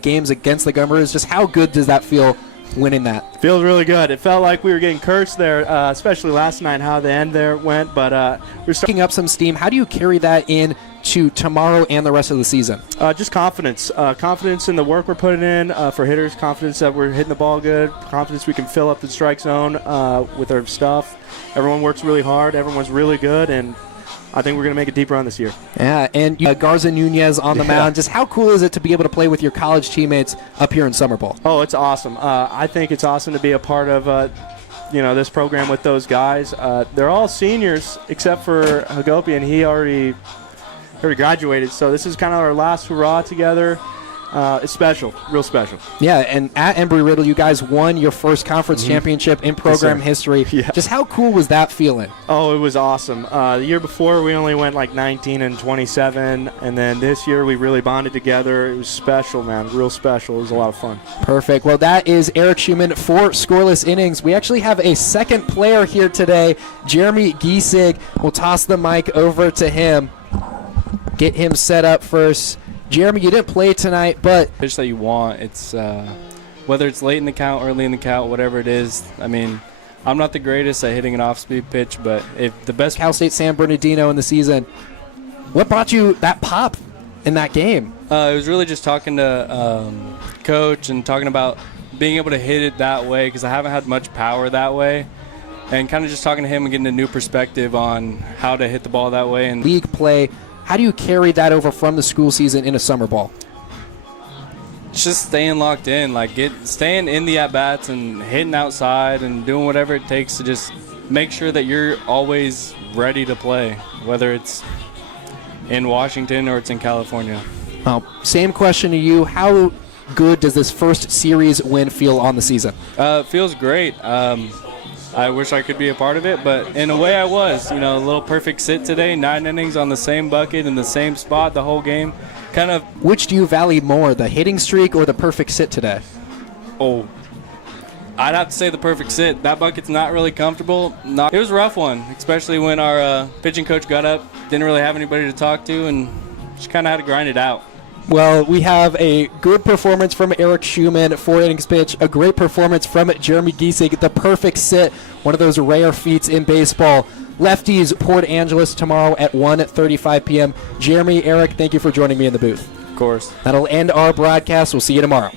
games against the Gumberoos. Just how good does that feel, winning that? Feels really good. It felt like we were getting cursed there, especially last night, how the end there went. But we're starting Picking up some steam. How do you carry that in to tomorrow and the rest of the season? just confidence. Confidence in the work we're putting in for hitters, confidence that we're hitting the ball good, confidence we can fill up the strike zone with our stuff. Everyone works really hard. Everyone's really good, and I think we're going to make a deep run this year. Yeah, and Garza Nunez on the mound. Just how cool is it to be able to play with your college teammates up here in summer ball? Oh, it's awesome. I think it's awesome to be a part of this program with those guys. They're all seniors except for Hagopian. He already graduated, so this is kind of our last hurrah together. It's special, real special. Yeah, and at Embry-Riddle, you guys won your first conference championship in program history. Yeah. Just how cool was that feeling? Oh, it was awesome. The year before, we only went like 19 and 27, and then this year we really bonded together. It was special, man, real special. It was a lot of fun. Perfect. Well, that is Eric Schumann, 4 scoreless innings. We actually have a second player here today, Jeremy Giesig. We'll toss the mic over to him, get him set up first. Jeremy, you didn't play tonight, but pitch that you want. It's whether it's late in the count, early in the count, whatever it is. I mean, I'm not the greatest at hitting an off-speed pitch, but if the best Cal State San Bernardino in the season. What brought you that pop in that game? it was really just talking to coach and talking about being able to hit it that way because I haven't had much power that way, and kind of just talking to him and getting a new perspective on how to hit the ball that way. And League play. How do you carry that over from the school season into summer ball? it's just staying locked in, like staying in the at-bats and hitting outside and doing whatever it takes to just make sure that you're always ready to play, whether it's in Washington or it's in California. Same question to you. How good does this first series win feel on the season? It feels great. I wish I could be a part of it, but in a way I was. A little perfect sit today, 9 innings on the same bucket in the same spot the whole game. Kind of. Which do you value more, the hitting streak or the perfect sit today? Oh, I'd have to say the perfect sit. That bucket's not really comfortable. It was a rough one, especially when our pitching coach got up, didn't really have anybody to talk to, and just kind of had to grind it out. Well, we have a good performance from Eric Schumann, 4 innings pitch, a great performance from Jeremy Giesig, the perfect sit, one of those rare feats in baseball. Lefties, Port Angeles tomorrow at 1:35 p.m. Jeremy, Eric, thank you for joining me in the booth. Of course. That'll end our broadcast. We'll see you tomorrow.